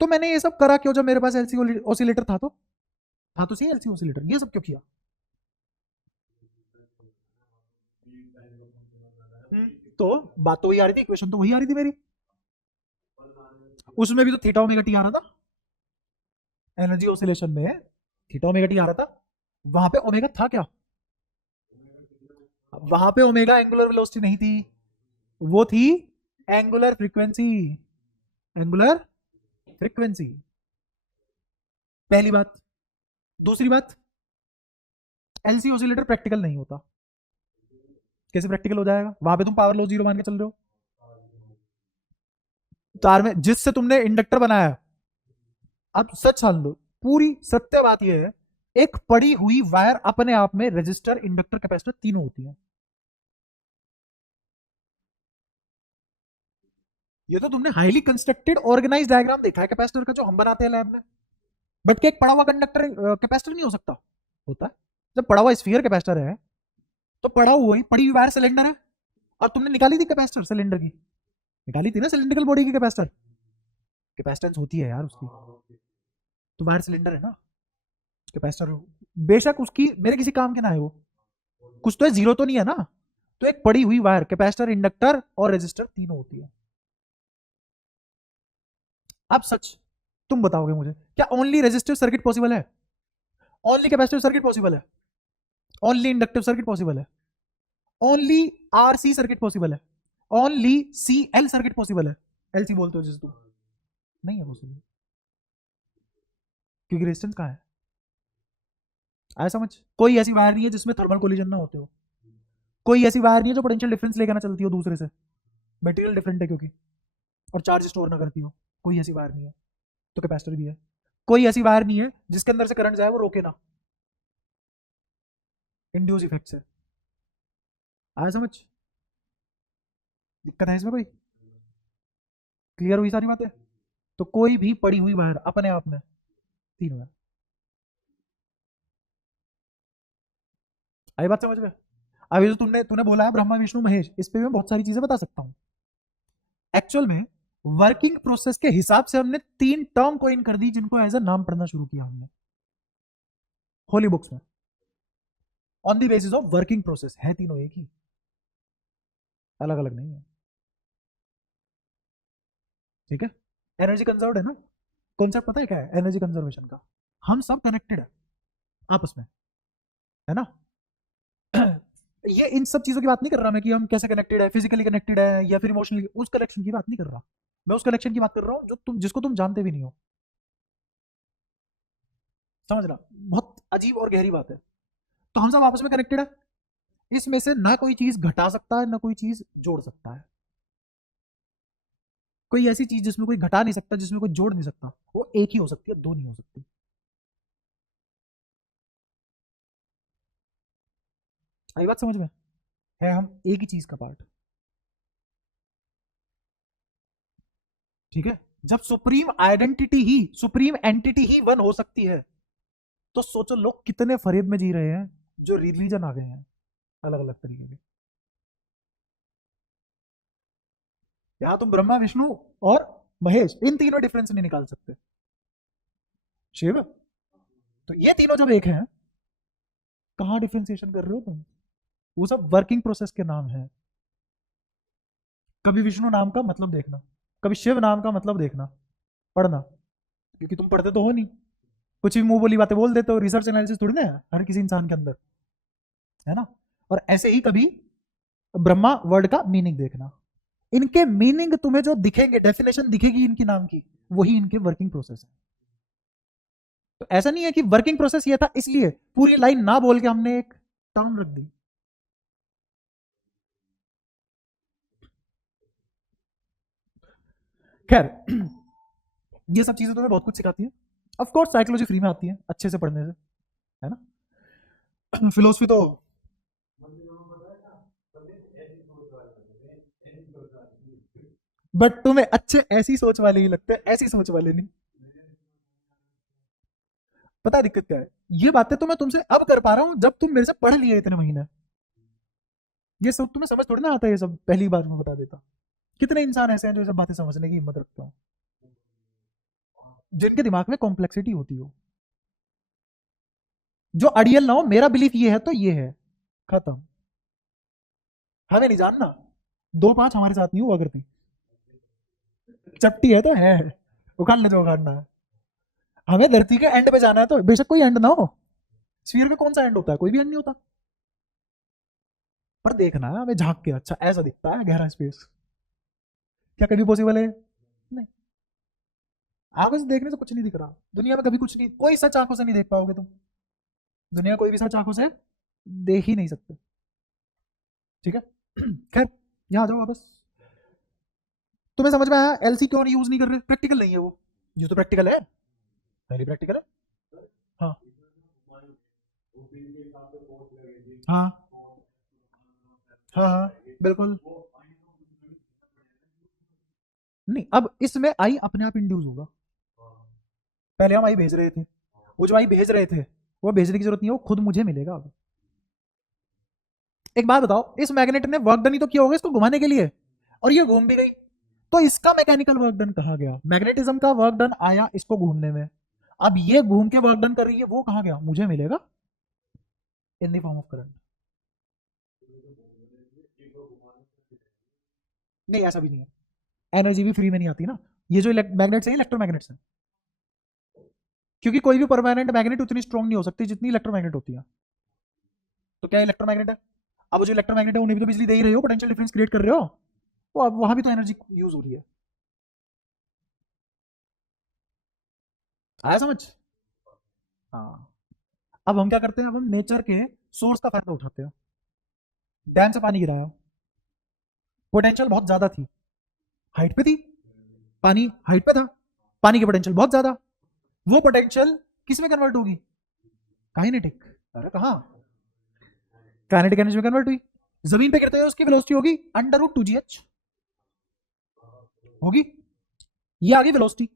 तो मैंने ये सब करा क्यों? जब मेरे पास एलसी ऑसिलेटर था तो सही एलसी ऑसिलेटर, ये सब क्यों किया? तो बात तो वही आ रही थी, इक्वेशन तो वही आ रही थी मेरी, उसमें भी तो थीटा ओमेगा टी आ रहा था, एनर्जी ऑसिलेशन में थीटा ओमेगा टी आ रहा था। वहां पे ओमेगा था क्या? वहां पे ओमेगा एंगुलर वेलोसिटी नहीं थी, वो थी एंगुलर फ्रीक्वेंसी। एंगुलर फ्रीक्वेंसी, पहली बात। दूसरी बात, एलसी ऑसिलेटर प्रैक्टिकल नहीं होता। कैसे प्रैक्टिकल हो जाएगा? वहां पे तुम पावर लॉस जीरो मान के चल रहे हो, तार में जिससे तुमने इंडक्टर बनाया। अब सच मान लो, पूरी सत्य बात यह है, एक पड़ी हुई वायर अपने आप में रेजिस्टर, इंडक्टर, कैपेसिटर तीनों होती है। ये तो तुमने हाईली कंस्ट्रक्टेड ऑर्गेनाइज डायग्राम देखा है कैपेसिटर का, जो हम बनाते हैं लैब में। बट क्या एक पड़ा हुआ कंडक्टर कैपेसिटर नहीं हो सकता? होता है। जब पड़ा हुआ स्फीयर कैपेसिटर है, तो पड़ा हुआ ही पड़ी हुई वायर सिलेंडर है, और तुमने निकाली थी कैपेसिटर सिलेंडर की, निकाली थी ना सिलेंड्रिकल बॉडी की कैपेसिटर, कैपेसिटेंस होती है यार उसकी, तो वायर सिलेंडर है ना कैपेसिटर। बेशक उसकी मेरे किसी काम के ना है वो, कुछ तो है, जीरो तो नहीं है ना। तो एक पड़ी हुई वायर कैपेसिटर, इंडक्टर और रेजिस्टर तीनों होती है। अब सच तुम बताओगे मुझे, क्या ओनली रेजिस्टिव सर्किट पॉसिबल है? ओनली कैपेसिटिव सर्किट पॉसिबल है? ओनली इंडक्टिव सर्किट पॉसिबल है? ओनली आरसी सर्किट पॉसिबल है? Only C L circuit possible है? एलसी बोलते हो जिस तुम, नहीं है पॉसिबल, क्योंकि रेजिस्टेंस कहाँ है? आया समझ? कोई ऐसी वायर नहीं है जिसमें थर्मल कोलिजन ना होते हो, कोई ऐसी वायर नहीं है जो पोटेंशियल डिफरेंस लेकर ना चलती हो दूसरे से, मटेरियल डिफरेंट है क्योंकि, और चार्ज स्टोर ना करती हो, कोई ऐसी वायर नहीं है। तो कैपेसिटर भी है। कोई ऐसी वायर नहीं है जिसके अंदर से करंट जाए वो रोके ना, इंड्यूस इफेक्ट से। आया समझ? दिक्कत है इसमें कोई? क्लियर हुई सारी बातें? तो कोई भी पड़ी हुई वायर अपने आप में तीन है। आई बात समझ में? अभी जो तुमने तूने बोला है ब्रह्मा विष्णु महेश, इस पे भी मैं बहुत सारी चीजें बता सकता हूँ। एक्चुअल में वर्किंग प्रोसेस के हिसाब से हमने तीन टर्म को इन कर दी, जिनको एज अ नाम पढ़ना शुरू किया हमने होली बुक्स में, on the basis of working process. है तीनों एक ही, अलग अलग नहीं है। ठीक है? एनर्जी कंजर्व है ना, कॉन्सेप्ट पता है क्या है एनर्जी कंजर्वेशन का? हम सब कनेक्टेड है आपस में, है ना? ये इन सब चीजों की बात नहीं कर रहा मैं कि हम कैसे कनेक्टेड है, फिजिकली कनेक्टेड है या फिर इमोशनली, उस कनेक्शन की बात नहीं कर रहा। मैं उस कनेक्शन की बात कर रहा हूं जो तुम, जिसको तुम जानते भी नहीं हो। समझ रहा? बहुत अजीब और गहरी बात है। तो हम सब आपस में कनेक्टेड है, इसमें से ना कोई चीज घटा सकता है ना कोई चीज जोड़ सकता है। कोई ऐसी चीज जिसमें कोई घटा नहीं सकता, जिसमें कोई जोड़ नहीं सकता, वो एक ही हो सकती है, दो नहीं हो सकती। आई बात समझ में? है हम एक ही चीज का पार्ट। ठीक है? जब सुप्रीम आइडेंटिटी ही, सुप्रीम एंटिटी ही वन हो सकती है, तो सोचो लोग कितने फरेब में जी रहे हैं जो रिलीजन आ गए हैं अलग अलग तरीके के। यहां तुम ब्रह्मा विष्णु और महेश इन तीनों डिफरेंस नहीं निकाल सकते। शिव, तो ये तीनों जब एक हैं, कहां डिफ्रेंसिएशन कर रहे हो तुम? वो सब वर्किंग प्रोसेस के नाम है। कभी विष्णु नाम का मतलब देखना, कभी शिव नाम का मतलब देखना, पढ़ना, क्योंकि तुम पढ़ते तो हो नहीं, कुछ भी मुंह बोली बातें बोल देते हो। रिसर्च एनालिसिस थोड़ी ना है हर किसी इंसान के अंदर, है ना? और ऐसे ही कभी ब्रह्मा वर्ड का मीनिंग देखना, इनके मीनिंग तुम्हें जो दिखेंगे, डेफिनेशन दिखेगी इनकी नाम की, वही इनके वर्किंग प्रोसेस है। तो ऐसा नहीं है कि वर्किंग प्रोसेस ये था इसलिए पूरी लाइन ना बोल के हमने एक टर्म रख दी। खैर, ये सब चीजें तुम्हें बहुत कुछ सिखाती है। ऑफ कोर्स साइकोलॉजी फ्री में आती है अच्छे से पढ़ने से, है ना? फिलोसफी तो, बट तुम्हें अच्छे ऐसी सोच वाले ही लगते हैं, ऐसी सोच वाले नहीं। पता है दिक्कत क्या है? ये बातें तो मैं तुमसे अब कर पा रहा हूं जब तुम मेरे से पढ़ लिए इतने महीने। ये सब तुम्हें समझ थोड़ी ना आता है, ये सब पहली बार में बता देता। कितने इंसान ऐसे हैं जो ये सब बातें समझने की हिम्मत रखते हो, जिनके दिमाग में कॉम्प्लेक्सिटी होती हो, जो अड़ियल ना हो, मेरा बिलीफ ये है तो ये है, खत्म। हमें नहीं जानना, दो पांच हमारे साथ नहीं हुआ करती, चपटी है तो है, उखाड़ ले जो उखाड़ना है। हमें धरती के एंड पे जाना है, तो बेशक कोई एंड ना हो। स्फीयर का कौन सा एंड होता है? कोई भी एंड नहीं होता। पर देखना है हमें झांक के, अच्छा ऐसा दिखता है गहरा स्पेस, क्या कभी पॉसिबल है? नहीं। आंखों से देखने से कुछ नहीं दिख रहा दुनिया में, कभी कुछ नहीं, कोई सच आंखों से नहीं देख पाओगे तुम। दुनिया कोई भी सच आंखों से देख ही नहीं सकते। ठीक है? खैर, यहाँ आ जाओ वापस। तुम्हें समझ में आया एलसी क्यों यूज नहीं कर रहे? प्रैक्टिकल नहीं है वो। ये तो प्रैक्टिकल है, पहली प्रैक्टिकल है। हाँ, हाँ, हाँ, हाँ, बिल्कुल। नहीं, अब इसमें आई अपने आप इंड्यूस होगा। पहले हम आई भेज रहे थे, वो जो आई भेज रहे थे वो भेजने की जरूरत नहीं है, वो खुद मुझे मिलेगा। अब एक बात बताओ, इस मैग्नेट ने वर्क डन ही तो किया होगा इसको घुमाने के लिए, और ये घूम भी गई, तो इसका मैकेनिकल वर्क डन कहाँ गया? मैग्नेटिज्म का वर्क डन आया इसको घूमने में, अब ये घूम के वर्क डन कर रही है, वो कहाँ गया? मुझे मिलेगा in the form of current. नहीं, ऐसा भी नहीं है, एनर्जी भी फ्री में नहीं आती ना। ये जो मैग्नेट्स हैं इलेक्ट्रोमैग्नेट्स हैं, क्योंकि कोई भी परमानेंट मैग्नेट उतनी स्ट्रॉन्ग नहीं हो सकती जितनी इलेक्ट्रोमैग्नेट होती है। तो क्या इलेक्ट्रोमैग्नेट है? अब वो जो इलेक्ट्रोमैग्नेट है उन्हें भी तो बिजली दे ही रहे हो, पोटेंशियल डिफरेंस क्रिएट कर रहे हो, तो अब वहां भी तो एनर्जी यूज हो रही है। आया समझ? हाँ। अब हम क्या करते हैं, अब हम नेचर के सोर्स का फायदा उठाते हैं। डैम से पानी गिराया, पोटेंशियल बहुत ज्यादा थी, हाइट पे थी, पानी हाइट पे था, पानी की पोटेंशियल बहुत ज्यादा, वो पोटेंशियल किस में कन्वर्ट होगी? काइनेटिक। अरे कहां, काइनेटिक एनर्जी में कन्वर्ट हुई। जमीन पे गिरते हुए उसकी वेलोसिटी होगी √2gh होगी, ये आ गई वेलोसिटी,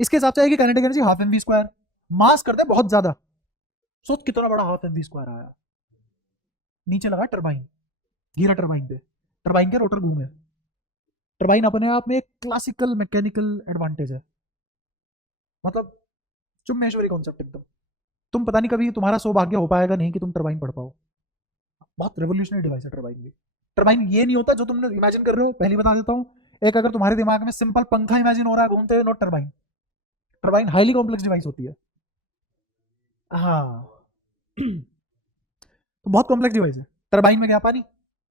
इसके हिसाब से आएगी काइनेटिक एनर्जी ½ mv²। मास कर दे बहुत ज्यादा, सोच कितना बड़ा ½ mv² आया। नीचे लगा टरबाइन, गिरा टरबाइन पे, टरबाइन के रोटर घूमे। टरबाइन अपने आप में एक क्लासिकल मैकेनिकल एडवांटेज है, मतलब चुम्बेश्वरी कॉन्सेप्ट एकदम। तुम पता नहीं कभी तुम्हारा सौभाग्य हो पाएगा नहीं कि तुम टरबाइन पढ़ पाओ। बहुत रेवोल्यूशनरी डिवाइस है टरबाइन भी। टरबाइन ये नहीं होता जो तुमने इमेजिन कर रहे हो, पहली बता देता हूँ। एक अगर तुम्हारे दिमाग में सिंपल पंखा इमेजिन हो रहा है घूमते हुए, not turbine. Turbine highly complex device होती है। हाँ तो बहुत कॉम्प्लेक्स डिवाइस है। टरबाइन में क्या, पानी,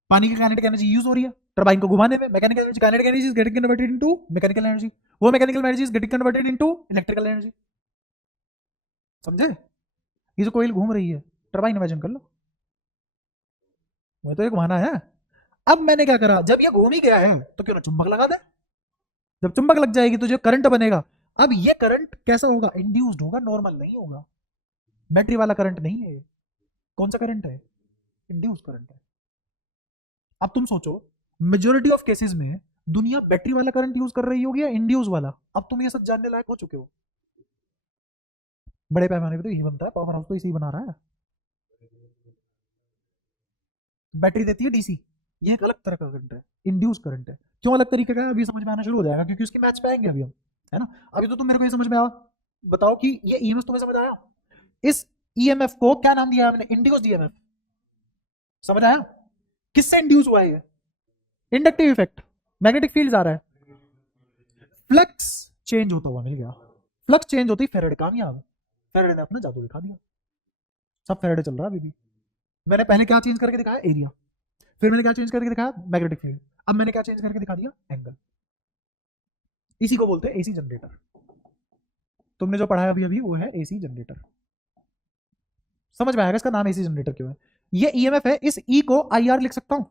पानी की काइनेटिक एनर्जी यूज हो रही है टरबाइन को घुमाने में। Mechanical energy, kinetic energy is getting converted into mechanical energy, वो mechanical energy is getting converted into electrical energy. समझे? ये जो कोयल घूम रही है, टरबाइन इमेजिन कर लो, मुझे तो ये घुमाना है। अब मैंने क्या करा, जब ये घूम ही गया है तो क्यों ना चुंबक लगा दे। जब चुंबक लग जाएगी तो जो करंट बनेगा, अब ये करंट कैसा होगा? इंड्यूस्ड होगा, नॉर्मल नहीं होगा। बैटरी वाला करंट नहीं है। कौन सा करंट है? इंड्यूस करंट है। अब तुम सोचो, मेजोरिटी ऑफ केसेस में दुनिया बैटरी वाला करंट यूज कर रही होगी या इंड्यूस वाला? अब तुम ये सब जानने लायक हो चुके हो। बड़े पैमाने पे तो यही बनता है, पावर हाउस तो इसी बना रहा है। बैटरी देती है डीसी, ये एक अलग तरह का करंट है, इंड्यूस करंट है। क्यों अलग तरीके का है अभी समझ में आना शुरू हो जाएगा, क्योंकि उसकी मैच पे आएंगे अभी हम, है ना। अभी तो तुम मेरे को ये समझ में आया, बताओ कि ये ईएमएफ तुम्हें समझ आया? इस ईएमएफ को क्या नाम दिया हमने? Induced EMF. समझ आया? किससे इंड्यूस हुआ है ये? इंडक्टिव इफेक्ट, मैग्नेटिक फील्ड आ रहा है, फ्लक्स चेंज होता हुआ मिल गया। फ्लक्स चेंज होती, फेरेडे कामयाब, फेरेडे ने अपना जादू दिखा दिया। सब फेरेडे चल रहा है अभी भी। मैंने पहले क्या चेंज करके दिखाया? एरिया। फिर मैंने क्या चेंज करके दिखाया? Magnetic field. अब मैंने क्या चेंज करके दिखा दिया? एंगल। इसी को बोलते हैं एसी जनरेटर। तुमने जो पढ़ा अभी अभी वो है एसी जनरेटर। समझ में आएगा इसका नाम एसी जनरेटर क्यों है? ये ईएमएफ है, इस ई को आईआर लिख सकता हूं,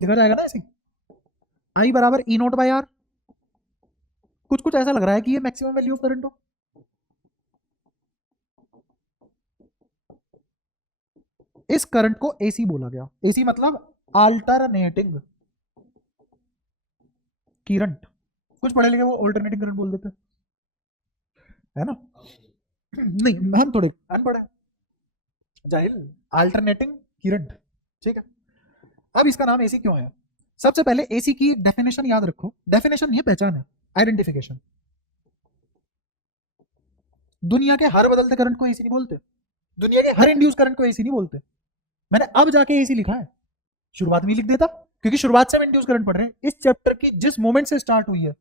देखा जाएगा ना ऐसे, आई बराबर ई नोट बाई आर। कुछ कुछ ऐसा लग रहा है कि ये मैक्सिमम वैल्यू ऑफ करंट हो। इस करंट को एसी बोला गया। एसी मतलब अल्टरनेटिंग करंट। कुछ पढ़े लिखे वो अल्टरनेटिंग करंट बोल देते है ना। नहीं, हम थोड़े अनपढ़ है, जाहिल। अल्टरनेटिंग करंट, ठीक है। अब इसका नाम एसी क्यों है? सबसे पहले एसी की डेफिनेशन याद रखो। डेफिनेशन ये पहचान है, आइडेंटिफिकेशन। दुनिया के हर बदलते करंट को एसी नहीं बोलते, दुनिया के हर इंड्यूस करंट को एसी नहीं बोलते। मैंने अब जाके एसी लिखा है, शुरुआत में लिख देता, क्योंकि शुरुआत से हम इंड्यूस करंट पढ़ रहे हैं। इस चैप्टर की जिस मोमेंट से स्टार्ट हुई है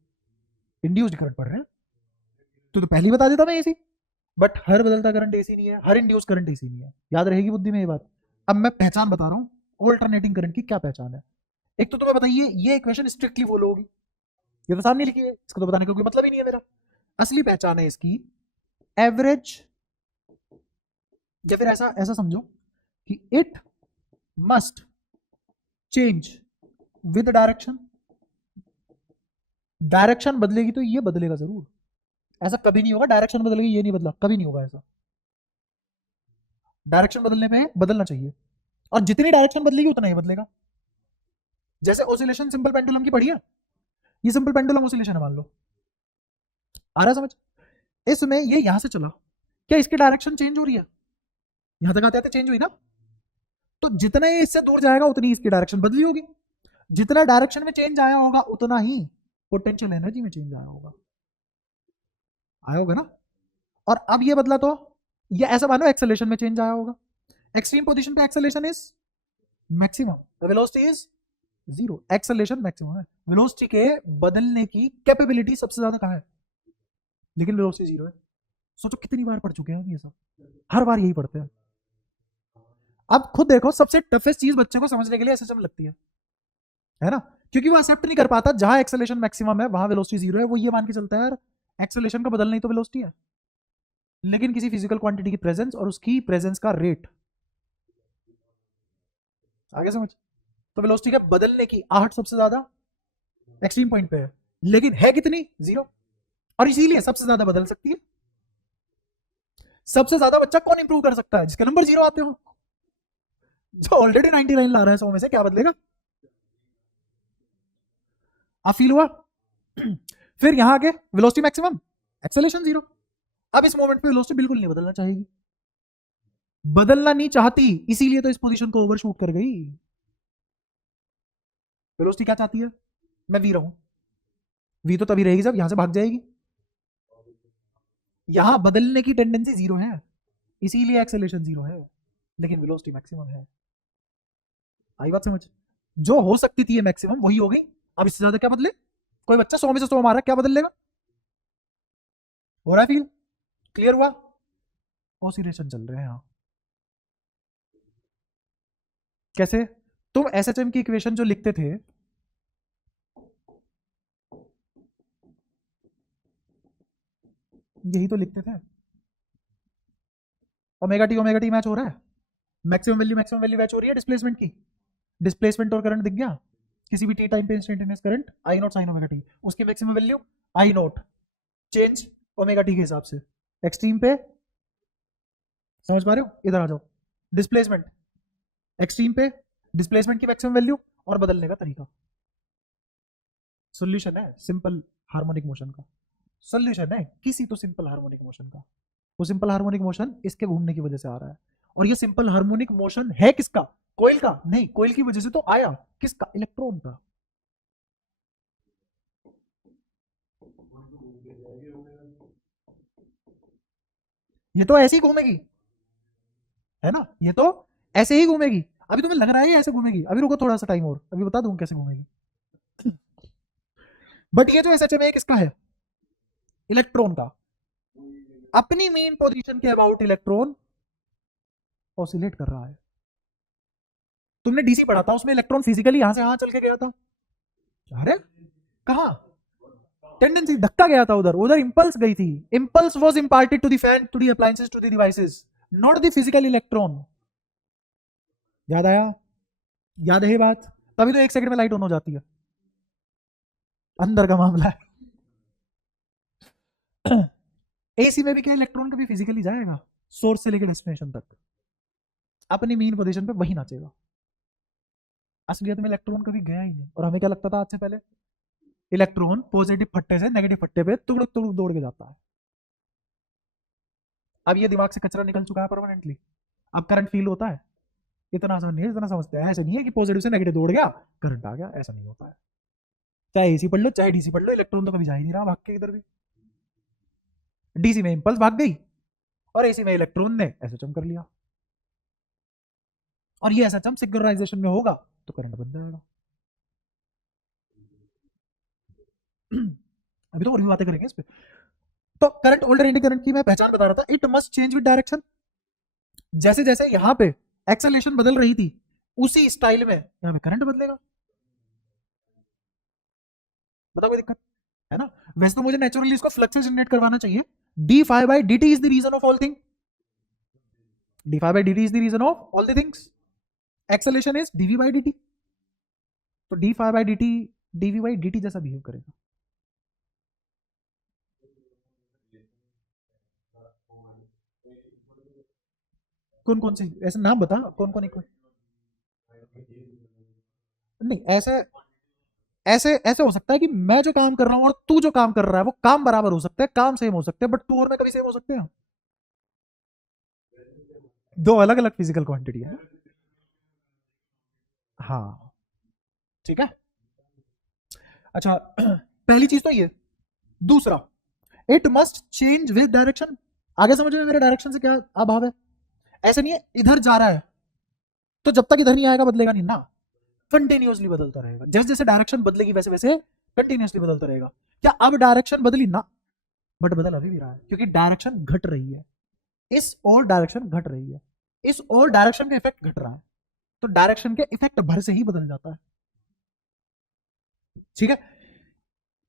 इंड्यूस्ड करंट पढ़ रहे हैं, तो पहले बता देता मैं एसी। बट हर बदलता करंट एसी नहीं है, हर इंड्यूस करंट एसी नहीं है, याद रहेगी बुद्धि में ये बात। अब मैं पहचान बता रहा हूं ऑल्टरनेटिंग करंट की क्या पहचान है। एक तो तुम्हें बताइए, ये इक्वेशन स्ट्रिक्टली फॉलो होगी, ये तो सामने लिखी है, इसको तो बताने का कोई मतलब ही नहीं है मेरा। असली पहचान है इसकी एवरेज, या फिर ऐसा ऐसा समझो कि it must change with direction. Direction बदलेगी तो ये बदलेगा जरूर, ऐसा कभी नहीं होगा डायरेक्शन बदलेगी ये नहीं बदला, कभी नहीं होगा ऐसा। डायरेक्शन बदलने पे बदलना चाहिए, और जितनी डायरेक्शन बदलेगी उतना ही बदलेगा। जैसे ऑसिलेशन सिंपल पेंडुलम की पढ़ी है, ये सिंपल पेंडुलम ऑसिलेशन है मान लो, आ रहा समझ? इसमें ये यहां से चला, क्या इसकी डायरेक्शन चेंज हो रही है? यहां तक आते आते चेंज हुई ना, तो जितना ये इससे दूर जाएगा उतनी इसकी डायरेक्शन बदली होगी। जितना डायरेक्शन में चेंज आया होगा उतना ही पोटेंशियल एनर्जी में चेंज आया होगा ना। और अब ये बदला तो ये ऐसा मानो एक्सेलरेशन में चेंज आया होगा। एक्सट्रीम पोजीशन पे acceleration is maximum, velocity is zero, acceleration maximum है। वेलोसिटी के बदलने की कैपेबिलिटी सबसे ज्यादा कहां है, लेकिन वेलोसिटी जीरो है। सोचो कितनी बार पढ़ चुके हैं ये सब, हर बार यही पढ़ते हैं। अब खुद देखो, सबसे टफेस्ट चीज बच्चे को समझने के लिए एसएचएम लगती है ना, क्योंकि वो एक्सेप्ट नहीं कर पाता जहां एक्सेलरेशन मैक्सिमम है वहां वेलोसिटी जीरो है। वो ये मान के चलता है यार एक्सेलरेशन का बदलना ही तो वेलोसिटी है, लेकिन किसी फिजिकल क्वांटिटी की प्रेजेंस और उसकी प्रेजेंस का रेट, आगे समझ? तो वेलोसिटी के बदलने की आहट सबसे ज्यादा एक्सट्रीम पॉइंट पे है, लेकिन है कितनी, जीरो। और इसीलिए सबसे ज्यादा बदल सकती है। सबसे ज्यादा बच्चा कौन इंप्रूव कर सकता है, जिसके नंबर जीरो आते हो। जो ऑलरेडी 99 ला रहा है 100 में से, क्या बदलेगा? आप फील हुआ? फिर यहां आगे वेलोसिटी मैक्सिमम, एक्सेलरेशन जीरो। अब इस मोमेंट पे वेलोसिटी बिल्कुल नहीं बदलना चाहेगी, बदलना नहीं चाहती, इसीलिए तो इस पोजीशन को ओवरशूट कर गई। वेलोसिटी क्या चाहती है, मैं वी रहूं। वी तो तभी रहेगी जब यहां से भाग जाएगी। यहां बदलने की टेंडेंसी जीरो है, इसीलिए एक्सेलरेशन जीरो है, लेकिन वेलोसिटी मैक्सिमम है। आई बात समझ? जो हो सकती थी ये मैक्सिमम वही हो गई। अब इससे ज्यादा क्या बदले? कोई बच्चा 100 में से 100 मारा, क्या बदल लेगा? हो रहा है फील? क्लियर हुआ? ऑसिलेशन चल रहे हैं यहां। कैसे? तुम एसएचएम की इक्वेशन जो लिखते थे, यही तो लिखते थे। ओमेगा टी मैच हो रहा है, मैक्सिमम वैल्यू मैच हो रही है डिस्प्लेसमेंट की। डिस्प्लेसमेंट और करंट दिख गया, किसी भी टी टाइम पे instantaneous current I naught sine omega T, उसकी maximum value I naught, change omega T के हिसाब से। एक्सट्रीम पे समझ पा रहे हो? इधर आ जाओ, डिस्प्लेसमेंट एक्सट्रीम पे, डिस्प्लेसमेंट की मैक्सिमम वैल्यू और बदलने का तरीका। सोल्यूशन है सिंपल हार्मोनिक मोशन का, सोल्यूशन है किसी तो सिंपल हार्मोनिक मोशन का। वो सिंपल हार्मोनिक मोशन इसके घूमने की वजह से आ रहा है, और ये सिंपल हार्मोनिक मोशन है किसका? कोयल का? नहीं, कोयल की वजह से तो आया, किसका? इलेक्ट्रॉन का। ये तो ऐसे ही घूमेगी, है ना, ये तो ऐसे ही घूमेगी। अभी तुम्हें लग रहा है ये ऐसे घूमेगी, अभी रुको थोड़ा सा टाइम और, अभी बता दूं कैसे घूमेगी। बट ये जो एसएचएम है किसका है? इलेक्ट्रॉन का। अपनी मेन पोजीशन के अबाउट इलेक्ट्रॉन ऑसिलेट कर रहा है। तुमने डीसी पढ़ा था, उसमें इलेक्ट्रॉन फिजिकली यहां से यहां चल के गया था। अरे कहा? टेंडेंसी धक्का गया था उधर, उधर इंपल्स गई थी। Impulse was imparted to the fan, to the appliances, to the devices, not the physical electron. याद आया? याद है ये बात? तभी तो 1 सेकंड में लाइट ऑन हो जाती है, अंदर का मामला है। एसी में भी क्या इलेक्ट्रॉन कभी फिजिकली जाएगा सोर्स से लेकर डेस्टिनेशन तक, अपनी मेन पोजीशन पे वही नाचेगा। असलियत में इलेक्ट्रॉन कभी गया ही नहीं, और हमें क्या लगता था आज से पहले, इलेक्ट्रॉन पॉजिटिव फट्टे से नेगेटिव फट्टे पे तुगड़क तुगड़क दौड़ के जाता है। अब ये दिमाग से कचरा निकल चुका है परमानेंटली। अब करंट फील होता है, इतना आसान नहीं है जितना समझते हैं। ऐसा नहीं है कि पॉजिटिव से नेगेटिव दौड़ गया करंट आ गया, ऐसा नहीं होता है। चाहे एसी पढ़ लो चाहे डीसी पढ़ लो, इलेक्ट्रॉन तो कभी जा ही नहीं रहा भाग के इधर भी। डीसी में इंपल्स भाग गई, और एसी में इलेक्ट्रॉन ने ऐसा चम कर लिया, और ये ऐसा चम सिंक्रोनाइजेशन में होगा तो करंट बन जाएगा। अभी तो और भी बातें करेंगे इस पे। तो करंट ओल्डर इंडी करंट की मैं पहचान बता रहा था, it must change with direction. जैसे जैसे यहां पे एक्सेलरेशन बदल रही थी, उसी स्टाइल में यहां पे करंट बदलेगा। बताओ कोई दिक्कत है ना? वैसे तो मुझे नेचुरली इसको फ्लक्स से जनरेट करवाना चाहिए। D phi by D T is the reason of all thing, D phi by D T is the reason of all the things. Acceleration is D V by D T, तो D phi by D T D V by D T जैसा behave करेगा। कौन कौन से ऐसे नाम बता, कौन कौन इक्वेशन? नहीं, ऐसे ऐसे ऐसे हो सकता है कि मैं जो काम कर रहा हूं और तू जो काम कर रहा है वो काम बराबर हो सकते हैं, काम सेम हो सकते हैं, बट तू और मैं कभी सेम हो सकते हैं? दो अलग अलग फिजिकल क्वांटिटी है। हाँ, ठीक है। अच्छा, पहली चीज तो ये। दूसरा, it must change with direction. आगे समझ में मेरे डायरेक्शन से क्या अभाव है? ऐसे नहीं है इधर जा रहा है तो जब तक इधर नहीं आएगा बदलेगा नहीं ना, कंटिन्यूअसली बदलता रहेगा। जैसे जैसे डायरेक्शन बदलेगी वैसे वैसे कंटिन्यूअसली बदलता रहेगा। क्या अब डायरेक्शन बदली ना? बट बदल अभी भी रहा है, क्योंकि डायरेक्शन घट रही है, इस और डायरेक्शन घट रही है, इस और डायरेक्शन का इफेक्ट घट रहा है। तो डायरेक्शन के इफेक्ट भर से ही बदल जाता है। ठीक है।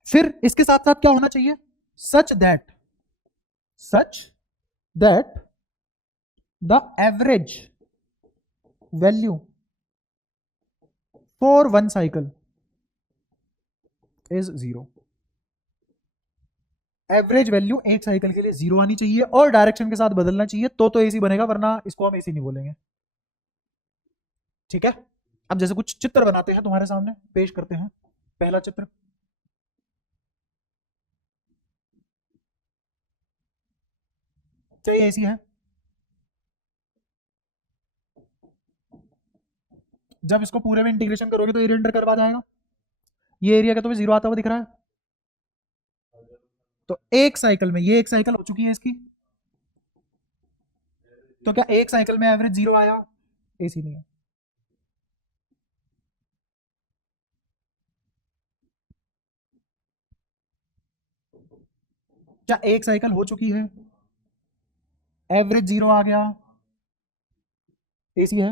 फिर इसके साथ साथ क्या होना चाहिए? Such that, such that the average value for one cycle is zero. Average value एक साइकिल के लिए जीरो आनी चाहिए और डायरेक्शन के साथ बदलना चाहिए, तो एसी बनेगा, वरना इसको हम एसी नहीं बोलेंगे। ठीक है। अब जैसे कुछ चित्र बनाते हैं, तुम्हारे सामने पेश करते हैं। पहला चित्र, चाहिए एसी है। जब इसको पूरे में इंटीग्रेशन करोगे तो एरिया अंडर कर्व आ जाएगा। ये एरिया का तुम्हें जीरो आता हुआ दिख रहा है। तो एक साइकिल में, ये एक साइकिल हो चुकी है इसकी, तो क्या एक साइकिल में एवरेज जीरो आया? एसी नहीं है। क्या एक साइकिल हो चुकी है, एवरेज जीरो आ गया, एसी है?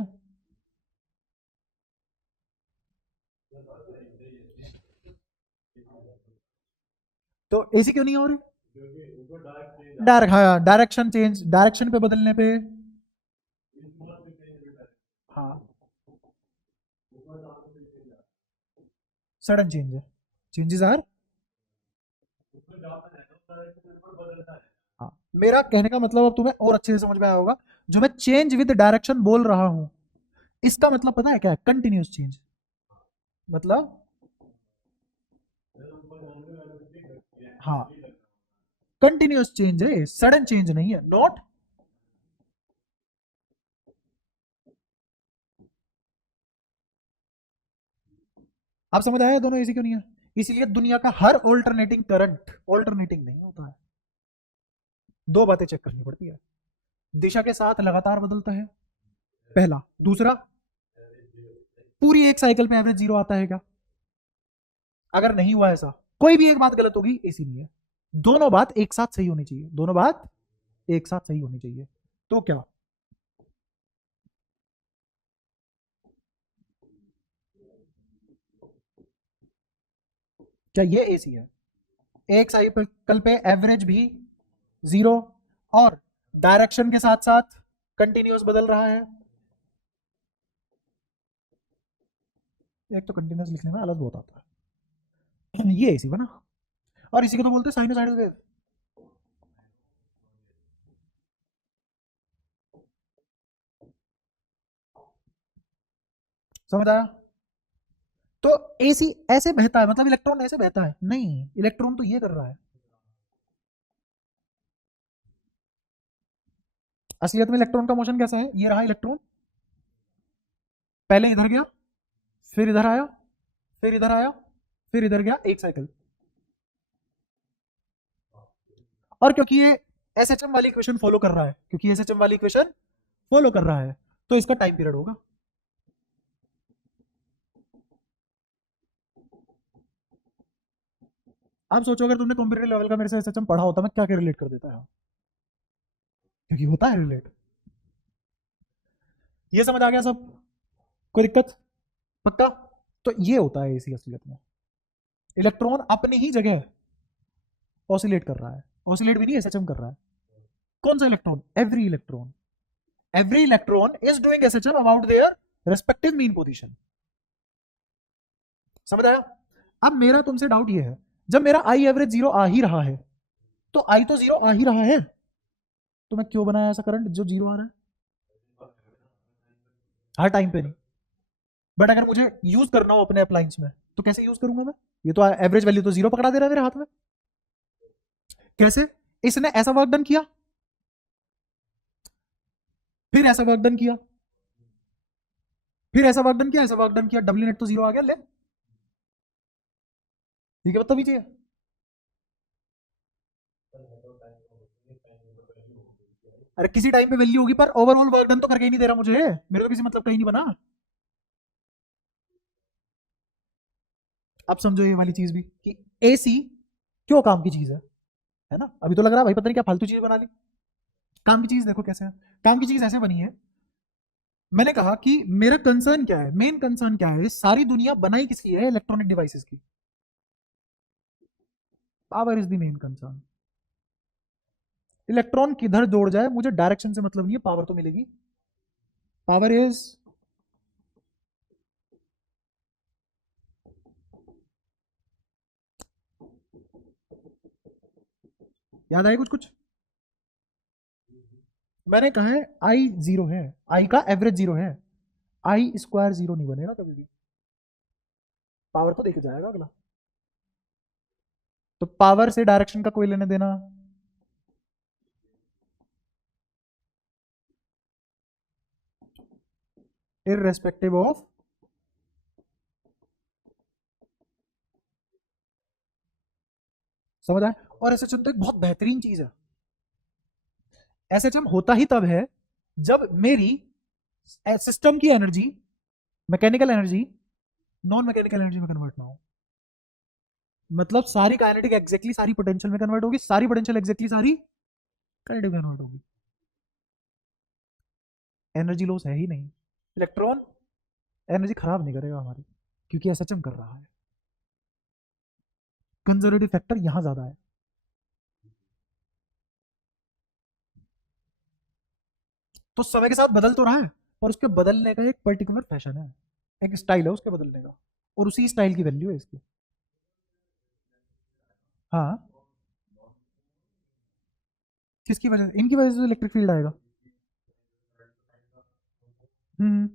तो एसी क्यों नहीं हो रही? डायरेक्ट, हाँ, डायरेक्शन चेंज, डायरेक्शन पे बदलने पे। हाँ, सडन चेंज है, चेंजेस आर। हाँ, मेरा कहने का मतलब अब तुम्हें और अच्छे से समझ में आया होगा। जो मैं चेंज विद डायरेक्शन बोल रहा हूं, इसका मतलब पता है क्या है? Continuous change. मतलब, हाँ, कंटिन्यूस चेंज है, सडन चेंज नहीं है, नॉट। आप समझ आया दोनों एसी क्यों नहीं है? इसीलिए दुनिया का हर ऑल्टरनेटिंग करंट ऑल्टरनेटिंग नहीं होता है। दो बातें चेक करनी पड़ती है। दिशा के साथ लगातार बदलता है, पहला। दूसरा, पूरी एक साइकिल में एवरेज जीरो आता है क्या? अगर नहीं हुआ ऐसा, कोई भी एक बात गलत होगी, एसी नहीं है। दोनों बात एक साथ सही होनी चाहिए, दोनों बात एक साथ सही होनी चाहिए। तो क्या, क्या ये एसी है? एक साइकिल पे एवरेज भी जीरो और डायरेक्शन के साथ साथ कंटिन्यूस बदल रहा है। एक तो कंटिन्यूस लिखने में आलस बहुत आता है। ये एसी बना, और इसी को तो बोलते हैं साइनोसाइडल वेव। समझ आया? तो एसी ऐसे बहता है, मतलब इलेक्ट्रॉन ऐसे बहता है? नहीं, इलेक्ट्रॉन तो ये कर रहा है। असलियत में इलेक्ट्रॉन का मोशन कैसा है? ये रहा इलेक्ट्रॉन, पहले इधर गया, फिर इधर आया, फिर इधर आया, फिर इधर गया, एक साइकिल। और क्योंकि ये एसएचएम वाली इक्वेशन फॉलो कर रहा है, क्योंकि एसएचएम वाली इक्वेशन फॉलो कर रहा है, तो इसका टाइम पीरियड होगा। आप सोचो, अगर तुमने कंप्यूटर लेवल का मेरे से एसएचएम पढ़ा होता, मैं क्या क्या रिलेट कर देता है, क्योंकि होता है रिलेट। ये समझ आ गया सब? कोई दिक्कत? पक्का? तो ये होता है एसी असलियत में। इलेक्ट्रॉन अपनी ही जगह ऑसिलेट कर रहा है, ऑसिलेट भी नहीं, एसएचएम कर रहा है। कौन सा electron? Every electron. Every electron is doing SHM about their respective mean position. समझ आया? अब मेरा तुमसे डाउट ये है, जब मेरा आई एवरेज जीरो आ ही रहा है, तो आई तो जीरो आ ही रहा है, तो मैं क्यों बनाया ऐसा करंट जो जीरो आ रहा है? हर टाइम पे नहीं, बट अगर मुझे यूज करना हो अपने अप्लायंस में तो कैसे यूज करूंगा मैं? ये तो एवरेज वैल्यू तो 0 पकड़ा दे रहा है मेरे हाथ में। कैसे? इसने ऐसा वर्क डन किया, फिर ऐसा वर्क डन किया, फिर ऐसा वर्क डन किया, ऐसा वर्क डन किया, डब्ल्यू नेट तो 0 आ गया। ले, ठीक है, बताइए। अरे किसी टाइम पे वैल्यू होगी, पर ओवरऑल वर्क डन तो करके ही नहीं दे रहा मुझे, मेरे तो किसी मतलब का ही नहीं बना। अब समझो ये वाली चीज भी कि एसी क्यों काम की चीज है ना? अभी तो लग रहा है भाई पता नहीं क्या फालतू चीज बना ली। काम की चीज देखो कैसे है। काम की चीज ऐसे बनी है, मैंने कहा कि मेरा कंसर्न क्या है, मेन कंसर्न क्या है, सारी दुनिया बनाई किसकी है? इलेक्ट्रॉनिक डिवाइसेस की। Power is the main concern. Electron किधर जोड़ जाए मुझे डायरेक्शन से मतलब नहीं है, पावर तो मिलेगी। पावर इज याद आए कुछ कुछ? मैंने कहा है आई 0 है, आई का एवरेज 0 है, आई स्क्वायर 0 नहीं बनेगा कभी भी। पावर तो देखे जाएगा अगला। तो पावर से डायरेक्शन का कोई लेने देना? इररेस्पेक्टिव ऑफ, समझ आए? और एसएचएम तो एक बहुत बेहतरीन चीज है। एसएचएम होता ही तब है जब मेरी सिस्टम की energy mechanical energy non mechanical energy में कन्वर्ट ना हो। मतलब सारी काइनेटिक एग्जैक्टली सारी पोटेंशियल में कन्वर्ट होगी, सारी पोटेंशियल एग्जैक्टली सारी काइनेटिक में कन्वर्ट होगी। एनर्जी लॉस है ही नहीं। इलेक्ट्रॉन एनर्जी खराब नहीं करेगा हमारी, क्योंकि एसएचएम कर रहा है। कंजर्वेटिव फैक्टर यहां ज्यादा है। तो समय के साथ बदल तो रहा है, पर उसके बदलने का एक पर्टिकुलर फैशन है, एक स्टाइल है उसके बदलने का, और उसी स्टाइल की वैल्यू है इसकी। हाँ, किसकी वजह से? इनकी वजह से इलेक्ट्रिक फील्ड आएगा। हम्म।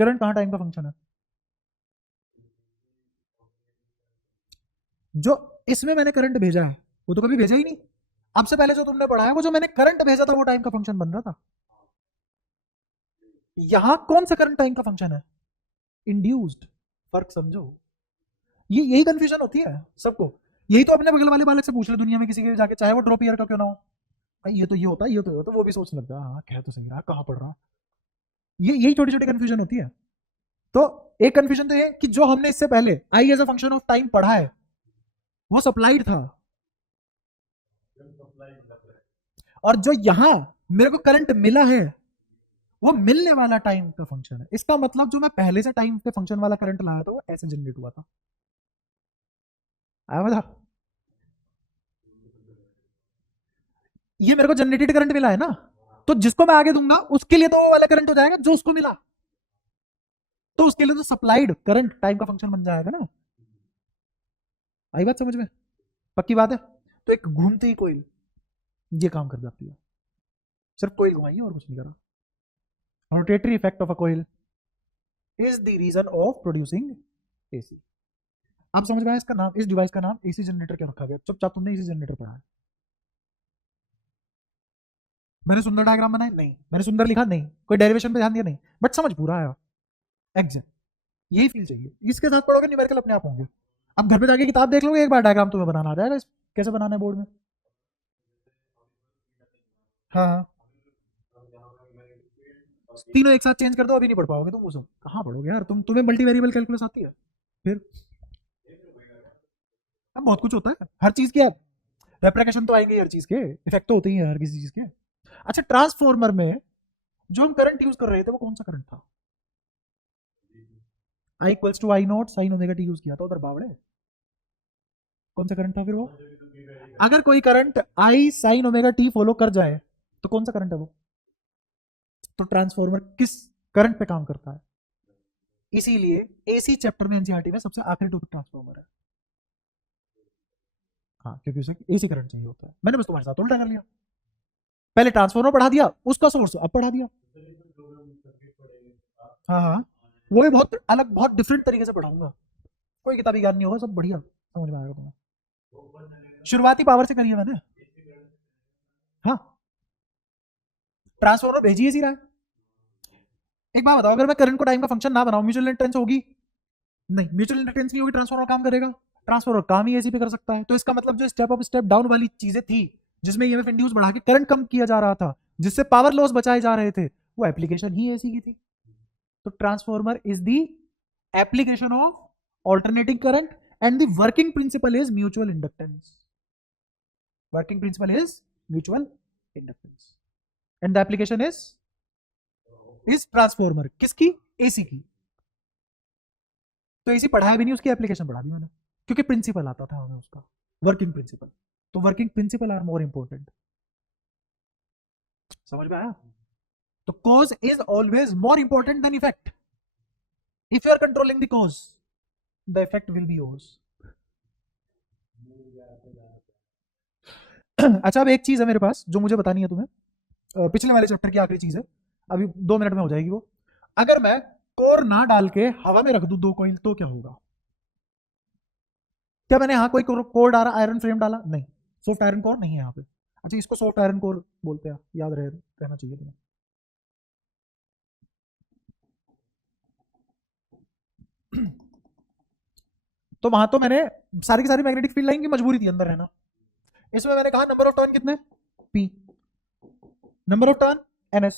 करंट कहाँ टाइम का फंक्शन है? जो इसमें मैंने करंट भेजा है वो तो कभी भेजा ही नहीं। अब से पहले जो तुमने पढ़ा है वो जो मैंने करंट भेजा था वो टाइम का फंक्शन बन रहा था। यहां कौन सा करंट टाइम का फंक्शन है? इंड्यूस्ड। फर्क समझो। ये यही कंफ्यूजन होती है सबको। यही तो अपने बगल वाले बालक से पूछ ले दुनिया में किसी के जाके, चाहे वो ड्रॉप ईयर का क्यों ना हो, भाई ये तो ये होता है, ये तो ये होता है, वो भी सोचने लगता है हाँ कह तो सही रहा, कहाँ पढ़ रहा। ये यही छोटी छोटी कंफ्यूजन होती है। तो एक कंफ्यूजन तो ये कि जो हमने इससे पहले I as a function of time पढ़ा है वो सप्लाइड था, और जो यहां मेरे को करंट मिला है वो मिलने वाला टाइम का फंक्शन है। इसका मतलब जो मैं पहले से टाइम के फंक्शन वाला करंट लाया था वो ऐसे जनरेट हुआ था। आया मजा? ये मेरे को जनरेटेड करंट मिला है ना, तो जिसको मैं आगे दूंगा उसके लिए तो वो वाला करंट हो जाएगा जो उसको मिला, तो उसके लिए तो सप्लाइड करंट टाइम का फंक्शन बन जाएगा ना। आई बात समझ में? पक्की बात है। तो एक घूमती ही कोयल ये काम कर जाती है, सिर्फ कोयल घुमाइए और कुछ नहीं करा। Rotatory effect of a coil is the reason of producing AC. आप समझ गए इसका नाम, इस डिवाइस का नाम एसी जनरेटर क्यों रखा गया? चुपचाप तुमने एसी जनरेटर पढ़ा है। मैंने सुंदर डायग्राम बनाया नहीं, मैंने सुंदर लिखा नहीं, कोई डेरिवेशन पे ध्यान दिया नहीं, बट समझ पूरा आया। एग्जैक्ट यही फील चाहिए, इसके साथ पढ़ोगे न्यूमेरिकल अपने आप होंगे। अब घर पे जाके किताब देख लोगे एक बार, डायग्राम तुम्हें बनाना आ जाएगा कैसे बनाना है बोर्ड में। हाँ हाँ, तीनों एक साथ चेंज कर दो अभी नहीं पढ़ पाओगे तुम, वो सब कहाँ पढ़ोगे यार तुम, तुम्हें मल्टी वेरिएबल कैलकुलस आती है? फिर अब बहुत कुछ होता है हर चीज के। रेप्लिकेशन तो आएंगे हर चीज के, इफेक्ट तो होते ही है हर किसी चीज के। अच्छा, ट्रांसफॉर्मर में जो हम करंट यूज कर रहे थे वो कौन सा करंट था? I equals to I naught sine omega T use किया था उधर बावड़े। कौन सा करंट था फिर वो? अगर कोई current I sign omega T follow कर जाए तो कौन सा करंट है वो? तो ट्रांसफॉर्मर किस करंट पे काम करता है? इसीलिए एसी चैप्टर में एनसीईआरटी में सबसे आखिरी टॉपिक ट्रांसफॉर्मर है। हाँ, क्योंकि उसे एसी करंट चाहिए होता है। मैंने बस तुम्हारे साथ उल्टा कर लिया, पहले ट्रांसफॉर्मर पढ़ा दिया, उसका सोर्स अब पढ़ा दिया। हाँ हाँ, वो भी बहुत अलग, बहुत डिफरेंट तरीके से पढ़ाऊंगा, कोई किताबी ज्ञान नहीं होगा, सब बढ़िया समझ में आएगा तुम्हें। शुरुआती पावर से करिए मैंने। हाँ, ट्रांसफॉर्मर भेजी है सीधा। एक बात बताओ, अगर मैं करंट को टाइम का फंक्शन ना बनाऊं, म्यूचुअल इंडक्टेंस होगी? नहीं, म्यूचुअल इंडक्टेंस नहीं होगी, ट्रांसफॉर्मर काम करेगा? ट्रांसफॉर्मर काम ही एसी पे कर सकता है। तो इसका मतलब जो स्टेप अप स्टेप डाउन वाली चीजें थी, जिसमें ईएमएफ इंड्यूस बढ़ा के करंट कम किया जा रहा था, जिससे पावर लॉस बचाए जा रहे थे, वो एप्लीकेशन ही एसी की थी। तो transformer is the application of alternating current and the working principle is mutual inductance. Working principle is mutual inductance and the application is transformer. किसकी? AC की। तो AC पढ़ाया भी नहीं, उसकी एप्लीकेशन पढ़ा दी मैंने, क्योंकि प्रिंसिपल आता था हमें उसका, वर्किंग प्रिंसिपल। तो working principle are more important. समझ में आया? तो cause is always more important than effect. If you are controlling the cause, the effect will be yours. अच्छा, अब एक चीज है मेरे पास जो मुझे बतानी है तुम्हें, पिछले वाले चैप्टर की आखिरी चीज है, अभी 2 मिनट में हो जाएगी वो। अगर मैं कोर ना डाल के हवा में रख दूं 2 कॉइल, तो क्या होगा? क्या मैंने यहाँ कोई कोर डाला, आयरन फ्रेम डाला? नहीं, सॉफ्ट आयरन कोर नहीं है यहाँ पे। अच्छा, इसको सॉफ्ट आयरन कोर बोलते हैं, याद रहना चाहिए तुम्हें। तो वहां तो मैंने सारी की सारी मैग्नेटिक फील्ड लाइन की मजबूरी थी अंदर रहना। इसमें मैंने कहा नंबर ऑफ टर्न कितने? P, number of turn NS,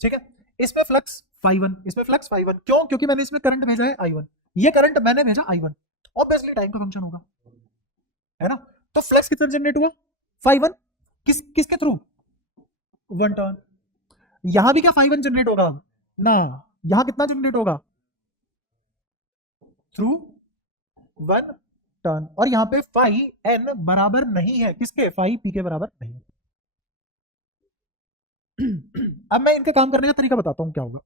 ठीक है। इसमें फ्लक्स φ1, इसमें फ्लक्स φ1, क्यों? क्योंकि मैंने इसमें करंट भेजा है I1, ये करंट मैंने भेजा I1, ऑब्वियसली टाइम का फंक्शन होगा, है ना। तो फ्लक्स कितना जनरेट हुआ? φ1, किसके थ्रू? 1 टर्न। यहां भी क्या φ1 जनरेट होगा ना? यहां कितना जनरेट होगा? Through 1 turn. और यहां पे φn बराबर नहीं है किसके? φp के बराबर नहीं। अब मैं इनके काम करने का तरीका बताता हूं क्या होगा।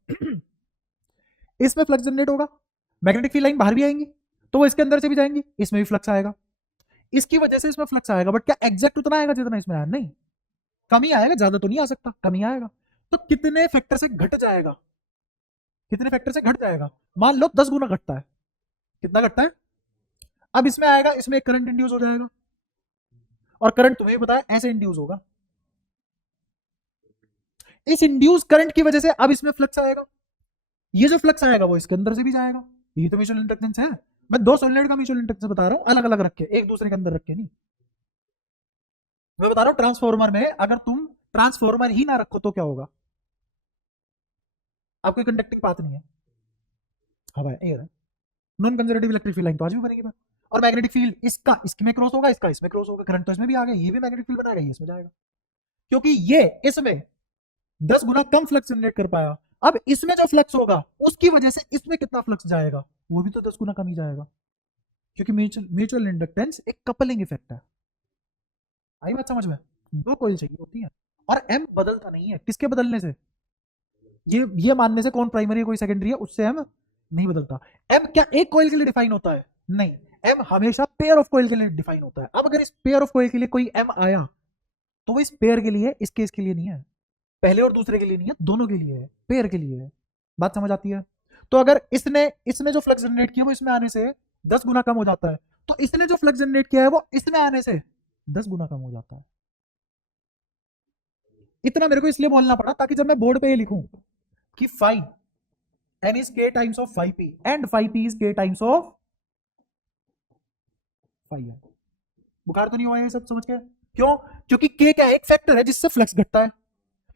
इसमें फ्लक्स जनरेट होगा, मैग्नेटिक फील्ड लाइन बाहर भी आएंगी, तो वो इसके अंदर से भी जाएंगी, इसमें भी फ्लक्स आएगा, इसकी वजह से इसमें फ्लक्स आएगा। बट क्या एग्जैक्ट उतना आएगा जितना इसमें आया? नहीं, कमी आएगा, ज्यादा तो नहीं आ सकता, कमी आएगा। तो कितने फैक्टर से घट जाएगा? कितने फैक्टर से घट जाएगा? मान लो 10 गुना घटता है। कितना घटता है? अब इसमें आएगा, इसमें एक करंट इंड्यूस हो जाएगा, और करंट तुम्हें पता है ऐसे इंड्यूस होगा। इस इंड्यूस करंट की वजह से अब इसमें फ्लक्स आएगा, ये जो फ्लक्स आएगा वो इसके अंदर से भी जाएगा। ये तो म्यूचुअल इंडक्टेंस है। मैं 2 सोलेनॉइड का म्यूचुअल इंडक्टेंस बता रहा हूं, अलग अलग रख के, एक दूसरे के अंदर रख के नहीं। मैं बता रहा हूं ट्रांसफॉर्मर में अगर तुम ट्रांसफॉर्मर ही ना रखो तो क्या होगा? आपको कंडक्टिंग पाथ नहीं है, हवा है, एयर है, non conservative electric field line तो आज भी बनेगी। और मैग्नेटिक फील्ड इसका इसमें क्रॉस होगा, इसका इसमें क्रॉस होगा, करंट तो इसमें भी आ गया, ये भी मैग्नेटिक फील्ड बनाएगा, ये इसमें जाएगा, क्योंकि ये इसमें 10 गुना कम फ्लक्स जनरेट कर पाया। अब इसमें जो फ्लक्स होगा उसकी वजह से इसमें कितना फ्लक्स जाएगा? वो भी तो 10 गुना कम ही जाएगा, क्योंकि म्यूचुअल इंडक्टेंस एक कपलिंग इफेक्ट है। आई बात समझ में? 2 कॉइल चाहिए होती है, और M बदलता नहीं है। किसके बदलने से? ये मानने से कौन प्राइमरी है कोई सेकेंडरी है, उससे M नहीं बदलता। M क्या एक कॉइल के लिए डिफाइन होता है? नहीं, M हमेशा पेयर ऑफ कॉइल के लिए डिफाइन होता है। अब अगर इस पेयर ऑफ कॉइल के लिए कोई M आया, तो वो इस पेयर के लिए, इस केस के लिए नहीं है, पहले और दूसरे के लिए नहीं है, दोनों के लिए है, पेयर के लिए है। बात समझ आती है? तो अगर इसने जो फ्लक्स जनरेट किया वो इसमें आने से 10 गुना कम हो जाता है, तो इसने जो फ्लक्स जनरेट किया है वो इसमें आने से 10 गुना कम हो जाता है। इतना मेरे को इसलिए बोलना पड़ा ताकि जब मैं बोर्ड पे ये लिखूं कि five n is k times of phi p and phi p is k times of phi n। बुखार तो नहीं हुआ ये सब समझ के? क्यों? क्योंकि k क्या है? एक फैक्टर है जिससे फ्लक्स घटता है,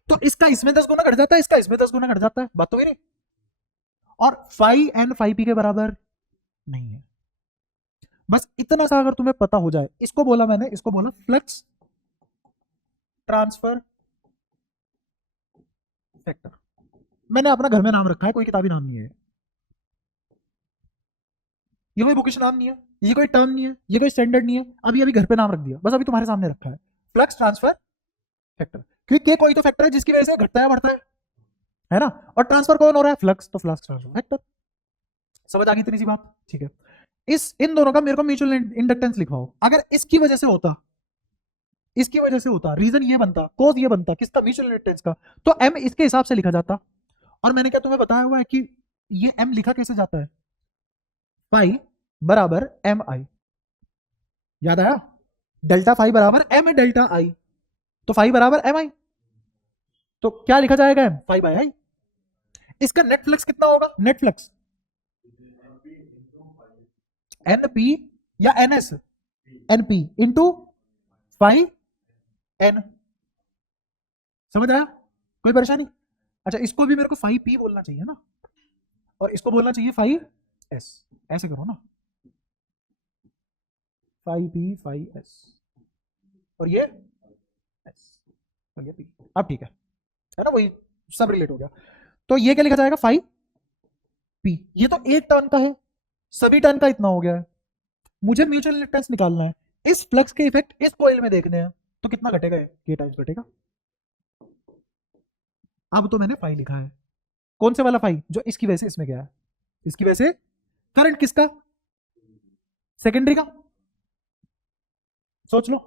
तो इसका इसमें 10 गुना घट जाता है, इसका इसमें 10 गुना घट जाता है, बात तो नहीं। और फाई एन फाई पी के बराबर नहीं है। बस इतना सा अगर तुम्हें पता हो जाए, इसको बोला मैंने, इसको बोला फ्लक्स ट्रांसफर फैक्टर। मैंने अपना घर में नाम रखा है, कोई किताबी नाम नहीं है, ये कोई बुकिश नाम नहीं है, ये कोई टर्म नहीं है, ये कोई स्टैंडर्ड नहीं है, अभी अभी घर पे नाम रख दिया, बस अभी तुम्हारे सामने रखा है, फ्लक्स ट्रांसफर फैक्टर। क्योंकि कोई तो फैक्टर है जिसकी वजह से घटता है बढ़ता है ना। और ट्रांसफर कौन हो रहा है? फ्लक्स, तो फ्लक्स ट्रांसफर फैक्टर। समझ आ गई इतनी सी बात? ठीक है। इन दोनों का मेरे को म्यूचुअल इंडक्टेंस लिखवाओ। अगर इसकी वजह से होता, इसकी वजह से होता, रीजन ये बनता, कोज ये बनता, किसका? म्यूचुअल इंडक्टेंस का, तो M इसके हिसाब से लिखा जाता। और मैंने क्या तुम्हें बताया हुआ है कि ये m लिखा कैसे जाता है? फाई बराबर एम आई, याद आया? डेल्टा फाई बराबर एम डेल्टा आई, तो फाई बराबर एम आई, तो क्या लिखा जाएगा? M phi by I. इसका नेट फ्लक्स कितना होगा? नेट फ्लक्स एन पी या N S? N P into phi N. समझ आया? कोई परेशानी? अच्छा, इसको भी मेरे को फाई पी बोलना चाहिए ना, और इसको बोलना चाहिए फाई एस। ऐसे करो ना, फाई पी फाई एस, और ये एस, और ये पी। अब ठीक है ना? वही सब रिलेट हो गया। तो ये क्या लिखा जाएगा? Phi P. ये तो एक टर्न का है, सभी टर्न का इतना हो गया है। मुझे म्यूचुअल इंडक्टेंस निकालना है, इस फ्लक्स के इफेक्ट इस कॉइल में देखने हैं, तो कितना घटेगा? के टाइम्स घटेगा। अब तो मैंने फाई लिखा है, कौन से वाला फाई? जो इसकी वजह से इसमें गया है, इसकी वजह से करंट किसका? सेकेंडरी का। सोच लो।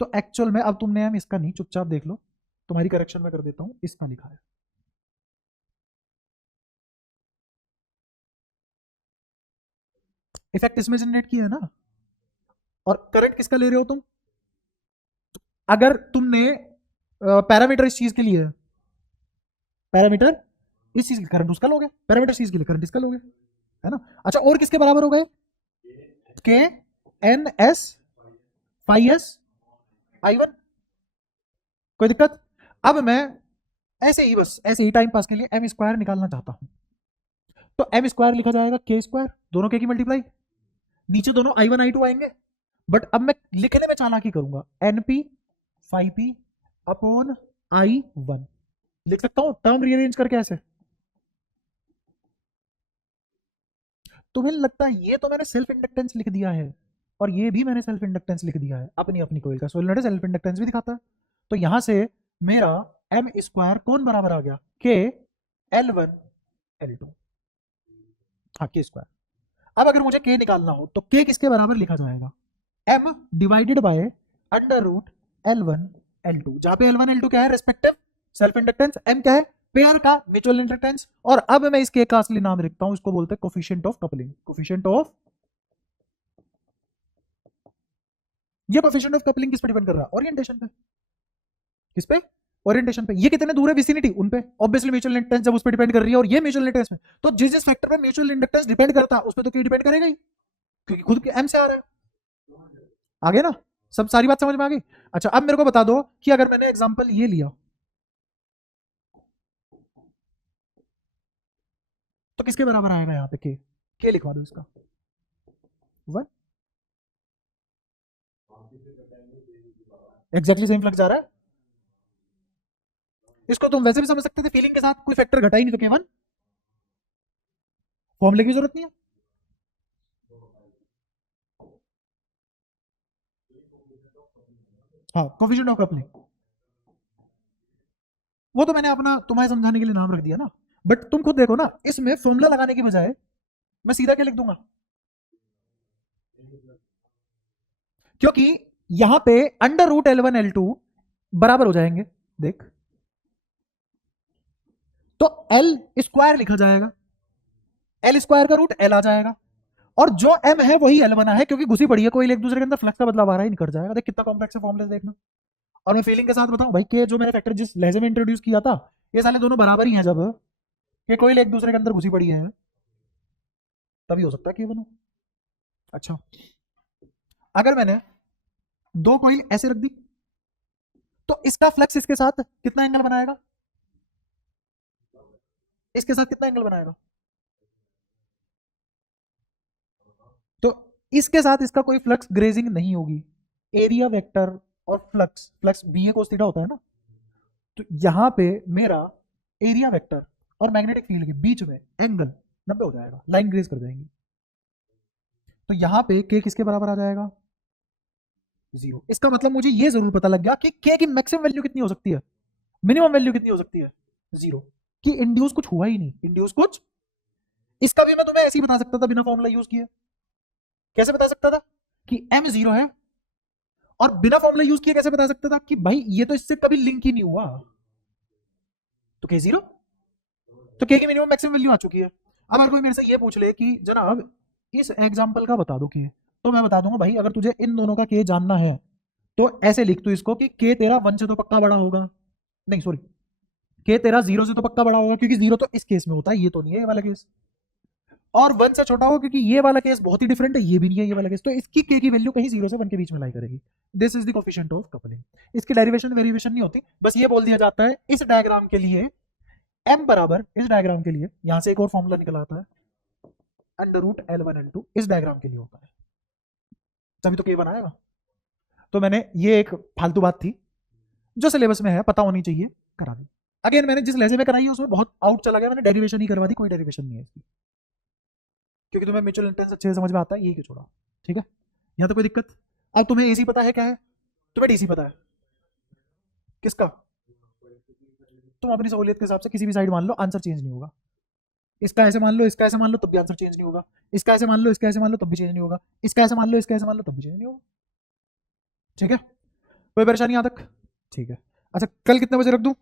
तो एक्चुअल में अब तुमने, हम इसका नहीं, चुपचाप देख लो, तुम्हारी करेक्शन में कर देता हूं, इसका लिखा है। इफेक्ट इसमें जनरेट किया है ना, और करंट किसका ले रहे हो तुम? अगर तुमने पैरामीटर इस चीज के लिए, पैरामीटर इस चीज के, करंट उसका लोगे, पैरामीटर चीज के लिए करंट इसका लोगे, है ना? अच्छा, और किसके बराबर हो गए? के N S phi S I one. कोई दिक्कत? अब मैं ऐसे ही, बस ऐसे ही टाइम पास के लिए एम स्क्वायर निकालना चाहता हूं, तो एम स्क्वायर लिखा जाएगा के स्क्वायर, दोनों के की मल्टीप्लाई, नीचे दोनों आई वन आई टू आएंगे। बट अब मैं लिखने में चालाकी करूंगा, N P phi P upon I one लिख सकता हूं, टर्म रीअरेंज करके ऐसे। तुम्हें लगता है ये तो मैंने सेल्फ इंडक्टेंस लिख दिया है, और ये भी मैंने सेल्फ इंडक्टेंस लिख दिया है अपनी अपनी कोइल का, सोलिनॉइड सेल्फ इंडक्टेंस भी दिखाता है। तो यहां से मेरा एम स्क्वायर कौन बराबर आ गया? के एल वन एल टू, हाँ के स्क्वायर। अब अगर मुझे के निकालना हो तो के किसके बराबर लिखा जाएगा? M divided by under root L one L two, जहां पे एल वन एल टू क्या है? रेस्पेक्टिव सेल्फ इंडक्टेंस, एम क्या है? पेयर का म्यूचुअल इंडक्टेंस। और अब मैं इसके का असली नाम लिखता हूं, इसको बोलते हैं coefficient of coupling. Coefficient of, ये कोफिशिएंट ऑफ कपलिंग किस पे डिपेंड कर रहा है? ओरिएंटेशन पे। किस पे? ओरिएंटेशन पे। ये कितने दूर है विसिनिटी, उन पे। ऑब्वियसली म्यूचुअल इंडक्टेंस जब उस पे डिपेंड कर रही है, और ये म्यूचुअल इंडक्टेंस में, तो जिस जिस फैक्टर पे म्यूचुअल इंडक्टेंस डिपेंड करता है उस पे तो क्या डिपेंड करेगा ही, क्योंकि खुद के एम से आ रहा है। आगे ना, सब सारी बात समझ में आ गई? अच्छा, अब मेरे को बता दो कि अगर मैंने एग्जांपल ये लिया तो किसके बराबर आएगा? यहाँ पे के लिखवा दो इसका, वन। एग्जैक्टली सेम फ्लक्स जा रहा है। इसको तुम वैसे भी समझ सकते थे फीलिंग के साथ, कोई फैक्टर घटा ही नहीं तो के वन, फॉर्मूले की जरूरत नहीं है। हाँ, कोफिशिएंट ऑफ कपलिंग, वो तो मैंने अपना तुम्हारे समझाने के लिए नाम रख दिया ना। बट तुम खुद देखो ना, इसमें फॉर्मूला लगाने की बजाय मैं सीधा क्या लिख दूंगा? क्योंकि यहां पे under root L one L two बराबर हो जाएंगे, देख, तो एल स्क्वायर लिखा जाएगा, एल स्क्वायर का रूट एल आ जाएगा, और जो एम है वही एल बना है, क्योंकि घुसी पड़ी है कोई एक दूसरे के अंदर, फ्लक्स का बदलाव आ रहा ही नहीं, कर जाएगा। देख कितना कॉम्प्लेक्स है फॉर्मूला, देखना। और मैं फीलिंग के साथ बताऊं भाई, के जो मैंने फैक्टर जिस लहजे में इंट्रोड्यूस किया था, ये साले दोनों बराबर ही हैं, जब कि कोई एक दूसरे के अंदर घुसी पड़ी है, तभी हो सकता है कि ये बनो। अच्छा, अगर मैंने दो कॉइल ऐसे रख दी, तो इसका फ्लक्स इसके साथ कितना एंगल बनाएगा? इसके साथ कितना एंगल बनाएगा? तो इसके साथ इसका कोई फ्लक्स ग्रेजिंग नहीं होगी। एरिया वेक्टर और फ्लक्स, फ्लक्स बी ए कोस थीटा होता है ना, तो यहां पे मेरा एरिया वेक्टर और मैग्नेटिक फील्ड के बीच में एंगल 90 हो जाएगा, लाइन ग्रेज कर जाएंगी। तो यहां पे के किसके बराबर आ जाएगा? जीरो। इसका मतलब मुझे ये जरूर पता लग गया कि के की मैक्सिमम वैल्यू कितनी हो सकती है, मिनिमम वैल्यू कितनी हो सकती है? जीरो। कि इंड्यूस कुछ हुआ ही नहीं, इंड्यूस कुछ, इसका भी मैं तुम्हें ऐसे ही बता सकता था बिना फॉर्मूला यूज किए। कैसे बता सकता था? कि एम जीरो है, और बिना फॉर्मूला यूज किए कैसे बता सकता था कि भाई ये तो इससे कभी लिंक ही नहीं हुआ, तो के जीरो। तो के की मिनिमम मैक्सिमम वैल्यू आ चुकी है। अब अगर कोई मेरे से ये पूछ ले कि जनाब इस एग्जाम्पल का बता दो के, तो मैं बता दूंगा भाई अगर तुझे इन दोनों का के जानना है तो ऐसे लिख तू इसको कि के तेरा 1 से तो पक्का बड़ा होगा, नहीं सॉरी, के तेरा 0 से तो पक्का बड़ा होगा, क्योंकि 0 तो इस केस में होता है, ये तो नहीं है ये वाला केस, और 1 से छोटा होगा क्योंकि ये वाला केस बहुत ही डिफरेंट है, ये भी नहीं है ये वाला केस, तो इसकी के की वैल्यू कहीं 0 से 1 के बीच में लाई करेगी। This is the coefficient of coupling. इसकी डेरिवेशन वेरिएशन नहीं होती, बस ये बोल दिया जाता है इस डायग्राम के लिए m बराबर, इस डायग्राम के लिए यहां से एक और फॉर्मूला निकल आता है अंडर रूट L1 L2, इस डायग्राम के लिए होता है, तभी तो के बनाएगा। तो मैंने ये एक फालतू बात थी जो सिलेबस में है, पता होनी चाहिए, करा दी। अगेन मैंने जिस लेजे में कराई है उसमें बहुत आउट चला गया, मैंने डेरिवेशन ही करवा दी, कोई डेरिवेशन नहीं है इसकी, क्योंकि तुम्हें म्यूचुअल इंटेंस अच्छे से समझ में आता है, यही क्यों छोड़ा, ठीक है, यहाँ तो कोई दिक्कत। अब तुम्हें एसी पता है क्या है, तुम्हें डीसी पता है, किसका, तुम अपनी सहूलियत के हिसाब से किसी भी साइड मान लो, आंसर चेंज नहीं होगा। इसका ऐसे मान लो, इसका ऐसे मान लो, तब भी आंसर चेंज नहीं होगा, इसका ऐसे मान लो, इसका ऐसे मान लो, तब भी चेंज नहीं होगा, इसका ऐसे मान लो, इसका ऐसे मान लो, तब भी चेंज नहीं होगा, ठीक है, कोई परेशानी यहाँ तक, ठीक है। अच्छा कल कितने बजे रख दूं?